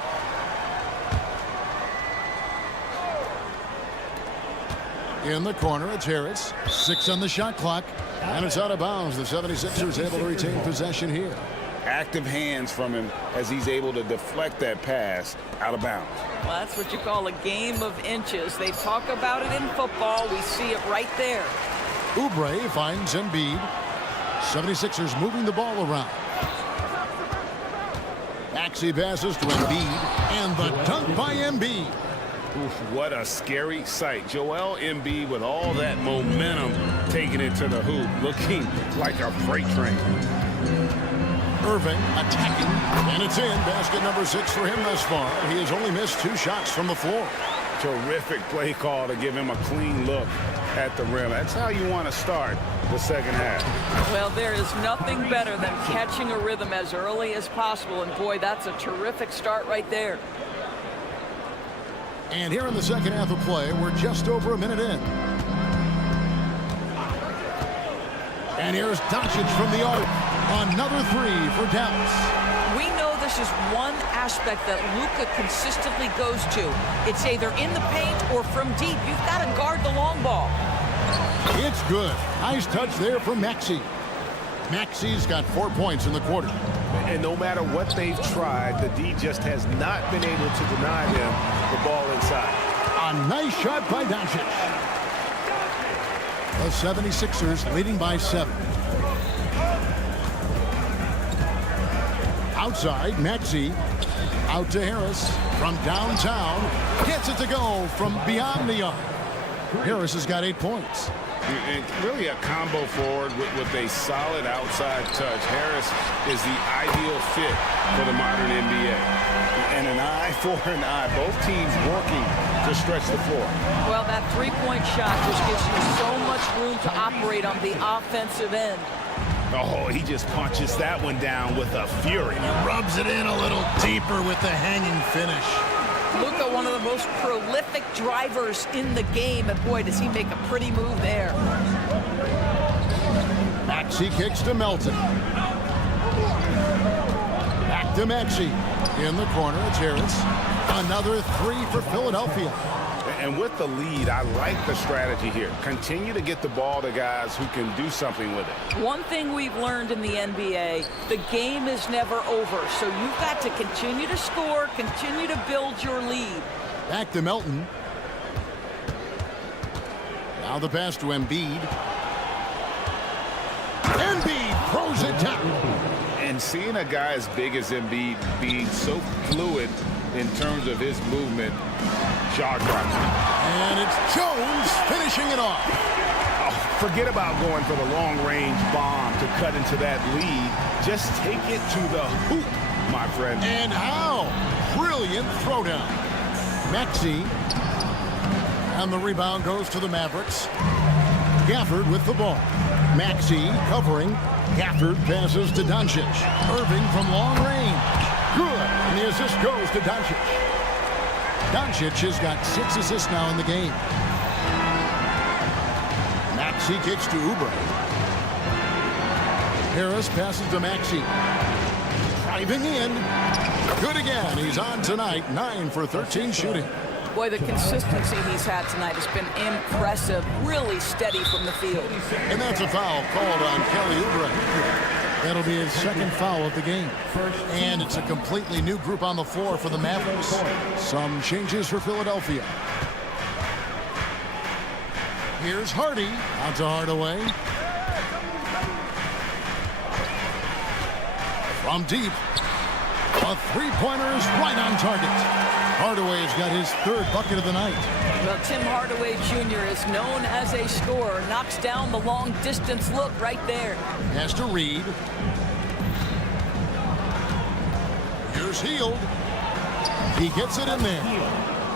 In the corner, it's Harris. 6 on the shot clock, and it's out of bounds. The 76ers able to retain possession here. Active hands from him as he's able to deflect that pass out of bounds. Well, that's what you call a game of inches. They talk about it in football. We see it right there. Oubre finds Embiid. 76ers moving the ball around. Maxey passes to Embiid, and the dunk by Embiid. Oof, what a scary sight. Joel Embiid with all that momentum taking it to the hoop, looking like a freight train. Irving attacking, and it's in. Basket number 6 for him thus far. He has only missed 2 shots from the floor. Terrific play call to give him a clean look at the rim. That's how you want to start the second half. Well, there is nothing better than catching a rhythm as early as possible, and boy, that's a terrific start right there. And here in the second half of play, we're just over a minute in. And here's Doncic from the arc. Another three for Dallas. We know this is one aspect that Luka consistently goes to. It's either in the paint or from deep. You've got to guard the long ball. It's good. Nice touch there from Maxey. Maxey's got 4 points in the quarter. And no matter what they've tried, the D just has not been able to deny them the ball inside. A nice shot by Doncic. The 76ers leading by 7. Outside, Maxey. Out to Harris from downtown. Gets it to go from beyond the arc. Harris has got 8 points. And really a combo forward with a solid outside touch. Harris is the ideal fit for the modern NBA. And an eye for an eye. Both teams working to stretch the floor. Well, that three-point shot just gives you so much room to operate on the offensive end. Oh, he just punches that one down with a fury. Rubs it in a little deeper with the hanging finish. Luka, one of the most prolific drivers in the game, and boy, does he make a pretty move there. Maxey kicks to Melton. Back to Maxey. In the corner, it's Harris. Another three for Philadelphia. And with the lead, I like the strategy here. Continue to get the ball to guys who can do something with it. One thing we've learned in the NBA, the game is never over. So you've got to continue to score, continue to build your lead. Back to Melton. Now the pass to Embiid. Embiid throws it down. And seeing a guy as big as Embiid being so fluid in terms of his movement, jaw-dropping. And it's Jones finishing it off. Oh, forget about going for the long-range bomb to cut into that lead. Just take it to the hoop, my friend. And how? Brilliant throwdown. Maxey. And the rebound goes to the Mavericks. Gafford with the ball. Maxey covering. Gafford passes to Doncic. Irving from long range. Good. And the assist goes to Doncic. Doncic has got 6 assists now in the game. Maxey kicks to Oubre. Harris passes to Maxey. Driving in. Good again. He's on tonight. 9 for 13 shooting. Boy, the consistency he's had tonight has been impressive. Really steady from the field. And that's a foul called on Kelly Oubre. That'll be his second foul of the game. And it's a completely new group on the floor for the Mavericks. Some changes for Philadelphia. Here's Hardy. Out to Hardaway. From deep. A three-pointer is right on target. Hardaway's got his 3rd bucket of the night. Well, Tim Hardaway Jr. is known as a scorer. Knocks down the long-distance look right there. Has to Reed. Here's Hield. He gets it in there.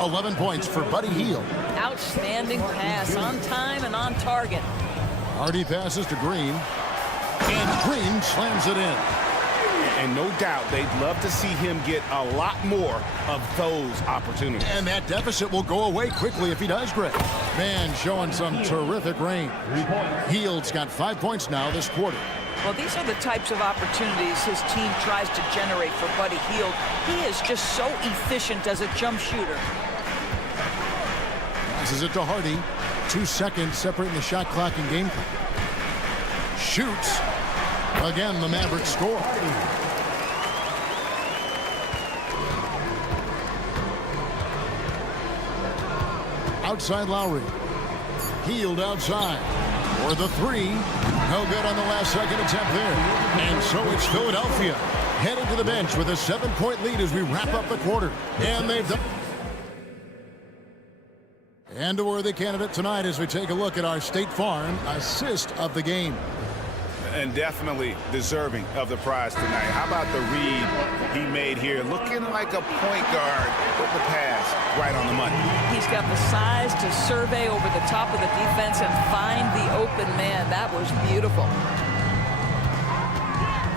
11 points for Buddy Hield. Outstanding pass, on time and on target. Hardy passes to Green. And Green slams it in. And no doubt they'd love to see him get a lot more of those opportunities. And that deficit will go away quickly if he does, Greg. Man showing some terrific range. Hield's got 5 points now this quarter. Well, these are the types of opportunities his team tries to generate for Buddy Hield. He is just so efficient as a jump shooter. Passes it to Hardy. 2 seconds separating the shot clock and game clock. Shoots. Again, the Mavericks score. Outside Lowry. Hield outside. For the three. No good on the last second attempt there. And so it's Philadelphia headed to the bench with a 7-point lead as we wrap up the quarter. And they've done. And a worthy candidate tonight as we take a look at our State Farm assist of the game. And definitely deserving of the prize tonight. How about the read he made here? Looking like a point guard with the pass right on the money. He's got the size to survey over the top of the defense and find the open man. That was beautiful.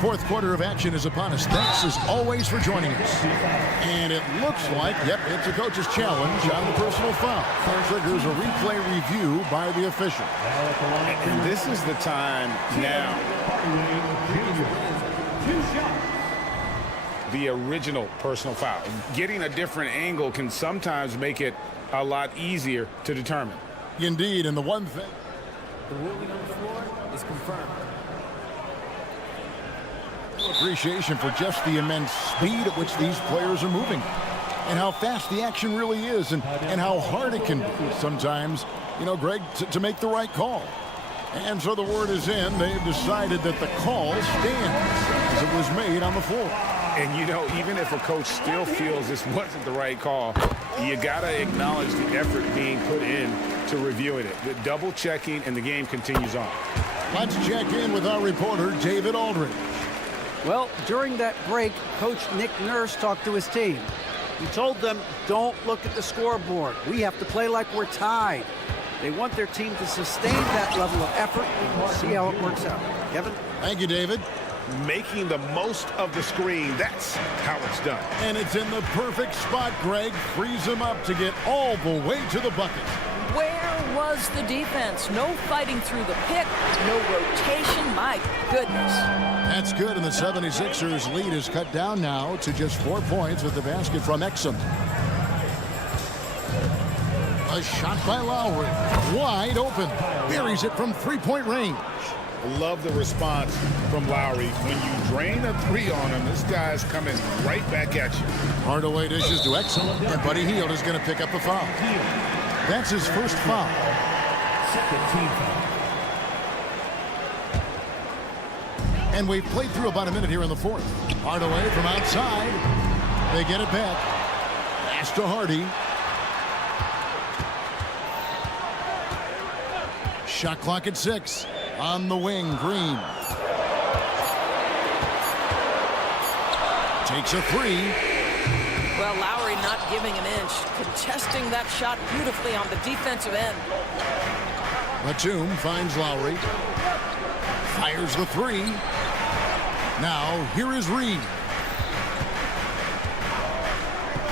Fourth quarter of action is upon us. Thanks as always for joining us. And it looks like, yep, it's a coach's challenge on the personal foul. Triggers a replay review by the official. And this is the time now. The original personal foul. Getting a different angle can sometimes make it a lot easier to determine. Indeed, and the one thing. The ruling on the floor is confirmed. Appreciation for just the immense speed at which these players are moving and how fast the action really is and how hard it can be sometimes, you know, Greg, to make the right call. And so the word is in. They've decided that the call stands as it was made on the floor. And, you know, even if a coach still feels this wasn't the right call, you got to acknowledge the effort being put in to reviewing it. The double checking, and the game continues on. Let's check in with our reporter, David Aldridge. Well, during that break, Coach Nick Nurse talked to his team. He told them, don't look at the scoreboard. We have to play like we're tied. They want their team to sustain that level of effort, and we'll see how it works out. Kevin? Thank you, David. Making the most of the screen, that's how it's done. And it's in the perfect spot, Greg. Frees him up to get all the way to the bucket. Where was the defense? No fighting through the pick, no rotation. My goodness. That's good, and the 76ers lead is cut down now to just 4 points with the basket from Exum. A shot by Lowry, wide open. Buries it from three-point range. Love the response from Lowry. When you drain a three on him, this guy's coming right back at you. Hardaway dishes to Exum, and Buddy Hield is going to pick up the foul. That's his first foul. Second team foul. And we've played through about a minute here in the fourth. Hardaway from outside. They get it back. Pass to Hardy. Shot clock at 6. On the wing, Green. Takes a three. Well, Lowry not giving an inch, contesting that shot beautifully on the defensive end. Batum finds Lowry. Fires the three. Now, here is Reed.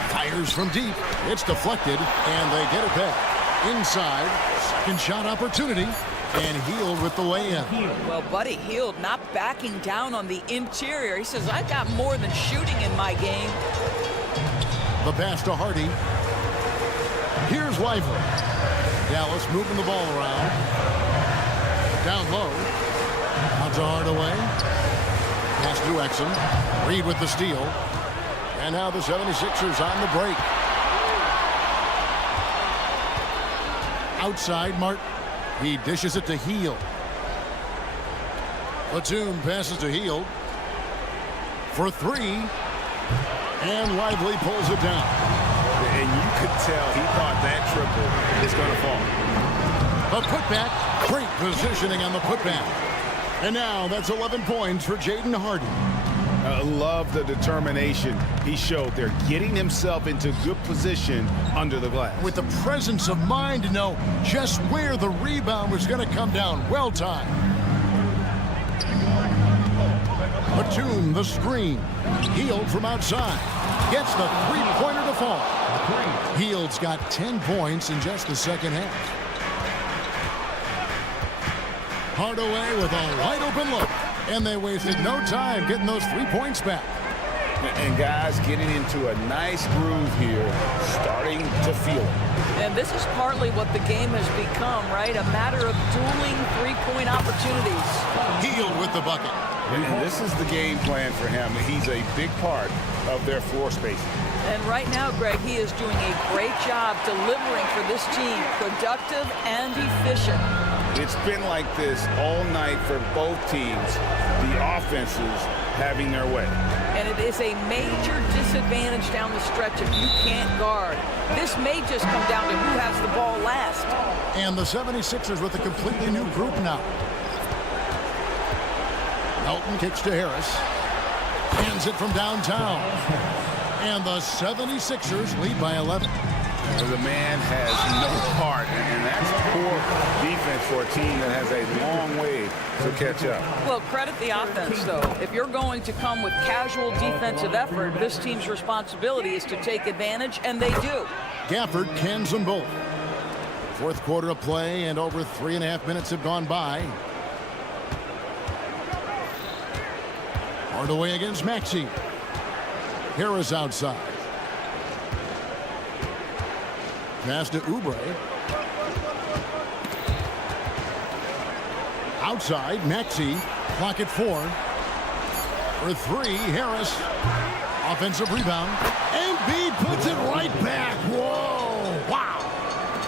Fires from deep. It's deflected, and they get it back. Inside, second shot opportunity, and Hield with the lay-in. Well, Buddy Hield not backing down on the interior. He says, I've got more than shooting in my game. The pass to Hardy. Here's Lively. Dallas moving the ball around. Down low. Out to Hardaway. Pass to Exum. Reed with the steal. And now the 76ers on the break. Outside, Martin. He dishes it to Hield. Batum passes to Hield. For three. And Lively pulls it down. And you could tell he thought that triple is going to fall. A putback. Great positioning on the putback. And now that's 11 points for Jaden Hardy. I love the determination he showed there, getting himself into good position under the glass. With the presence of mind to know just where the rebound was going to come down. Well timed. Batum, the screen. Hield from outside. Gets the three-pointer to fall. Hield's got 10 points in just the second half. Hardaway with a wide-open look. And they wasted no time getting those 3 points back. And guys getting into a nice groove here, starting to feel it. And this is partly what the game has become, right? A matter of dueling three-point opportunities. Hield with the bucket. And this is the game plan for him. He's a big part of their floor spacing. And right now, Greg, he is doing a great job delivering for this team, productive and efficient. It's been like this all night for both teams, the offenses having their way. And it is a major disadvantage down the stretch if you can't guard. This may just come down to who has the ball last. And the 76ers with a completely new group now. Melton kicks to Harris. Hands it from downtown. And the 76ers lead by 11. The man has no heart, and that's poor defense for a team that has a long way to catch up. Well, credit the offense, though. If you're going to come with casual defensive effort, this team's responsibility is to take advantage, and they do. Gafford cans them both. Fourth quarter of play, and over 3.5 minutes have gone by. Hardaway against Maxey. Harris outside. Pass to Oubre. Outside, Maxey. Clock at 4. For 3, Harris. Offensive rebound. Embiid puts it right back. Whoa! Wow!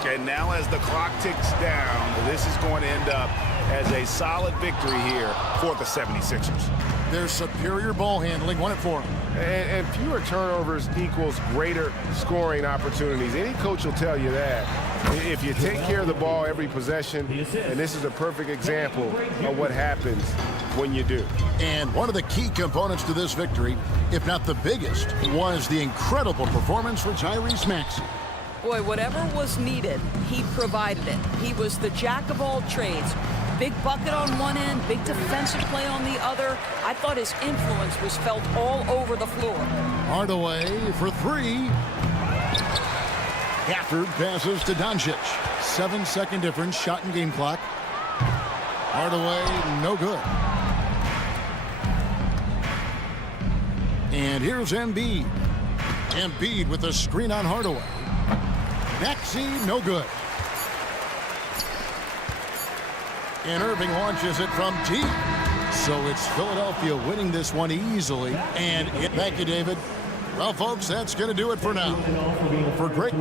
And now as the clock ticks down, this is going to end up as a solid victory here for the 76ers. Their superior ball handling won it for them. And fewer turnovers equals greater scoring opportunities. Any coach will tell you that. If you take care of the ball every possession, and this is a perfect example of what happens when you do. And one of the key components to this victory, if not the biggest, was the incredible performance for Tyrese Maxey. Boy, whatever was needed, he provided it. He was the jack of all trades. Big bucket on one end, big defensive play on the other. I thought his influence was felt all over the floor. Hardaway for 3. Gafford passes to Doncic. 7-second difference, shot and game clock. Hardaway, no good. And here's Embiid. Embiid with the screen on Hardaway. Maxey, no good. And Irving launches it from deep. So it's Philadelphia winning this one easily. And thank you, David. Well, folks, that's going to do it for now. For great.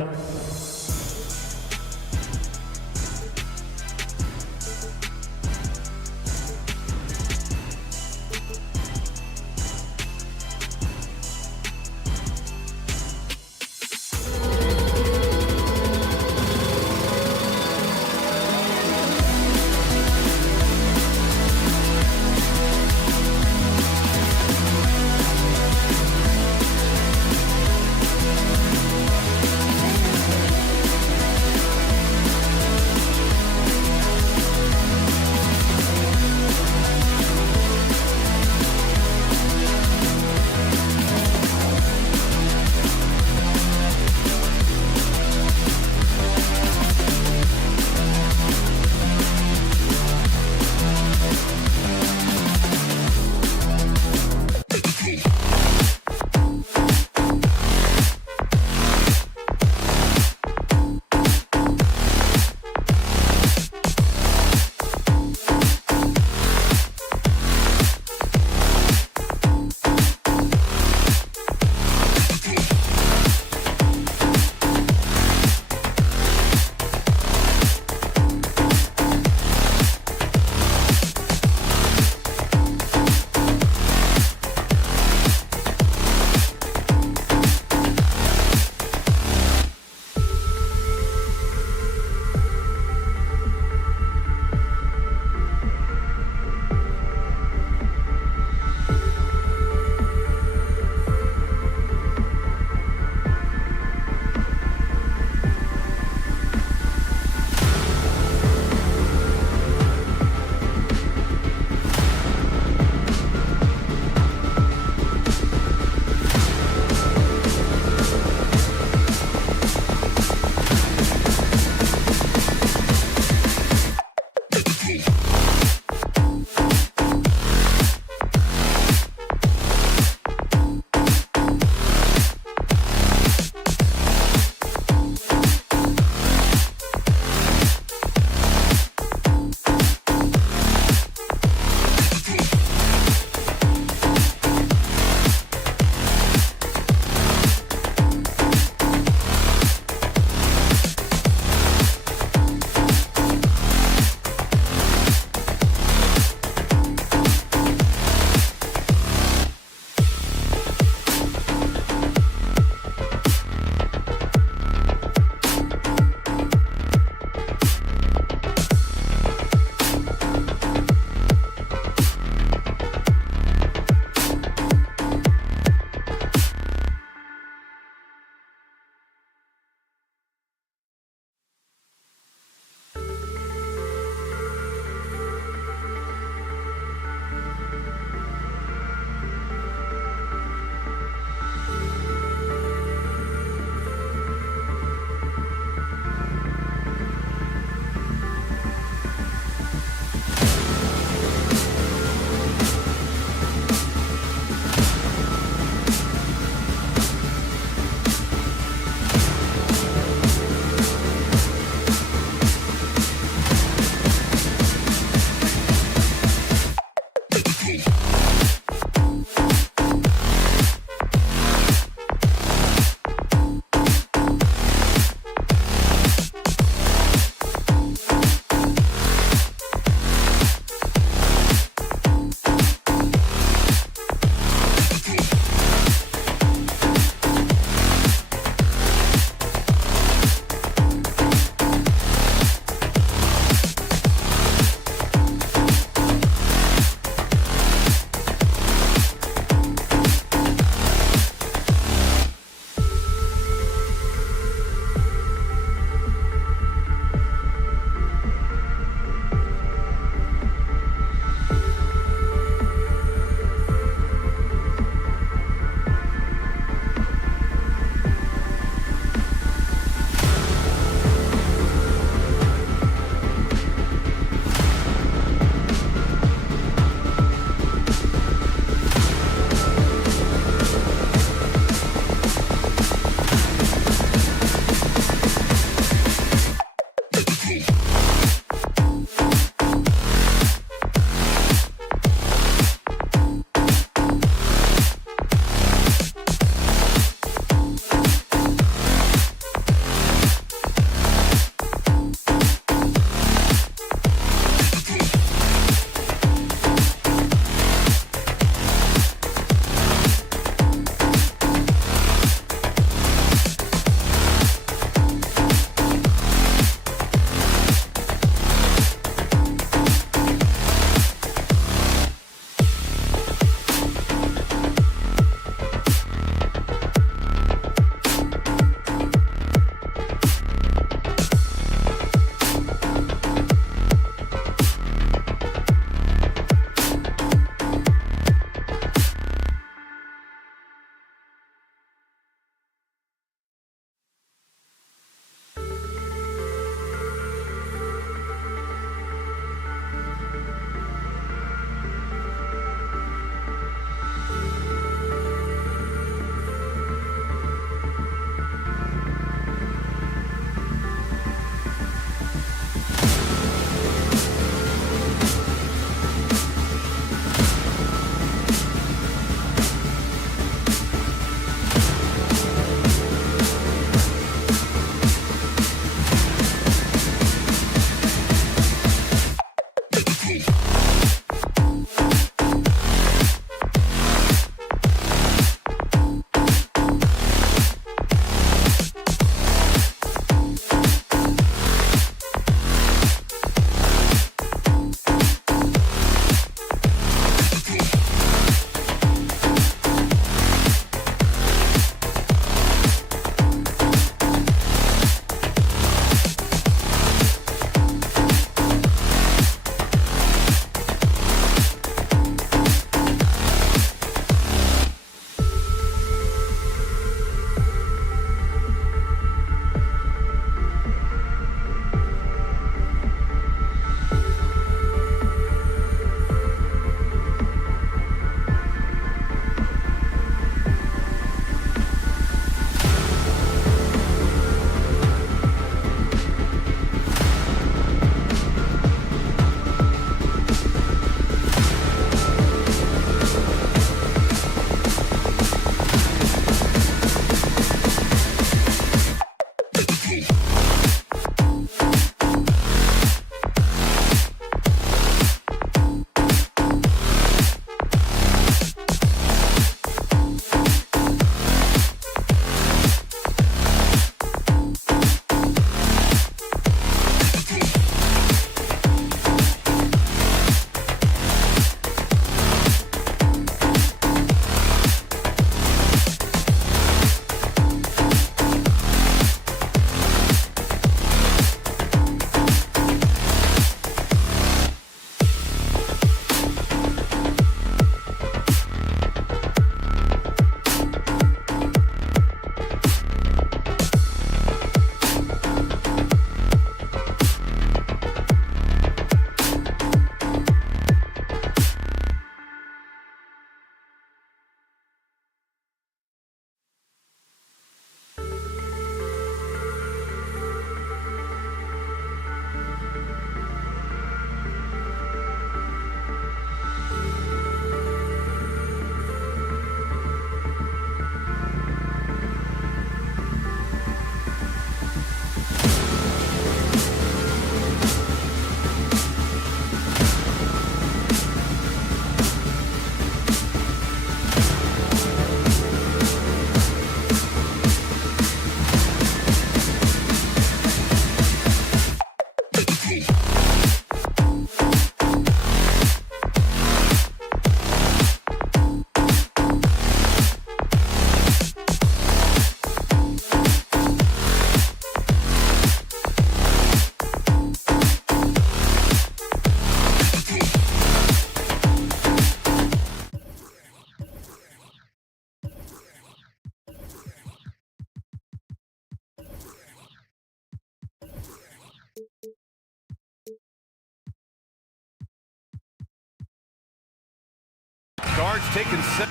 Guards taking set.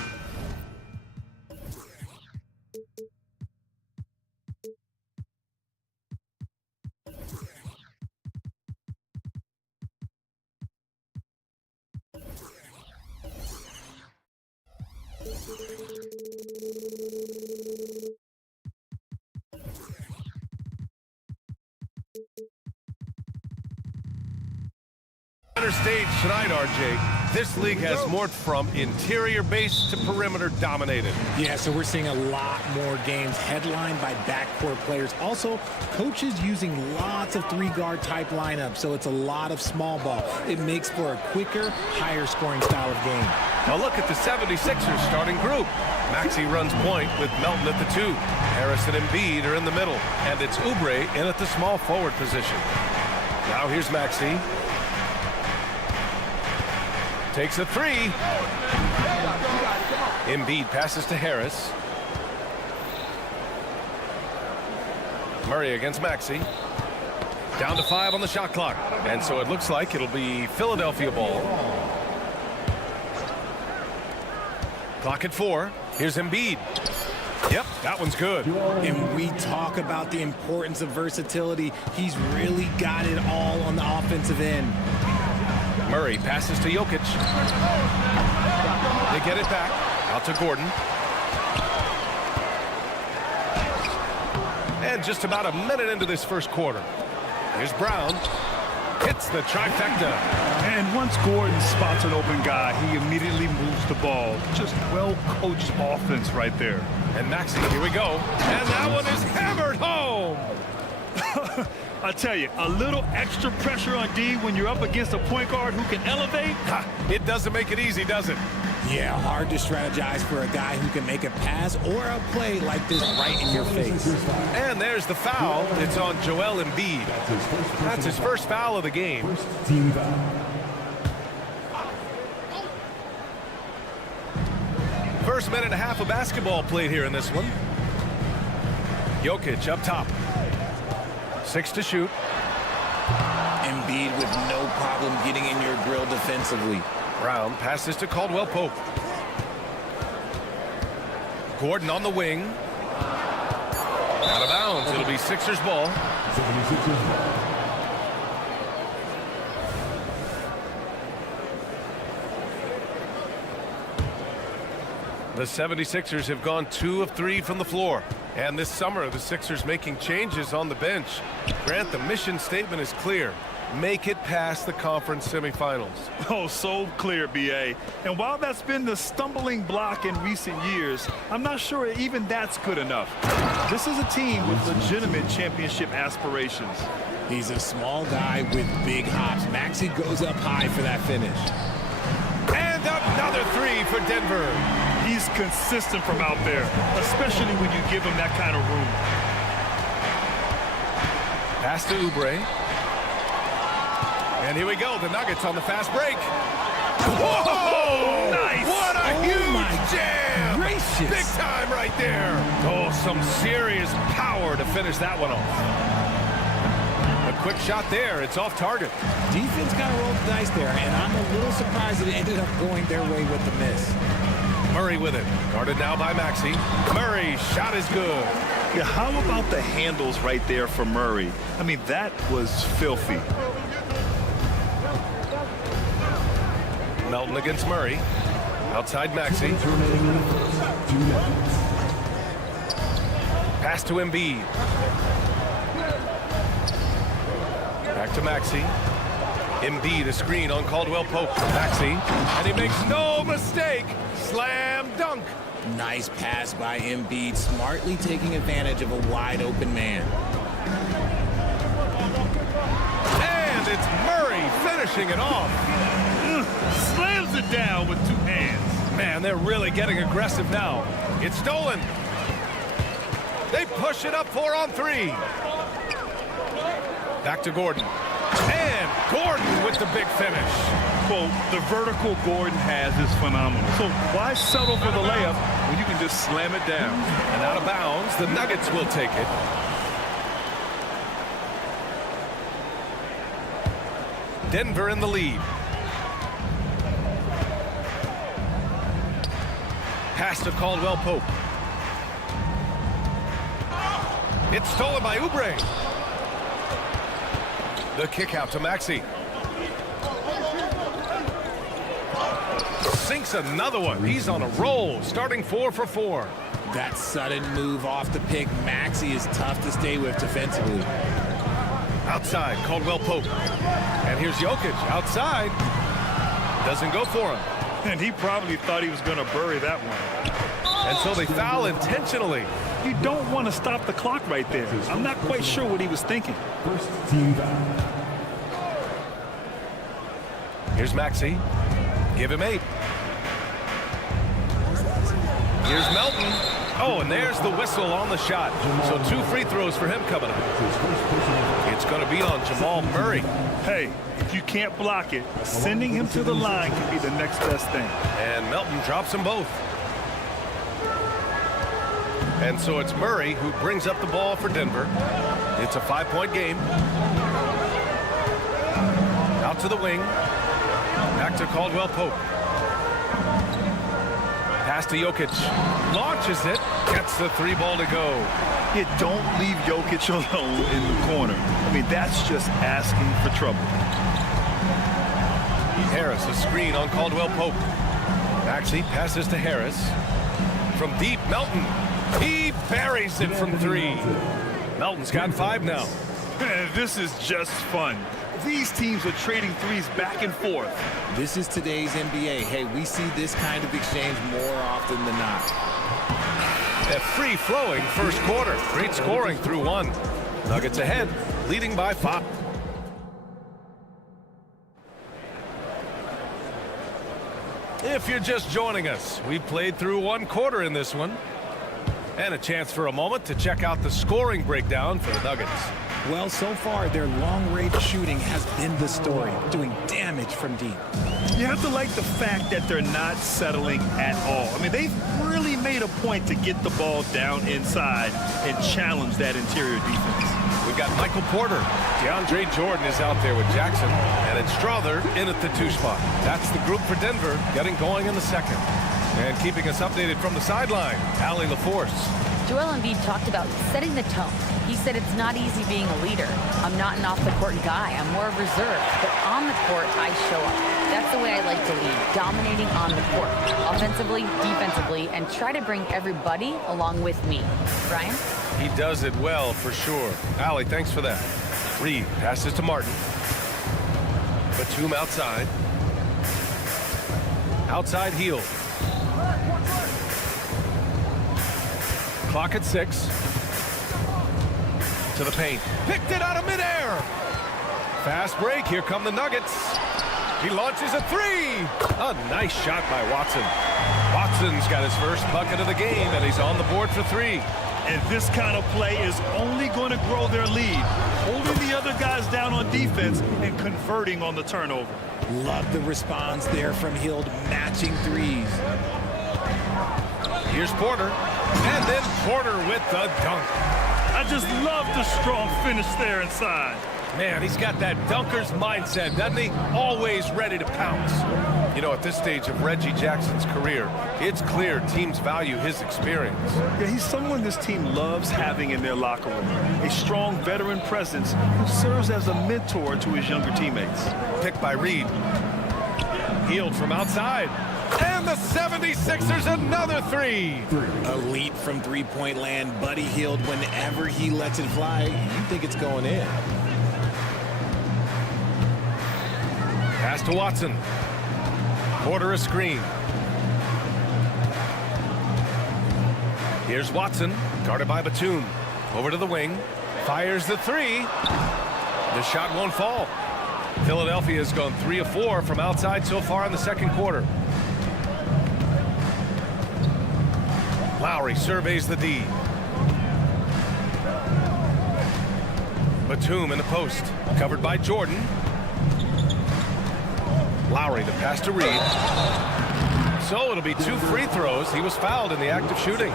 Center stage tonight, RJ. This league has morphed from interior base to perimeter dominated. Yeah, so we're seeing a lot more games headlined by backcourt players. Also, coaches using lots of three-guard type lineups, so it's a lot of small ball. It makes for a quicker, higher scoring style of game. Now look at the 76ers starting group. Maxey runs point with Melton at the 2. Harris and Embiid are in the middle, and it's Oubre in at the small forward position. Now here's Maxey. Takes a 3. Embiid passes to Harris. Murray against Maxey. Down to 5 on the shot clock. And so it looks like it'll be Philadelphia ball. Clock at 4. Here's Embiid. Yep, that one's good. And we talk about the importance of versatility. He's really got it all on the offensive end. Murray passes to Jokic. They get it back. Out to Gordon. And just about a minute into this first quarter. Here's Brown. Hits the trifecta. And once Gordon spots an open guy, he immediately moves the ball. Just well-coached offense right there. And Maxey, here we go. And that one is hammered home. I tell you, a little extra pressure on D when you're up against a point guard who can elevate. It doesn't make it easy, does it? Yeah, hard to strategize for a guy who can make a pass or a play like this right in your face. And there's the foul. It's on Joel Embiid. That's his first foul of the game. First minute and a half of basketball played here in this one. Jokic up top. 6 to shoot. Embiid with no problem getting in your grill defensively. Brown passes to Caldwell Pope. Gordon on the wing. Out of bounds. It'll be Sixers ball. The 76ers have gone 2 of 3 from the floor. And this summer, the Sixers making changes on the bench. Grant, the mission statement is clear. Make it past the conference semifinals. Oh, so clear, B.A. And while that's been the stumbling block in recent years, I'm not sure even that's good enough. This is a team with legitimate championship aspirations. He's a small guy with big hops. Maxey goes up high for that finish. And another 3 for Denver. He's consistent from out there, especially when you give him that kind of room. Pass to Oubre. And here we go, the Nuggets on the fast break. Whoa! Nice! What a huge jam! Gracious. Big time right there. Oh, some serious power to finish that one off. A quick shot there. It's off target. Defense kind of rolled the dice there, and I'm a little surprised that it ended up going their way with the miss. Murray with it. Guarded now by Maxey. Murray, shot is good. Yeah, how about the handles right there for Murray? I mean, that was filthy. Melton against Murray. Outside Maxey. Pass to Embiid. Back to Maxey. Embiid, a screen on Caldwell Pope. Maxey, and he makes no mistake. Slam dunk. Nice pass by Embiid, smartly taking advantage of a wide open man. And it's Murray finishing it off. Slams it down with 2 hands. Man, they're really getting aggressive now. It's stolen. They push it up 4 on 3. Back to Gordon. And Gordon with the big finish. Well, the vertical Gordon has is phenomenal. So why settle for the layup when you can just slam it down? And out of bounds, the Nuggets will take it. Denver in the lead. Pass to Caldwell Pope. It's stolen by Oubre. The kick out to Maxey. Sinks another one. He's on a roll, starting 4 for 4. That sudden move off the pick, Maxey is tough to stay with defensively. Outside, Caldwell Pope. And here's Jokic outside. Doesn't go for him. And he probably thought he was going to bury that one. And so they foul intentionally. You don't want to stop the clock right there. I'm not quite sure what he was thinking. First team foul. Here's Maxey. Give him 8. Here's Melton. Oh, and there's the whistle on the shot. So 2 free throws for him coming up. It's going to be on Jamal Murray. Hey, if you can't block it, sending him to the line can be the next best thing. And Melton drops them both. And so it's Murray who brings up the ball for Denver. It's a 5-point game. Out to the wing. Back to Caldwell Pope. Pass to Jokic. Launches it. Gets the 3 ball to go. You don't leave Jokic alone in the corner. I mean, that's just asking for trouble. Harris, a screen on Caldwell Pope. Maxey passes to Harris. From deep, Melton. He buries it from 3. Melton's got 5 now. This is just fun. These teams are trading threes back and forth. This is today's NBA. Hey, we see this kind of exchange more often than not. A free-flowing first quarter. Great scoring through 1. Nuggets ahead, leading by 5. If you're just joining us, we've played through 1 quarter in this one. And a chance for a moment to check out the scoring breakdown for the Nuggets. Well, so far, their long-range shooting has been the story, doing damage from deep. You have to like the fact that they're not settling at all. I mean, they've really made a point to get the ball down inside and challenge that interior defense. We've got Michael Porter. DeAndre Jordan is out there with Jackson. And it's Strother in at the 2 spot. That's the group for Denver getting going in the second. And keeping us updated from the sideline, Allie LaForce. Joel Embiid talked about setting the tone. He He said it's not easy being a leader. I'm not an off-the-court guy. I'm more reserved. But on the court, I show up. That's the way I like to lead, dominating on the court, offensively, defensively, and try to bring everybody along with me. Brian? He does it well, for sure. Allie, thanks for that. Reed passes to Martin. Batum outside. Outside heel. Clock at 6. To the paint. Picked it out of midair. Fast break. Here come the Nuggets. He launches a 3. A nice shot by Watson. Watson's got his first bucket of the game, and he's on the board for 3. And this kind of play is only going to grow their lead, holding the other guys down on defense and converting on the turnover. Love the response there from Hield, matching threes. Here's Porter. And then Porter with the dunk. I just love the strong finish there inside. Man, he's got that dunker's mindset, doesn't he? Always ready to pounce. You know, at this stage of Reggie Jackson's career, it's clear teams value his experience. Yeah, he's someone this team loves having in their locker room. A strong veteran presence who serves as a mentor to his younger teammates. Picked by Reed. Hield from outside. And the 76ers another 3. Elite from three-point land. Buddy Hield, whenever he lets it fly, you think it's going in. Pass to Watson. Porter a screen. Here's Watson, guarded by Batum. Over to the wing. Fires the 3. The shot won't fall. Philadelphia has gone 3 of 4 from outside so far in the second quarter. Lowry surveys the D. Batum in the post. Covered by Jordan. Lowry, the pass to Reed. So it'll be 2 free throws. He was fouled in the act of shooting.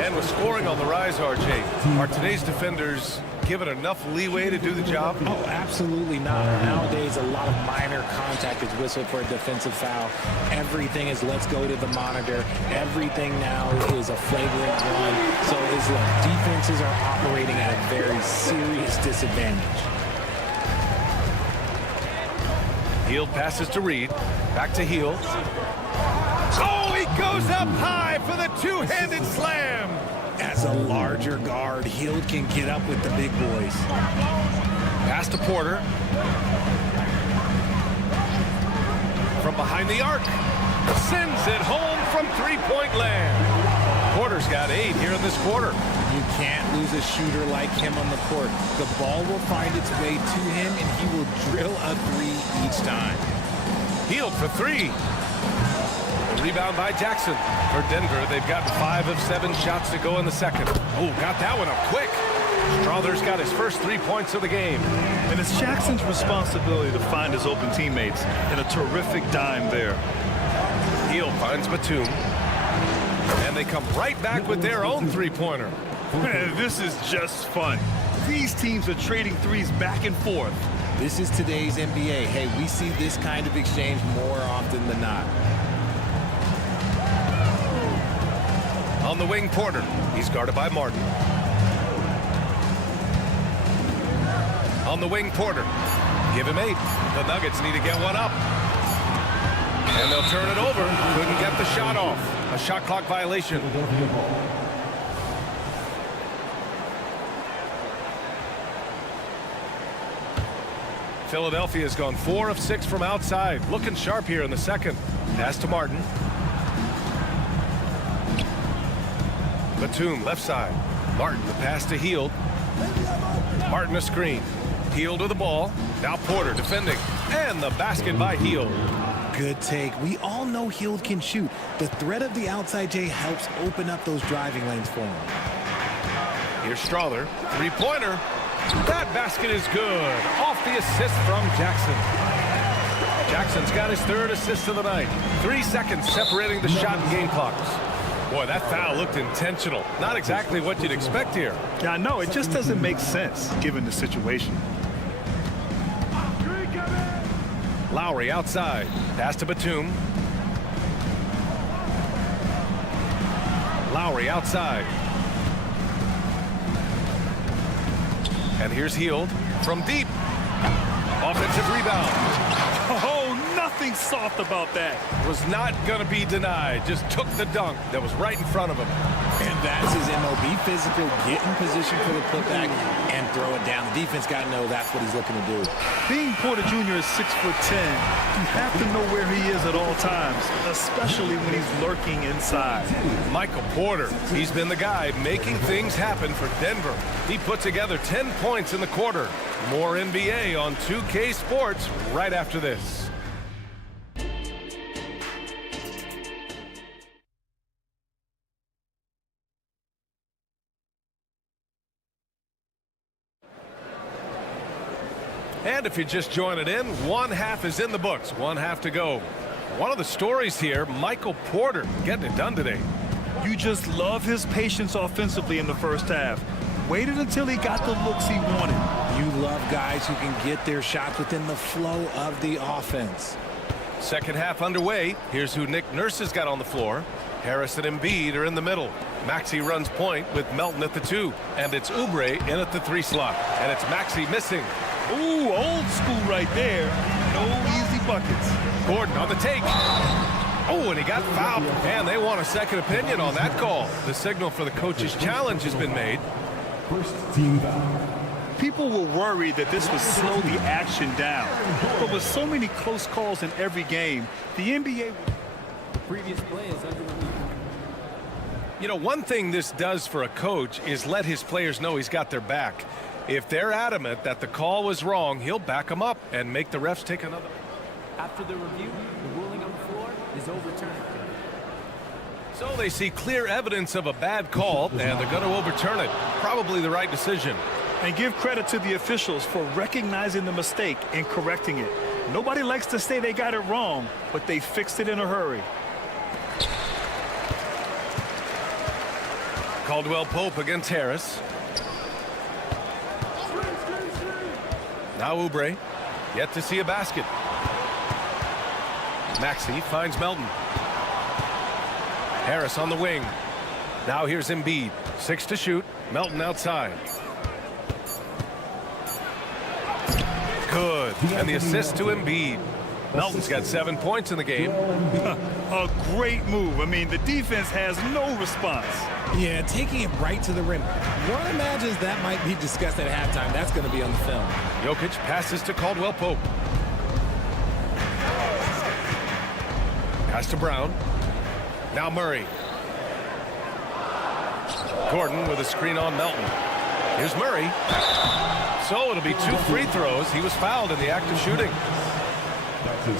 And with scoring on the rise, RJ, are today's defenders given enough leeway to do the job? Oh, absolutely not. Nowadays, a lot of minor contact is whistled for a defensive foul. Everything is let's go to the monitor. Everything now is a flagrant run. So defenses are operating at a very serious disadvantage. Hield passes to Reed. Back to Hield. Oh, he goes up high for the two-handed slam. As a larger guard, Hield can get up with the big boys. Pass to Porter. From behind the arc. Sends it home from three-point land. Porter's got 8 here in this quarter. You can't lose a shooter like him on the court. The ball will find its way to him, and he will drill a 3 each time. Hield for 3. The rebound by Jackson. For Denver, they've gotten 5 of 7 shots to go in the second. Oh, got that one up quick. Strother's got his first 3 points of the game. And it's Jackson's responsibility to find his open teammates, and a terrific dime there. Hield finds Batum. And they come right back with their own three-pointer. Man, this is just fun. These teams are trading threes back and forth. This is today's NBA. Hey, we see this kind of exchange more often than not. On the wing, Porter. He's guarded by Martin. On the wing, Porter. Give him 8. The Nuggets need to get one up. And they'll turn it over. Couldn't get the shot off. A shot clock violation. Philadelphia has gone 4 of 6 from outside. Looking sharp here in the second. Pass to Martin. Batum, left side. Martin, the pass to Hield. Martin, a screen. Hield with the ball. Now Porter defending. And the basket by Hield. Good take. We all know Hield can shoot. The threat of the outside J helps open up those driving lanes for him. Here's Strother. Three-pointer. That basket is good. Off the assist from Jackson. Jackson's got his 3rd assist of the night. 3 seconds separating the shot and game clocks. Boy, that foul looked intentional. Not exactly what you'd expect here. Yeah, I know. It just doesn't make sense given the situation. Lowry outside. Pass to Batum. Lowry outside. And here's Hield from deep. Offensive rebound. Oh, nothing soft about that. Was not going to be denied. Just took the dunk that was right in front of him. And that's his MO. Be physical, get in position for the putback, and throw it down. The defense got to know that's what he's looking to do. Being Porter Jr. is 6'10", you have to know where he is at all times, especially when he's lurking inside. Michael Porter, he's been the guy making things happen for Denver. He put together 10 points in the quarter. More NBA on 2K Sports right after this. And if you're just joining in, one half is in the books, one half to go. One of the stories here, Michael Porter getting it done today. You just love his patience offensively in the first half. Waited until he got the looks he wanted. You love guys who can get their shots within the flow of the offense. Second half underway. Here's who Nick Nurse has got on the floor. Harris and Embiid are in the middle. Maxey runs point with Melton at the 2. And it's Oubre in at the 3 slot. And it's Maxey missing. Ooh, old school right there. No easy buckets. Gordon on the take. Oh, and he got fouled. And they want a second opinion on that call. The signal for the coach's challenge has been made. First team foul. People were worried that this would slow the action down. But with so many close calls in every game, the NBA... The previous play is under review. You know, one thing this does for a coach is let his players know he's got their back. If they're adamant that the call was wrong, he'll back them up and make the refs take another. After the review, the ruling on the floor is overturned. So they see clear evidence of a bad call, and they're going to overturn it. Probably the right decision. And give credit to the officials for recognizing the mistake and correcting it. Nobody likes to say they got it wrong, but they fixed it in a hurry. Caldwell Pope against Harris. Now Oubre, yet to see a basket. Maxey finds Melton. Harris on the wing. Now here's Embiid. 6 to shoot. Melton outside. Good. And the assist to Embiid. Melton's got 7 points in the game. A great move. I mean, the defense has no response. Yeah, taking it right to the rim. One imagines that might be discussed at halftime. That's going to be on the film. Jokic passes to Caldwell Pope. Pass to Brown. Now Murray. Gordon with a screen on Melton. Here's Murray. So it'll be 2 free throws. He was fouled in the act of shooting.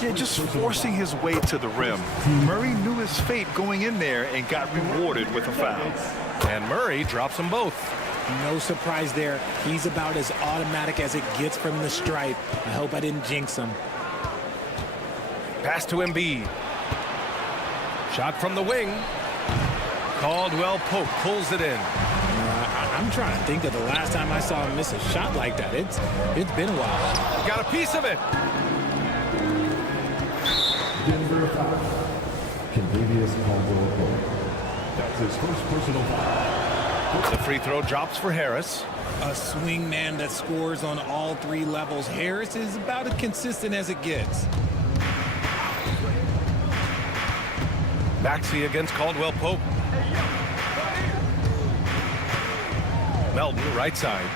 Yeah, just forcing his way to the rim. Murray knew his fate going in there and got rewarded with a foul. And Murray drops them both. No surprise there. He's about as automatic as it gets from the stripe. I hope I didn't jinx him. Pass to Embiid. Shot from the wing. Caldwell Pope pulls it in. I'm trying to think of the last time I saw him miss a shot like that. It's been a while. Got a piece of it. Denver foul. Contavious Caldwell Pope. That's his first personal foul. The free throw drops for Harris. A swing man that scores on all 3 levels. Harris is about as consistent as it gets. Maxey against Caldwell Pope. Melton right side.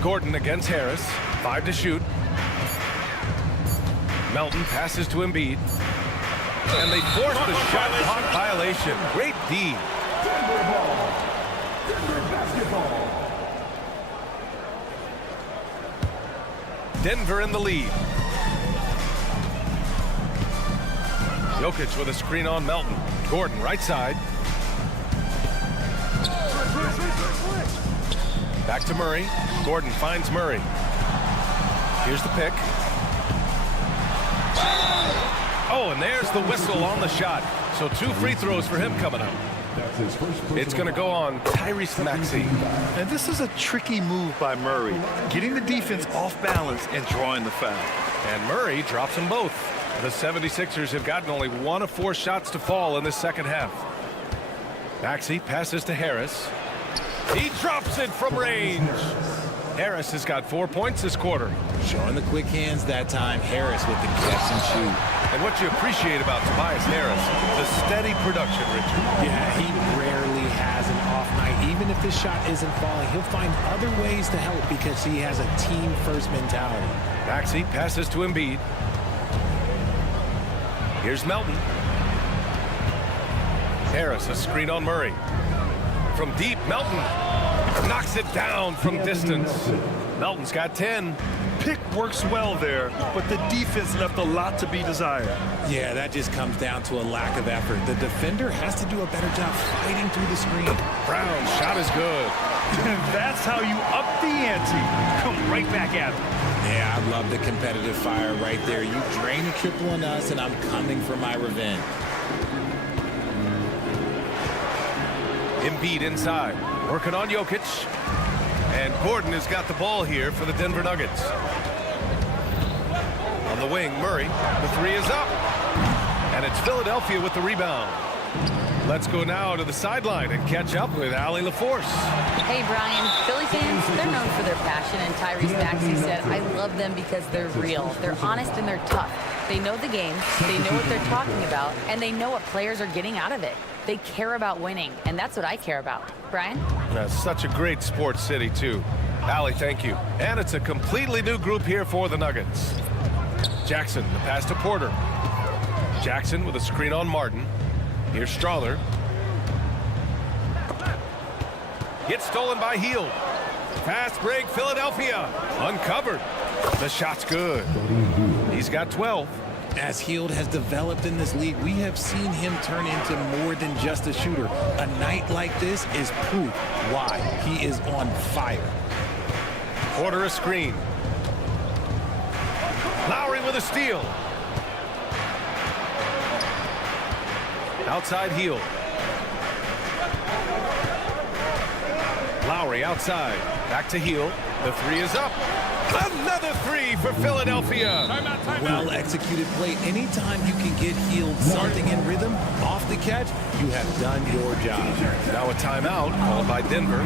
Gordon against Harris. 5 to shoot. Melton passes to Embiid. And they force the shot clock violation. Great D. Denver ball. Denver basketball. Denver in the lead. Jokic with a screen on Melton. Gordon right side. Back to Murray. Gordon finds Murray. Here's the pick. Oh, and there's the whistle on the shot. So 2 free throws for him coming up. That's his first personal It's going to go on Tyrese Maxey. And this is a tricky move by Murray, getting the defense off balance and drawing the foul. And Murray drops them both. The 76ers have gotten only 1 of 4 shots to fall in the second half. Maxey passes to Harris. He drops it from range. Harris has got 4 points this quarter. Showing the quick hands that time. Harris with the catch and shoot. And what you appreciate about Tobias Harris, the steady production, Richard. Yeah, he rarely has an off night. Even if his shot isn't falling, he'll find other ways to help because he has a team-first mentality. Maxey passes to Embiid. Here's Melton. Harris, a screen on Murray. From deep, Melton knocks it down from distance. Melton's got 10. Pick works well there, but the defense left a lot to be desired. Yeah, that just comes down to a lack of effort. The defender has to do a better job fighting through the screen. Brown's shot is good. And that's how you up the ante. Come right back at him. Yeah, I love the competitive fire right there. You drain a triple on us, and I'm coming for my revenge. Embiid inside, working on Jokic. And Gordon has got the ball here for the Denver Nuggets. On the wing, Murray. The three is up. And it's Philadelphia with the rebound. Let's go now to the sideline and catch up with Allie LaForce. Hey, Brian. Philly fans, they're known for their passion, and Tyrese Maxey said, I love them because they're real. They're honest and they're tough. They know the game, they know what they're talking about, and they know what players are getting out of it. They care about winning, and that's what I care about. Brian? That's such a great sports city, too. Allie, thank you. And it's a completely new group here for the Nuggets. Jackson, the pass to Porter. Jackson with a screen on Martin. Here's Strawler. Gets stolen by Hield. Fast break, Philadelphia. Uncovered. The shot's good. He's got 12. As Hield has developed in this league, we have seen him turn into more than just a shooter. A night like this is proof why he is on fire. Porter a screen. Lowry with a steal. Outside Hield. Lowry outside. Back to Hield. The three is up. Another three for Philadelphia. Well-executed play. Anytime you can get Hield something in rhythm off the catch, you have done your job. Now a timeout called by Denver.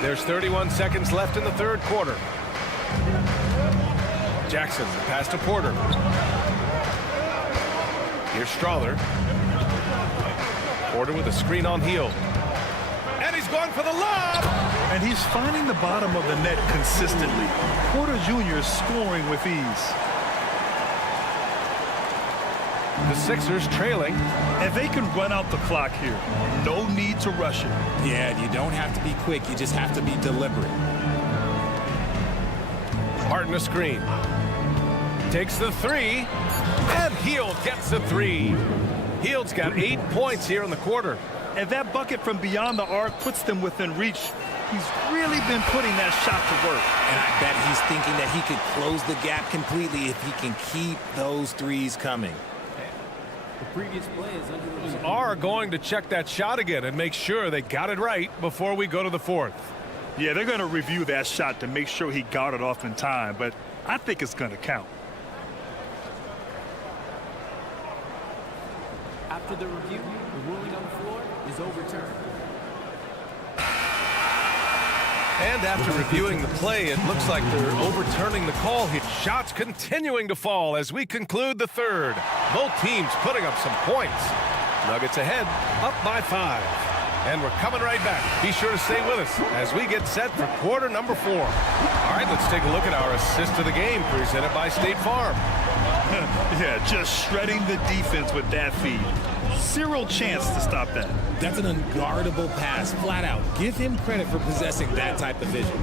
There's 31 seconds left in the third quarter. Jackson, the pass to Porter. Here's Strawler. Porter with a screen on Hield. And he's going for the lob! And he's finding the bottom of the net consistently. Porter Jr. is scoring with ease. The Sixers trailing. And they can run out the clock here. No need to rush it. Yeah, you don't have to be quick. You just have to be deliberate. Martin a screen. Takes the three. And Hield gets the three. Hield's got 8 points here in the quarter. And that bucket from beyond the arc puts them within reach. He's really been putting that shot to work. And I bet he's thinking that he could close the gap completely if he can keep those threes coming. The previous play is under review. Are going to check that shot again and make sure they got it right before we go to the fourth. Yeah, they're going to review that shot to make sure he got it off in time, but I think it's going to count. After the review, the ruling on the floor is overturned. And after reviewing the play, it looks like they're overturning the call here. Shots continuing to fall as we conclude the third. Both teams putting up some points. Nuggets ahead, up by 5. And we're coming right back. Be sure to stay with us as we get set for quarter number 4. All right, let's take a look at our assist of the game presented by State Farm. Yeah, just shredding the defense with that feed. Zero chance to stop that. That's an unguardable pass, flat out. Give him credit for possessing that type of vision.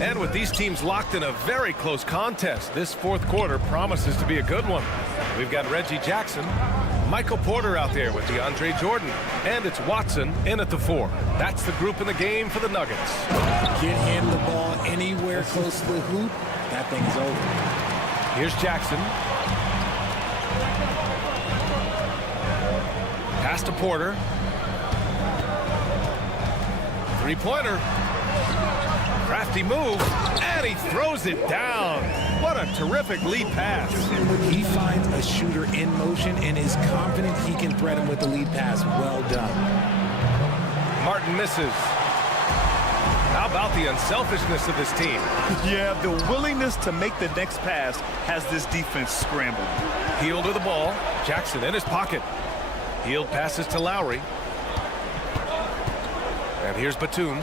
And with these teams locked in a very close contest, this fourth quarter promises to be a good one. We've got Reggie Jackson, Michael Porter out there with DeAndre Jordan, and it's Watson in at the 4. That's the group in the game for the Nuggets. Get him the ball anywhere close to the hoop, that thing's over. Here's Jackson. Pass to Porter. Three-pointer. Crafty move, and he throws it down. What a terrific lead pass. He finds a shooter in motion and is confident he can thread him with the lead pass. Well done. Martin misses. How about the unselfishness of this team? Yeah, the willingness to make the next pass has this defense scrambled. Hield with the ball. Jackson in his pocket. Hield passes to Lowry. And here's Batum.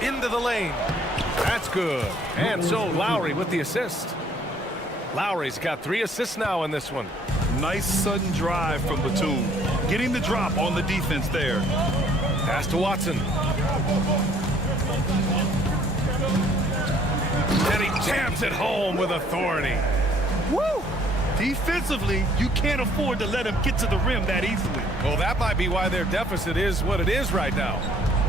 Into the lane. That's good. And so Lowry with the assist. Lowry's got 3 assists now in this one. Nice sudden drive from Batum. Getting the drop on the defense there. Pass to Watson. And he jams it home with authority. Woo! Defensively, you can't afford to let him get to the rim that easily. Well, that might be why their deficit is what it is right now.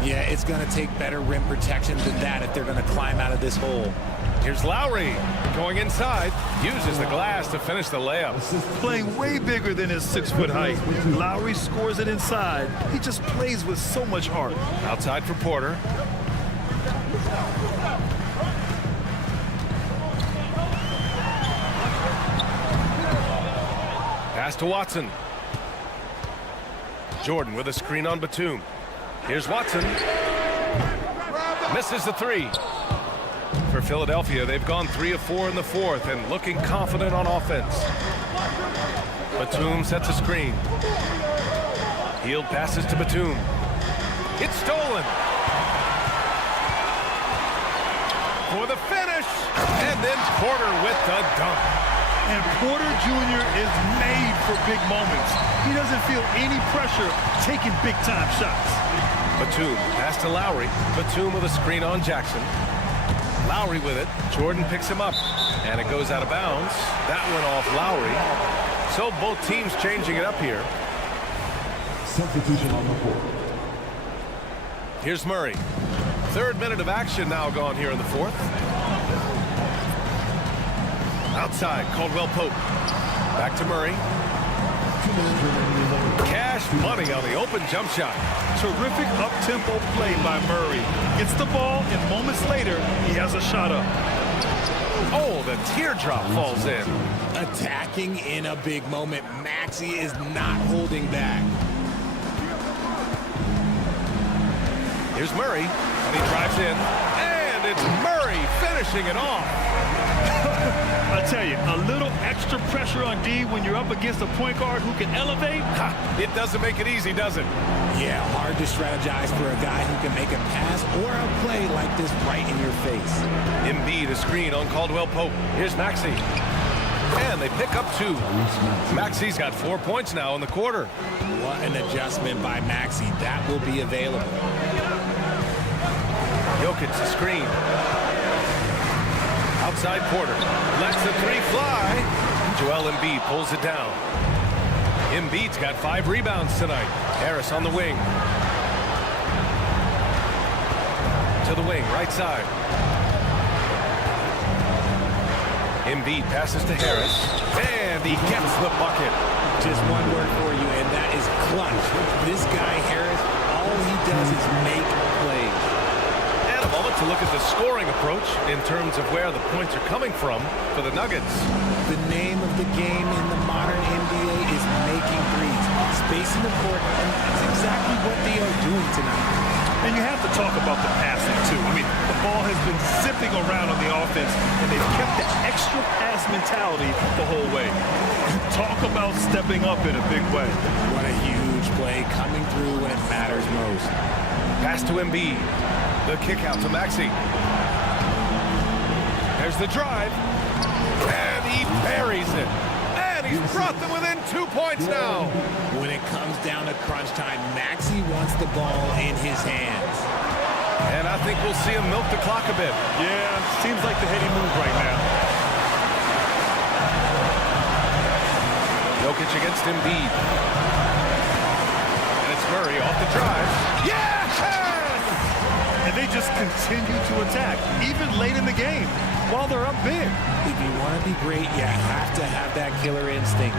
Yeah, it's going to take better rim protection than that if they're going to climb out of this hole. Here's Lowry going inside. Uses the glass to finish the layup. Playing way bigger than his 6-foot height. Lowry scores it inside. He just plays with so much heart. Outside for Porter. Pass to Watson. Jordan with a screen on Batum. Here's Watson. Misses the 3. For Philadelphia, they've gone 3 of 4 in the 4th and looking confident on offense. Batum sets a screen. Hield passes to Batum. It's stolen. For the finish. And then Porter with the dunk. And Porter Jr. is made for big moments. He doesn't feel any pressure taking big-time shots. Batum, pass to Lowry. Batum with a screen on Jackson. Lowry with it. Jordan picks him up. And it goes out of bounds. That went off Lowry. So both teams changing it up here. Substitution on the board. Here's Murray. 3rd minute of action now gone here in the 4th. Outside, Caldwell Pope. Back to Murray. Cash money on the open jump shot. Terrific up-tempo play by Murray. Gets the ball, and moments later, he has a shot up. Oh, the teardrop falls in. Attacking in a big moment. Maxey is not holding back. Here's Murray, and he drives in. And it's Murray finishing it off. I tell you, a little extra pressure on D when you're up against a point guard who can elevate. It doesn't make it easy, does it? Yeah, hard to strategize for a guy who can make a pass or a play like this right in your face. Embiid a screen on Caldwell Pope. Here's Maxey. And they pick up 2. Maxey's got 4 points now in the quarter. What an adjustment by Maxey. That will be available. Jokic a screen. Outside Porter. Lets the 3 fly. Joel Embiid pulls it down. Embiid's got 5 rebounds tonight. Harris on the wing. To the wing, right side. Embiid passes to Harris. And he gets the bucket. Just one word for you, and that is clutch. This guy, Harris, all he does is make plays. And a moment to look at the scoring approach in terms of where the points are coming from for the Nuggets. The name of the game in the modern NBA is making threes. Spacing the court, and that's exactly what they are doing tonight. And you have to talk about the passing, too. I mean, the ball has been zipping around on the offense, and they've kept the extra pass mentality the whole way. Talk about stepping up in a big way. What a huge play coming through when it matters most. Pass to Embiid. The kick out to Maxey. There's the drive. And he buries it. And he's brought them within 2 points now. When it comes down to crunch time, Maxey wants the ball in his hands. And I think we'll see him milk the clock a bit. Yeah, seems like the heady move right now. Jokic against Embiid. And it's Murray off the drive. Yes! And they just continue to attack, even late in the game, while they're up big. If you want to be great, you have to have that killer instinct.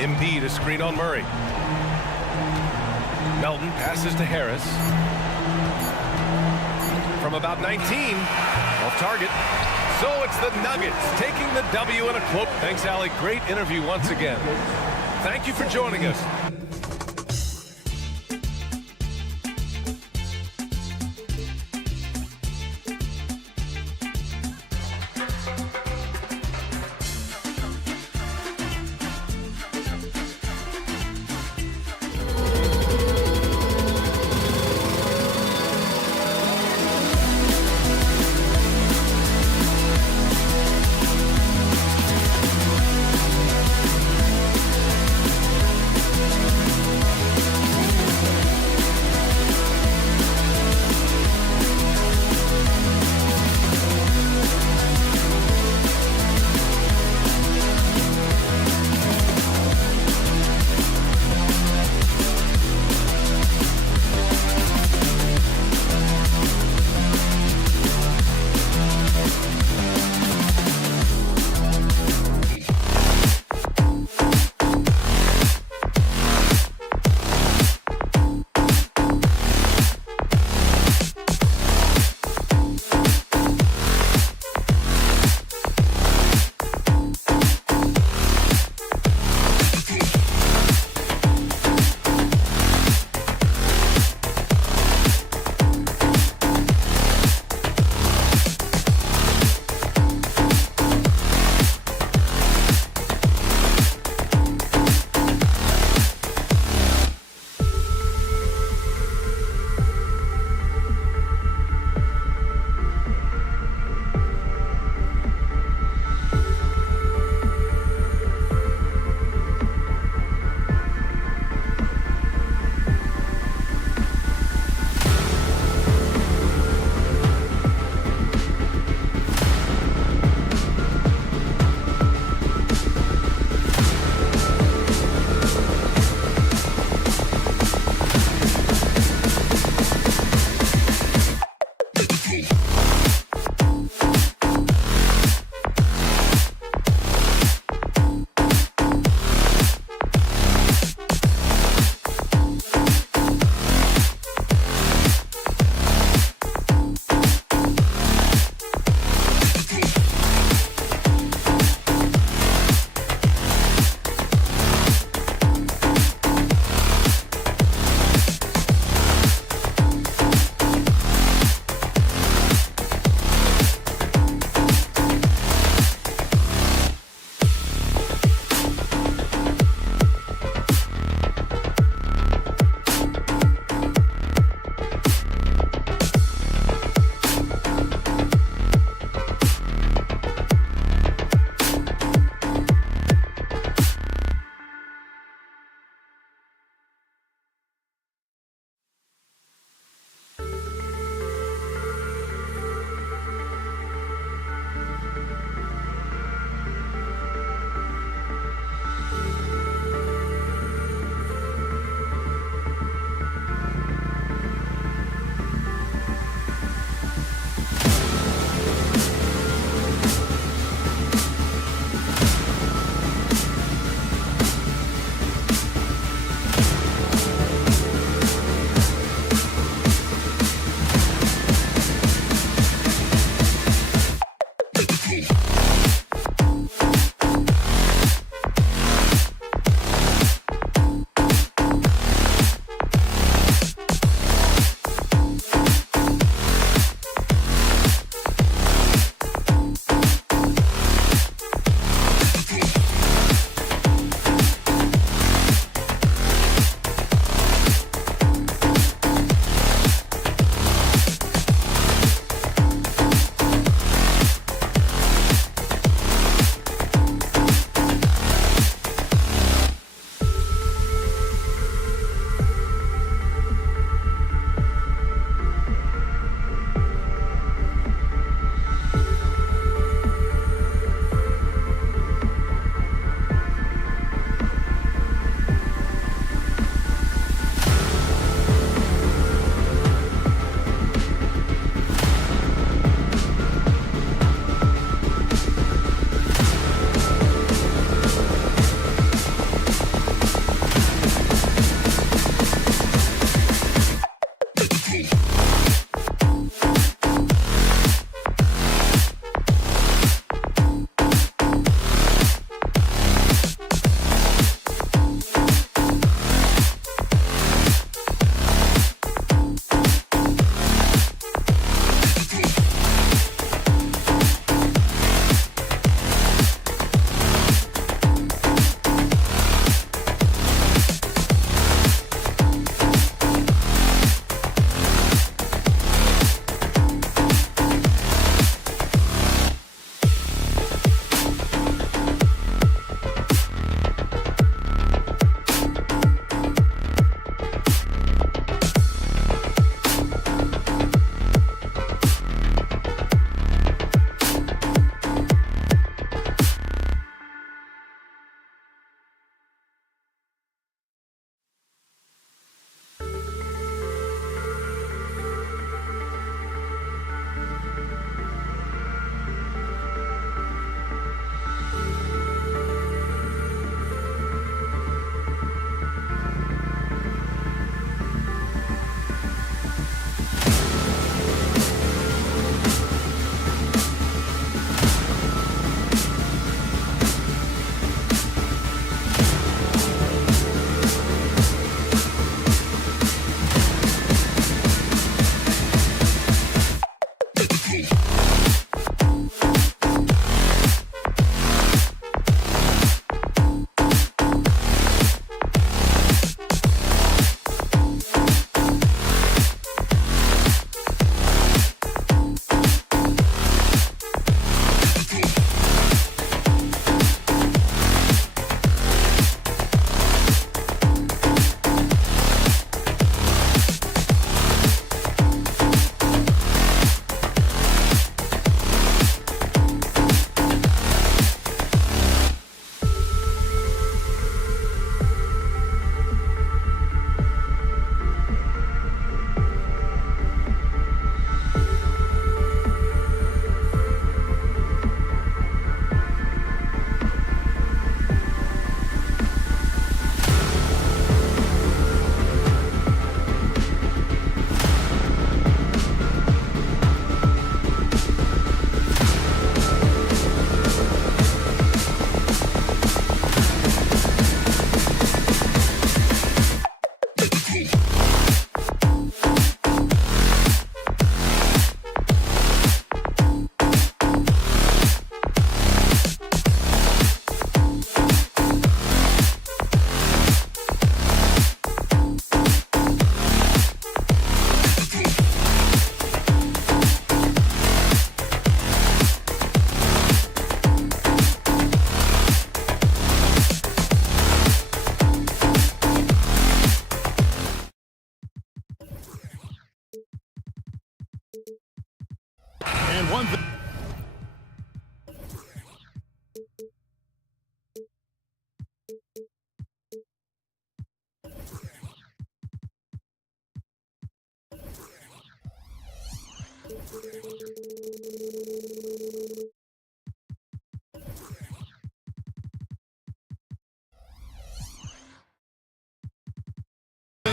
Embiid a screen on Murray. Melton passes to Harris. From from about 19. Off target. So it's the Nuggets taking the W in a close. Thanks, Allie. Great interview once again. Thank you for joining us.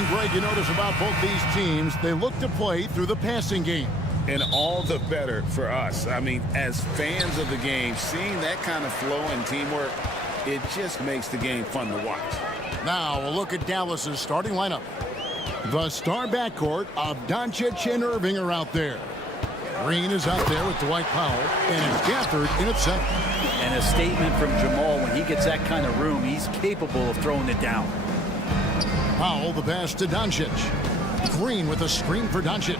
Greg, you notice about both these teams, they look to play through the passing game. And all the better for us. I mean, as fans of the game, seeing that kind of flow and teamwork, it just makes the game fun to watch. Now a look at Dallas's starting lineup. The star backcourt of Doncic and Irving are out there. Green is out there with Dwight Powell, and it's Gafford in at center. And a statement from Jamal, when he gets that kind of room, he's capable of throwing it down. Powell the pass to Doncic. Green with a screen for Doncic.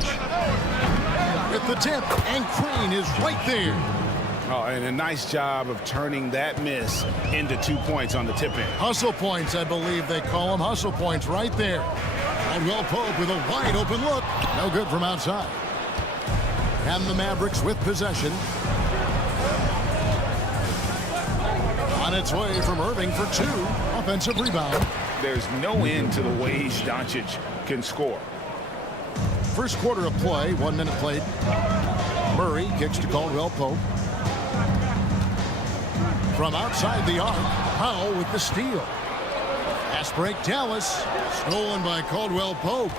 With the tip, and Green is right there. Oh, and a nice job of turning that miss into 2 points on the tip in. Hustle points, I believe they call them. Hustle points right there. Caldwell Pope with a wide open look. No good from outside. And the Mavericks with possession. On its way from Irving for 2. Offensive rebound. There's no end to the ways Doncic can score. First quarter of play, 1 minute played. Murray kicks to Caldwell Pope. From outside the arc, Powell with the steal. Fast break, Dallas. Stolen by Caldwell Pope.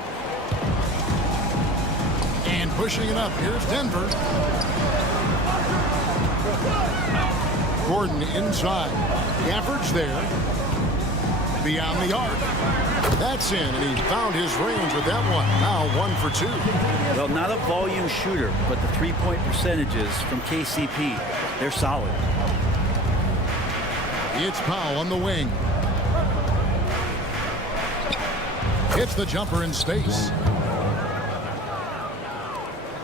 And pushing it up, here's Denver. Gordon inside. Gafford's there. Beyond the arc. That's in, and he found his range with that one. Now 1 for 2. Well, not a volume shooter, but the three-point percentages from KCP, they're solid. It's Powell on the wing. Hits the jumper in space.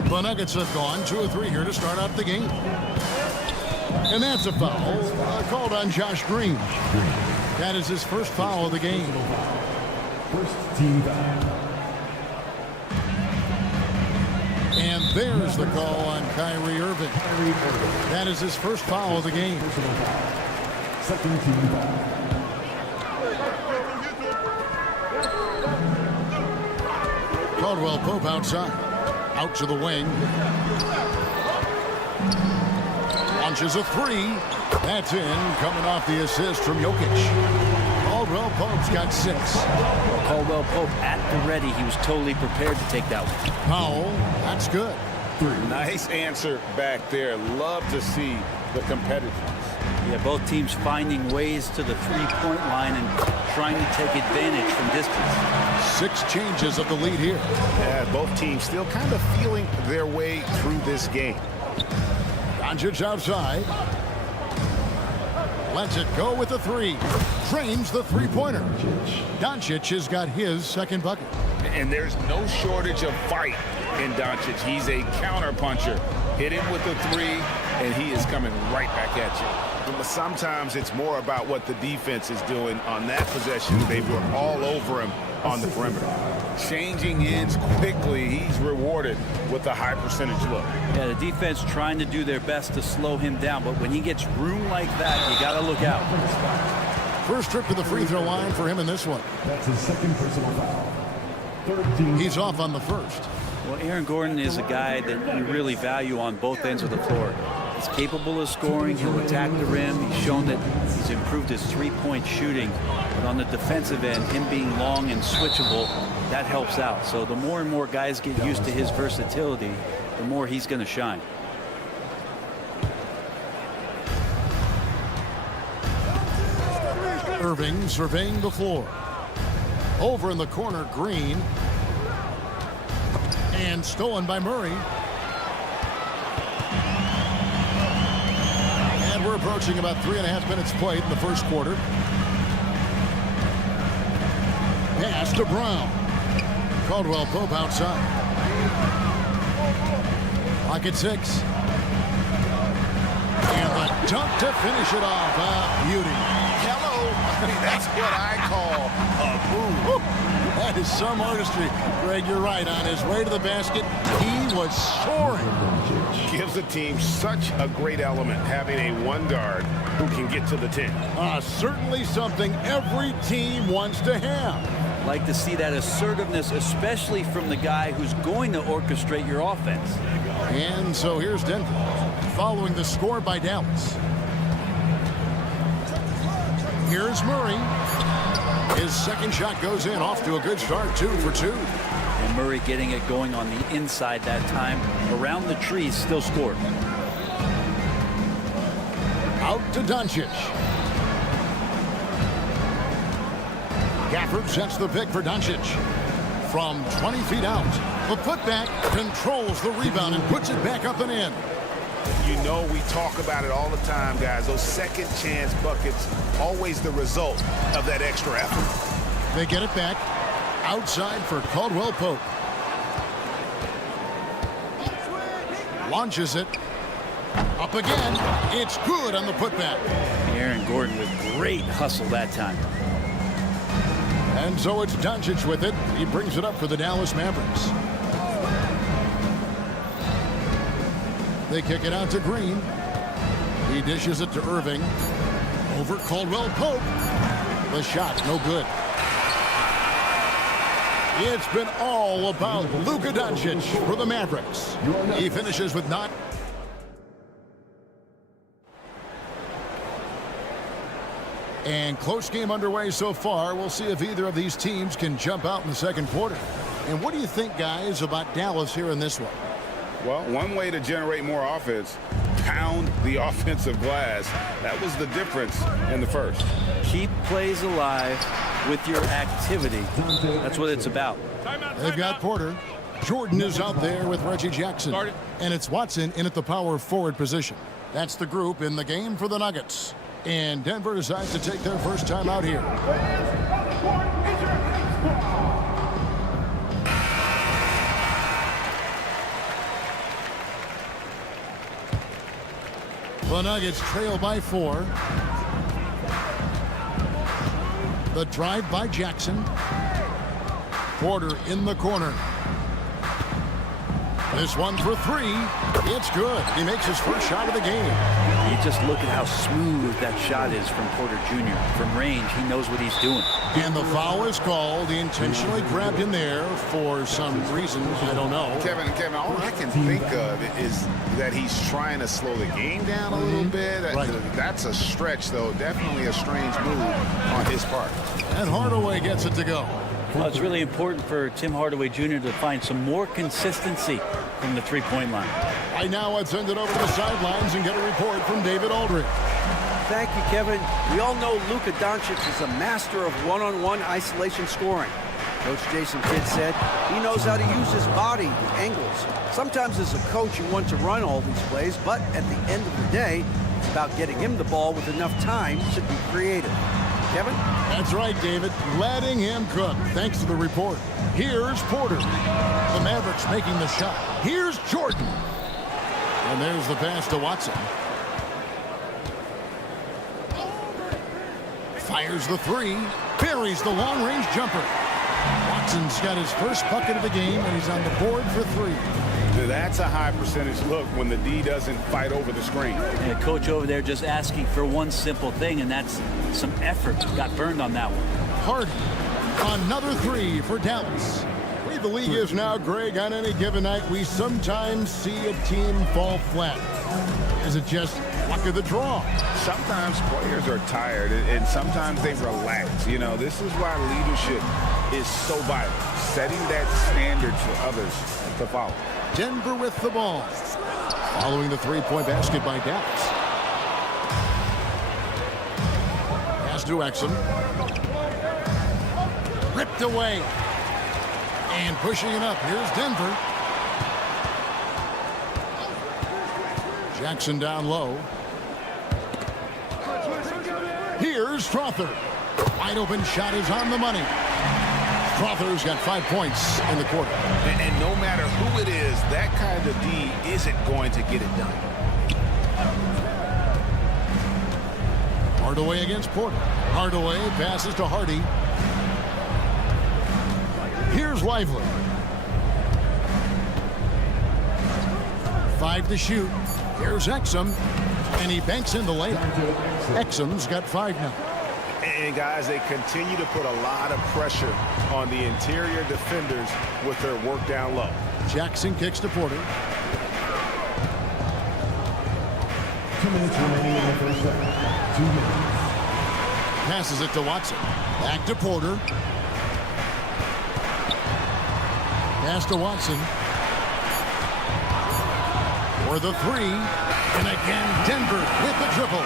The Nuggets have gone 2 of 3 here to start out the game. And that's a foul called on Josh Green. That is his first foul of the game. First team foul. And there's the call on Kyrie Irving. That is his first foul of the game. Second team foul. Caldwell Pope outside. Out to the wing. Launches a 3. That's in, coming off the assist from Jokic. Caldwell Pope's got 6. Well, Caldwell Pope at the ready. He was totally prepared to take that one. Powell, that's good. 3. Nice answer back there. Love to see the competitiveness. Yeah, both teams finding ways to the three-point line and trying to take advantage from distance. 6 changes of the lead here. Yeah, both teams still kind of feeling their way through this game. Doncic outside. Lets it go with the 3. Drains the three-pointer. Doncic has got his second bucket. And there's no shortage of fight in Doncic. He's a counter-puncher. Hit him with the 3, and he is coming right back at you. But sometimes it's more about what the defense is doing on that possession. They were all over him on the perimeter. Changing ends quickly. He's rewarded with a high percentage look. Yeah, the defense trying to do their best to slow him down, but when he gets room like that, you got to look out. First trip to the free throw line for him in this one. That's his second personal foul. Third team. He's off on the first. Well, Aaron Gordon is a guy that you really value on both ends of the floor. He's capable of scoring. He'll attack the rim. He's shown that he's improved his three-point shooting. But on the defensive end, him being long and switchable, that helps out. So the more and more guys get used to his versatility, the more he's going to shine. Irving surveying the floor. Over in the corner, Green. And stolen by Murray. And we're approaching about 3.5 minutes played in the first quarter. Pass to Brown. Caldwell Pope outside. Pocket 6. And the dunk to finish it off. Beauty. Hello. I mean, that's what I call a move. That is some artistry. Greg, you're right. On his way to the basket, he was soaring. Gives the team such a great element, having a one guard who can get to the 10. Certainly something every team wants to have. Like to see that assertiveness, especially from the guy who's going to orchestrate your offense. And so here's Denver, following the score by Dallas. Here's Murray. His second shot goes in, off to a good start, 2 for 2. And Murray getting it going on the inside that time. Around the trees, still scored. Out to Doncic. Gafford sets the pick for Doncic. From 20 feet out, the putback controls the rebound and puts it back up and in. You know we talk about it all the time, guys. Those second chance buckets, always the result of that extra effort. They get it back. Outside for Caldwell Pope. Launches it. Up again. It's good on the putback. Aaron Gordon with great hustle that time. And so it's Doncic with it. He brings it up for the Dallas Mavericks. They kick it out to Green. He dishes it to Irving. Over Caldwell Pope. The shot, no good. It's been all about Luka Doncic for the Mavericks. He finishes with not. And close game underway so far. We'll see if either of these teams can jump out in the second quarter. And what do you think, guys, about Dallas here in this one? Well, one way to generate more offense, pound the offensive glass. That was the difference in the first. Keep plays alive with your activity. That's what it's about. They've got Porter. Jordan is out there with Reggie Jackson. And it's Watson in at the power forward position. That's the group in the game for the Nuggets. And Denver decides to take their first time out here. The Nuggets trail by 4. The drive by Jackson. Porter in the corner. This one for 3. It's good. He makes his first shot of the game. You just look at how smooth that shot is from Porter Jr. From range, he knows what he's doing. And the foul is called. He intentionally grabbed him there for some reason. I don't know. Kevin, all I can think of is that he's trying to slow the game down a little bit. Right. That's a stretch, though. Definitely a strange move on his part. And Hardaway gets it to go. Well, it's really important for Tim Hardaway Jr. to find some more consistency from the three-point line. Right now, let's send it over to the sidelines and get a report from David Aldridge. Thank you, Kevin. We all know Luka Doncic is a master of one-on-one isolation scoring. Coach Jason Kidd said he knows how to use his body with angles. Sometimes as a coach, you want to run all these plays, but at the end of the day, it's about getting him the ball with enough time to be creative. Kevin? That's right, David. Letting him cook. Thanks to the report. Here's Porter. The Mavericks making the shot. Here's Jordan. And there's the pass to Watson. Fires the 3. Buries the long-range jumper. Watson's got his first bucket of the game, and he's on the board for 3. That's a high percentage look when the D doesn't fight over the screen. And the coach over there just asking for one simple thing, and that's some effort. Got burned on that one. Harden. Another 3 for Dallas. The way the league is now, Greg, on any given night, we sometimes see a team fall flat. Is it just luck of the draw? Sometimes players are tired, and sometimes they relax. You know, this is why leadership is so vital. Setting that standard for others to follow. Denver with the ball. Following the three-point basket by Dallas. Pass to Exum. Ripped away. And pushing it up. Here's Denver. Jackson down low. Here's Strother. Wide open shot is on the money. Strother's got 5 points in the quarter. And no matter who it is, that kind of D isn't going to get it done. Hardaway against Porter. Hardaway passes to Hardy. Here's Lively. 5 to shoot. Here's Exum. And he banks in the layup. Exum's got 5 now. And guys, they continue to put a lot of pressure on the interior defenders with their work down low. Jackson kicks to Porter. 2 minutes remaining in the first half. 2 minutes. Passes it to Watson. Back to Porter. Pass to Watson. For the three. And again, Denver with the triple.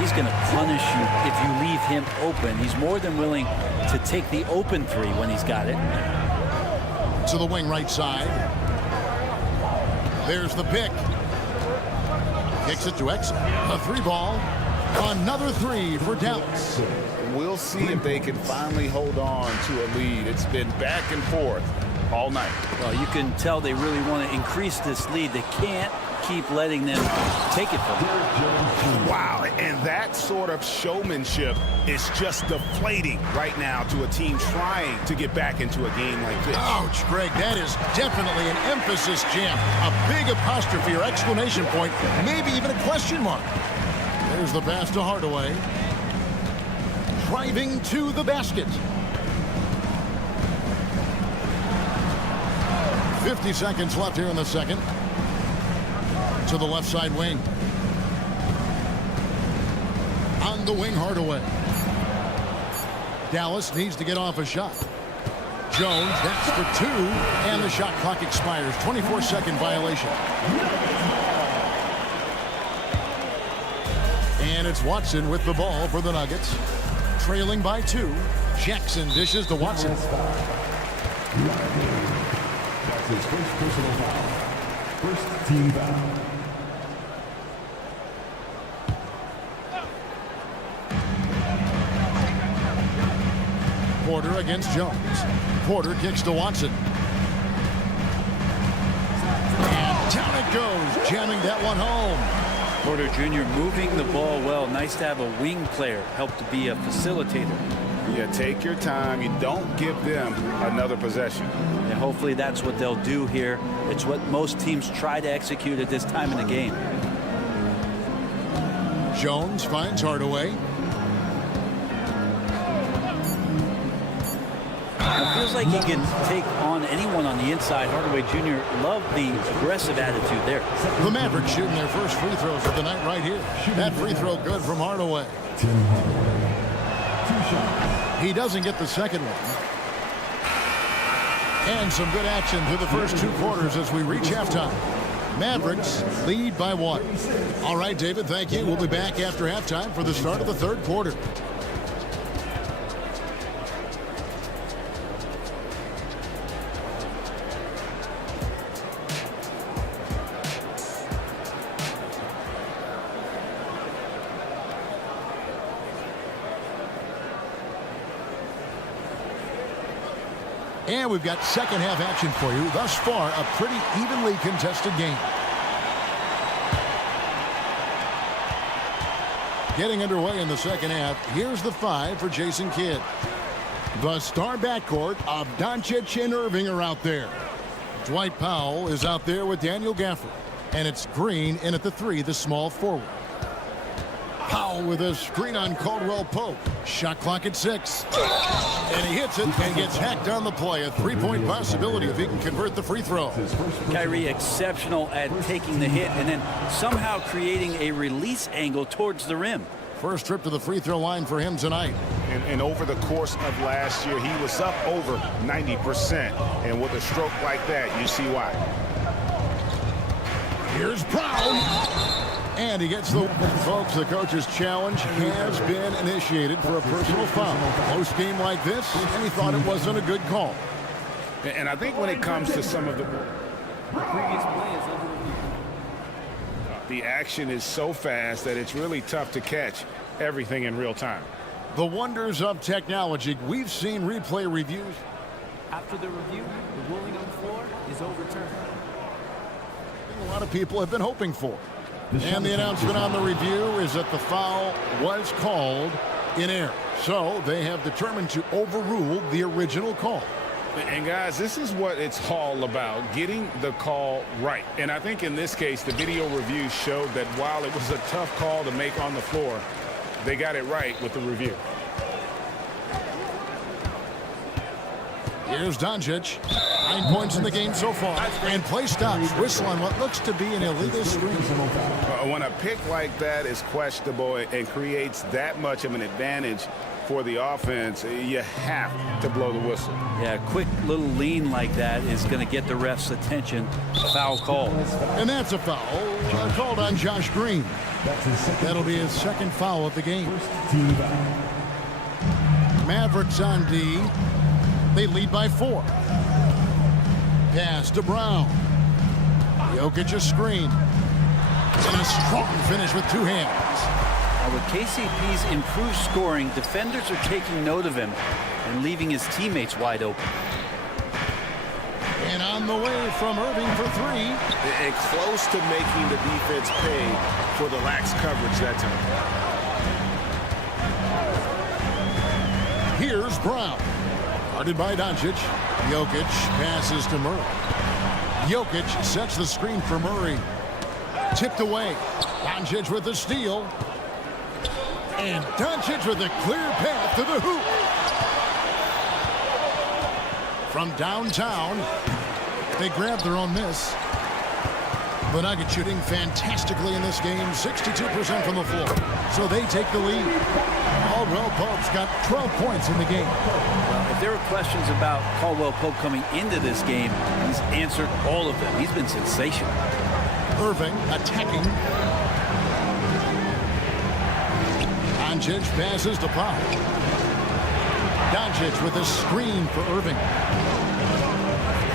He's going to punish you if you leave him open. He's more than willing to take the open three when he's got it. To the wing right side. There's the pick. Kicks it to Exum. A three ball. Another three for Dallas. We'll see if they can finally hold on to a lead. It's been back and forth all night. Well, you can tell they really want to increase this lead. They can't keep letting them take it from them. Wow, and that sort of showmanship is just deflating right now to a team trying to get back into a game like this. Ouch, Greg, that is definitely an emphasis jam. A big apostrophe or exclamation point, maybe even a question mark. There's the pass to Hardaway. Driving to the basket. 50 seconds left here in the second. To the left side wing. On the wing, Hardaway. Dallas needs to get off a shot. Jones, that's for two, and the shot clock expires. 24-second violation. And it's Watson with the ball for the Nuggets. Trailing by 2. Jackson dishes to Watson. That's his first personal foul. First team foul. Porter against Jones. Porter kicks to Watson. And down it goes, jamming that one home. Porter Jr. moving the ball well. Nice to have a wing player help to be a facilitator. Yeah, take your time. You don't give them another possession. And hopefully that's what they'll do here. It's what most teams try to execute at this time in the game. Jones finds Hardaway. It feels like he can take on anyone on the inside. Hardaway Jr. loved the aggressive attitude there. The Mavericks shooting their first free throws of the night right here. That free throw good from Hardaway. He doesn't get the second one. And some good action through the first 2 quarters as we reach halftime. Mavericks lead by 1. All right, David, thank you. We'll be back after halftime for the start of the third quarter. And we've got second half action for you. Thus far, a pretty evenly contested game. Getting underway in the second half. Here's the 5 for Jason Kidd. The star backcourt of Doncic and Irving are out there. Dwight Powell is out there with Daniel Gafford. And it's Green in at the 3, the small forward. Powell with a screen on Caldwell Pope. Shot clock at 6. And he hits it and gets hacked on the play. A 3-point possibility if he can convert the free throw. Kyrie exceptional at taking the hit and then somehow creating a release angle towards the rim. First trip to the free throw line for him tonight. And over the course of last year, he was up over 90%. And with a stroke like that, you see why. Here's Brown. And he gets the folks. The coach's challenge has been initiated for a personal foul. Close game like this, and he thought it wasn't a good call. And I think when it comes to some of the previous plays, the action is so fast that it's really tough to catch everything in real time. The wonders of technology. We've seen replay reviews. After the review, the ruling on the floor is overturned. A lot of people have been hoping for. And the announcement on the review is that the foul was called in error. So they have determined to overrule the original call. And guys, this is what it's all about, getting the call right. And I think in this case, the video review showed that while it was a tough call to make on the floor, they got it right with the review. Here's Doncic. 9 points in the game so far. And play stops. Whistle on what looks to be an illegal screen. When a pick like that is questionable and creates that much of an advantage for the offense, you have to blow the whistle. Yeah, a quick little lean like that is going to get the ref's attention. Foul call. And that's a foul called on Josh Green. That'll be his second foul of the game. Mavericks on D. They lead by 4. Pass to Brown. Jokic a screen. And a strong finish with 2 hands. Now with KCP's improved scoring, defenders are taking note of him and leaving his teammates wide open. And on the way from Irving for 3. And close to making the defense pay for the lax coverage that time. Here's Brown. Guarded by Doncic. Jokic passes to Murray. Jokic sets the screen for Murray. Tipped away. Doncic with the steal. And Doncic with a clear path to the hoop. From downtown, they grab their own miss. The Nuggets shooting fantastically in this game, 62% from the floor. So they take the lead. Caldwell Pope's got 12 points in the game. Well, if there were questions about Caldwell Pope coming into this game, he's answered all of them. He's been sensational. Irving attacking. Doncic passes to Pop. Doncic with a screen for Irving.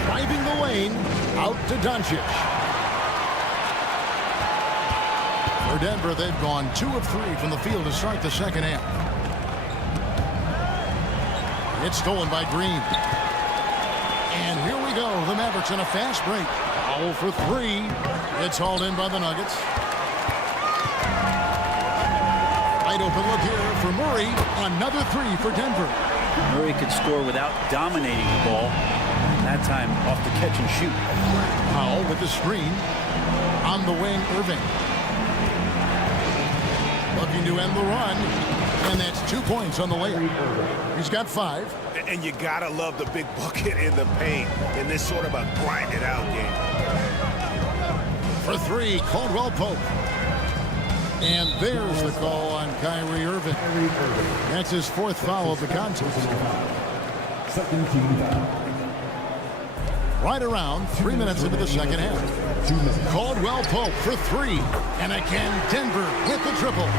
Driving the lane, out to Doncic. For Denver, they've gone 2 of 3 from the field to start the second half. It's stolen by Green. And here we go. The Mavericks in a fast break. Foul for 3. It's hauled in by the Nuggets. Wide open look here for Murray. Another 3 for Denver. Murray could score without dominating the ball. That time off the catch and shoot. Powell with the screen. On the wing, Irving. Looking to end the run. And that's 2 points on the layup. He's got 5. And you gotta love the big bucket in the paint in this sort of a grinded out game. For 3, Caldwell Pope. And there's the call on Kyrie Irving. That's his 4th foul of the contest. Second team foul. Right around 3 minutes into the second half. Caldwell Pope for 3. And again, Denver with the triple.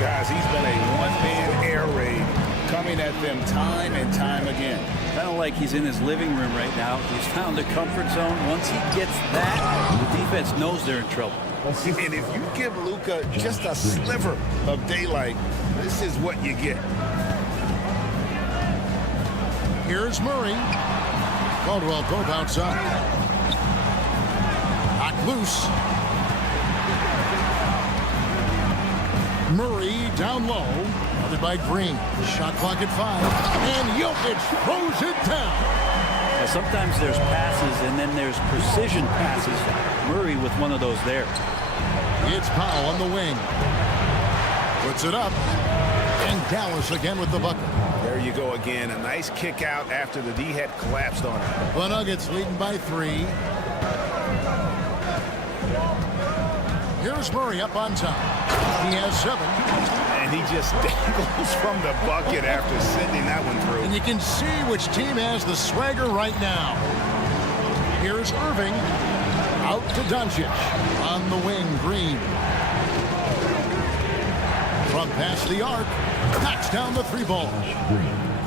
Guys, he's been a one-man air raid coming at them time and time again. Kind of like he's in his living room right now. He's found a comfort zone. Once he gets that, the defense knows they're in trouble. And if you give Luka just a sliver of daylight, this is what you get. Here's Murray. Caldwell Pope outside. Knocked loose. Murray down low. Guarded by Green. Shot clock at 5. And Jokic throws it down. Now, sometimes there's passes and then there's precision passes. Murray with one of those there. It's Powell on the wing. Puts it up. And Dallas again with the bucket. There you go again. A nice kick out after the D had collapsed on him. The Nuggets leading by 3. Here's Murray up on top. He has 7. And he just dangles from the bucket after sending that one through. And you can see which team has the swagger right now. Here's Irving. Out to Doncic. On the wing, Green. From past the arc. Knocks down the 3 ball.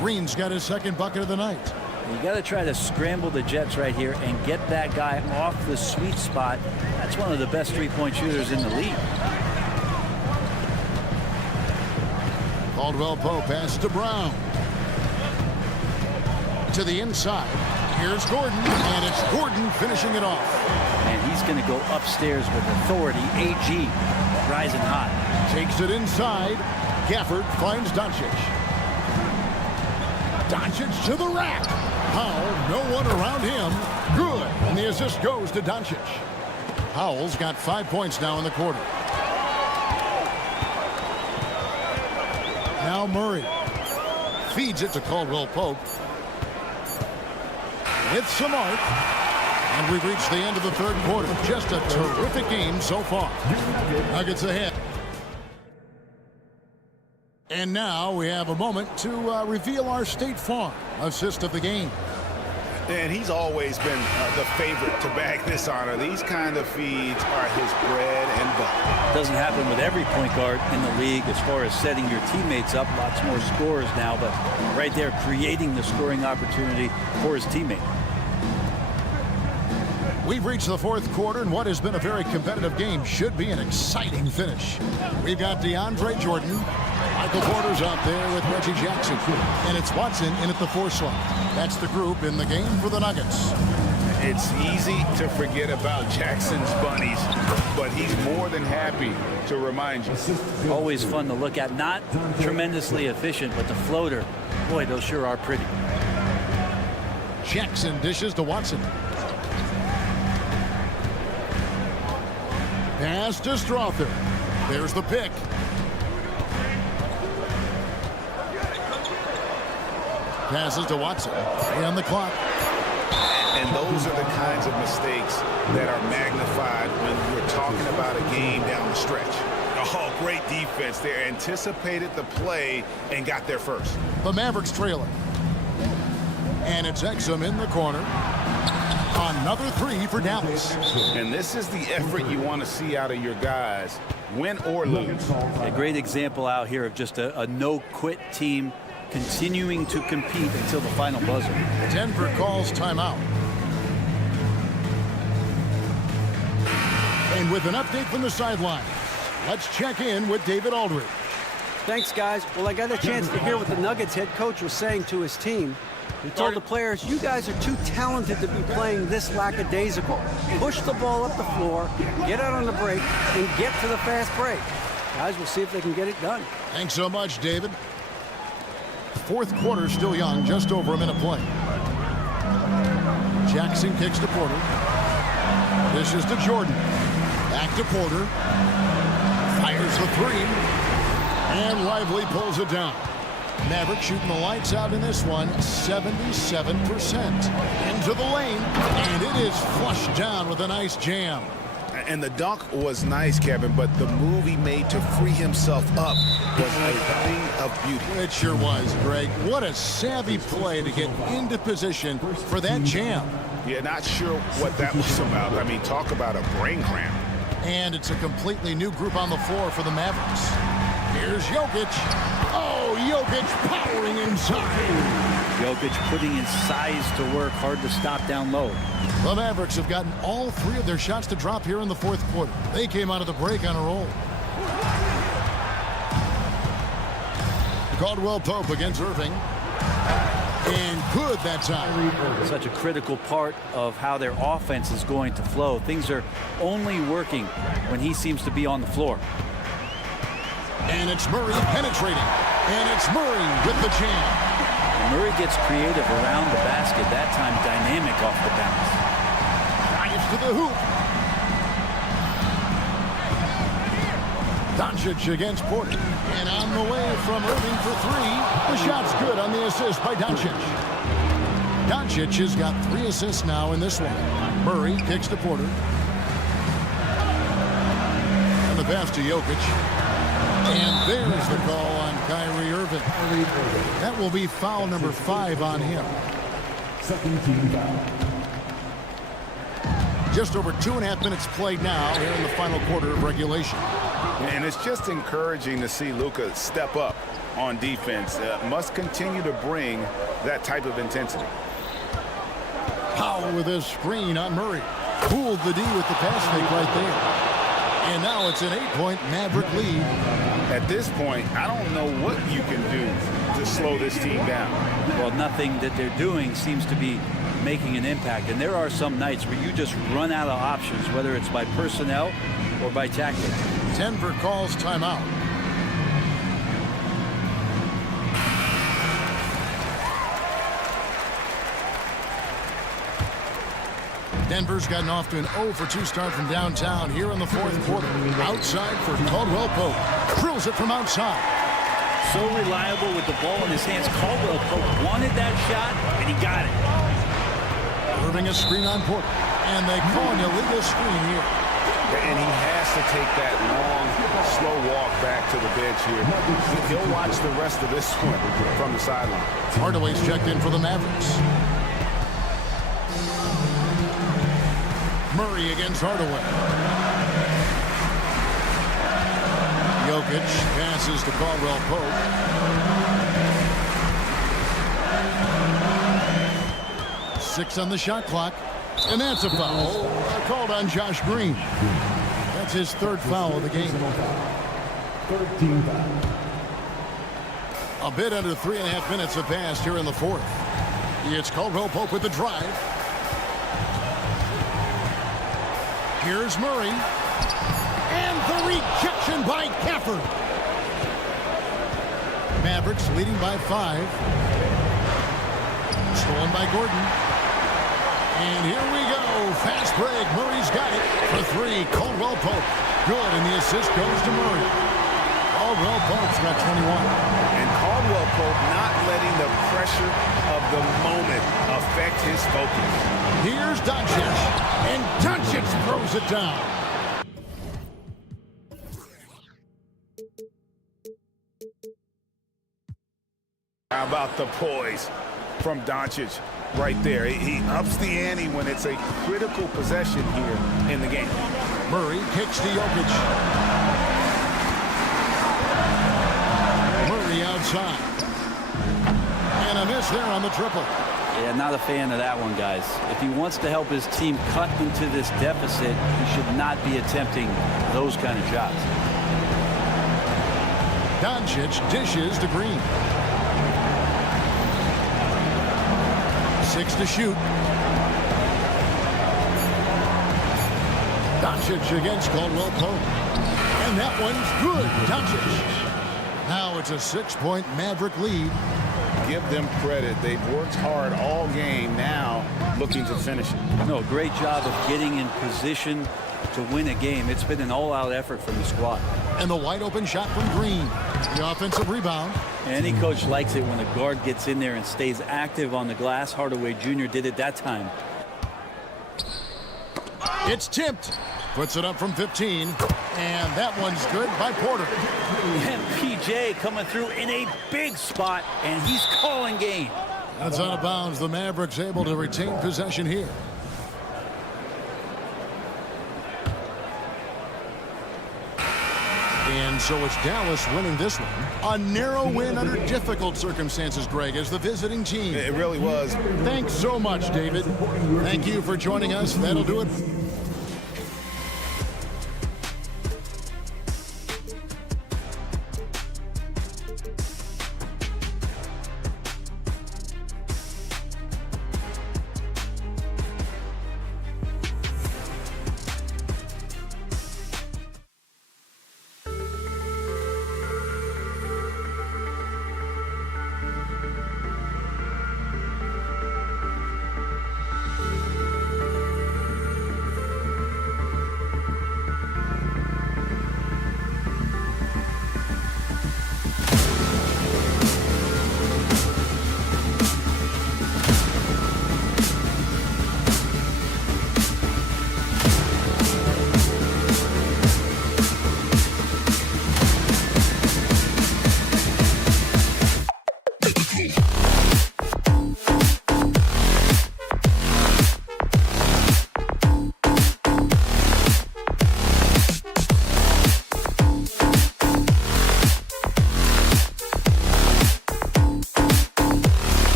Green's got his 2nd bucket of the night. You got to try to scramble the Jets right here and get that guy off the sweet spot. That's one of the best 3-point shooters in the league. Caldwell Pope pass to Brown. To the inside. Here's Gordon. And it's Gordon finishing it off. And he's going to go upstairs with authority. AG rising hot. Takes it inside. Gafford finds Doncic. Doncic to the rack. Powell, no one around him. Good. And the assist goes to Doncic. Powell's got 5 points now in the quarter. Now Murray feeds it to Caldwell Pope. hits the mark. And we've reached the end of the third quarter. Just a terrific game so far. Nuggets ahead. And now we have a moment to reveal our State Farm assist of the game. And he's always been the favorite to bag this honor. These kind of feeds are his bread and butter. Doesn't happen with every point guard in the league as far as setting your teammates up. Lots more scorers now, but right there creating the scoring opportunity for his teammate. We've reached the fourth quarter, and what has been a very competitive game should be an exciting finish. We've got DeAndre Jordan. Michael Porter's out there with Reggie Jackson. And it's Watson in at the 4 slot. That's the group in the game for the Nuggets. It's easy to forget about Jackson's bunnies, but he's more than happy to remind you. Always fun to look at. Not tremendously efficient, but the floater, boy, those sure are pretty. Jackson dishes to Watson. Pass to Strother. There's the pick. Passes to Watson. On the clock. And those are the kinds of mistakes that are magnified when we're talking about a game down the stretch. Oh, great defense. They anticipated the play and got there first. The Mavericks trailer. And it's Exum in the corner. Another 3 for Dallas. And this is the effort you want to see out of your guys, win or lose. A great example out here of just a no-quit team continuing to compete until the final buzzer. Denver calls timeout. And with an update from the sideline, let's check in with David Aldridge. Thanks, guys. Well, I got a chance to hear what the Nuggets head coach was saying to his team. He told the players, you guys are too talented to be playing this lackadaisical. Push the ball up the floor, get out on the break, and get to the fast break. Guys, we'll see if they can get it done. Thanks so much, David. Fourth quarter still young, just over a minute play. Jackson kicks to Porter. This is to Jordan. Back to Porter. Fires the 3. And Lively pulls it down. Mavericks shooting the lights out in this one, 77%. Into the lane, and it is flushed down with a nice jam. And the dunk was nice, Kevin, but the move he made to free himself up was a thing of beauty. It sure was, Greg. What a savvy play to get into position for that jam. Yeah, not sure what that was about. I mean, talk about a brain cramp. And it's a completely new group on the floor for the Mavericks. Here's Jokic. Oh, Jokic powering inside. Jokic putting his size to work, hard to stop down low. The Mavericks have gotten all 3 of their shots to drop here in the fourth quarter. They came out of the break on a roll. Caldwell Pope against Irving. And good that time. Such a critical part of how their offense is going to flow. Things are only working when he seems to be on the floor. And it's Murray penetrating. And it's Murray with the jam. Murray gets creative around the basket. That time dynamic off the bounce. Drives to the hoop. Doncic against Porter. And on the way from Irving for 3. The shot's good on the assist by Doncic. Doncic has got 3 assists now in this one. Murray kicks to Porter. And the pass to Jokic. And there's the call on Kyrie Irving. That will be foul number 5 on him. Second team foul. Just over 2.5 minutes played now here in the final quarter of regulation. And it's just encouraging to see Luka step up on defense. Must continue to bring that type of intensity. Powell with his screen on Murray. Fooled the D with the pass fake right there. And now it's an 8-point Maverick lead. At this point, I don't know what you can do to slow this team down. Well, nothing that they're doing seems to be making an impact. And there are some nights where you just run out of options, whether it's by personnel or by tactics. Denver calls timeout. Denver's gotten off to an 0 for 2 start from downtown here in the fourth quarter. Outside for Caldwell Pope. Drills it from outside. So reliable with the ball in his hands. Caldwell Pope wanted that shot, and he got it. Serving a screen on Porter. And they call an illegal screen here. And he has to take that long, slow walk back to the bench here. He'll watch the rest of this one from the sideline. Hardaway's checked in for the Mavericks. Murray against Hardaway. Jokic passes to Caldwell Pope. 6 on the shot clock. And that's a foul called on Josh Green. That's his 3rd foul of the game. 13 fouls. A bit under 3.5 minutes have passed here in the 4th. It's Caldwell Pope with the drive. Here's Murray. And the rejection by Gafford. Mavericks leading by 5. Stolen by Gordon. And here we go. Fast break. Murray's got it for 3. Caldwell Pope. Good, and the assist goes to Murray. Caldwell Pope's got 21. And Caldwell Pope not letting the pressure of the moment affect his focus. Here's Doncic. And Doncic throws it down. How about the poise from Doncic right there? He ups the ante when it's a critical possession here in the game. Murray kicks to Jokic. Murray outside. And a miss there on the triple. Yeah, not a fan of that one, guys. If he wants to help his team cut into this deficit, he should not be attempting those kind of shots. Doncic dishes to Green. 6 to shoot. Doncic against Caldwell Pope. And that one's good. Doncic. Now it's a 6-point Maverick lead. Give them credit. They've worked hard all game, now looking to finish it. No, great job of getting in position to win a game. It's been an all-out effort from the squad. And the wide open shot from Green. The offensive rebound. Any coach likes it when a guard gets in there and stays active on the glass. Hardaway Jr. did it that time. It's tipped. Puts it up from 15. And that one's good by Porter. And PJ coming through in a big spot, and he's calling game. That's out of bounds. The Mavericks able to retain possession here. And so it's Dallas winning this one. A narrow win under difficult circumstances, Greg, as the visiting team. It really was. Thanks so much, David. Thank you for joining us. That'll do it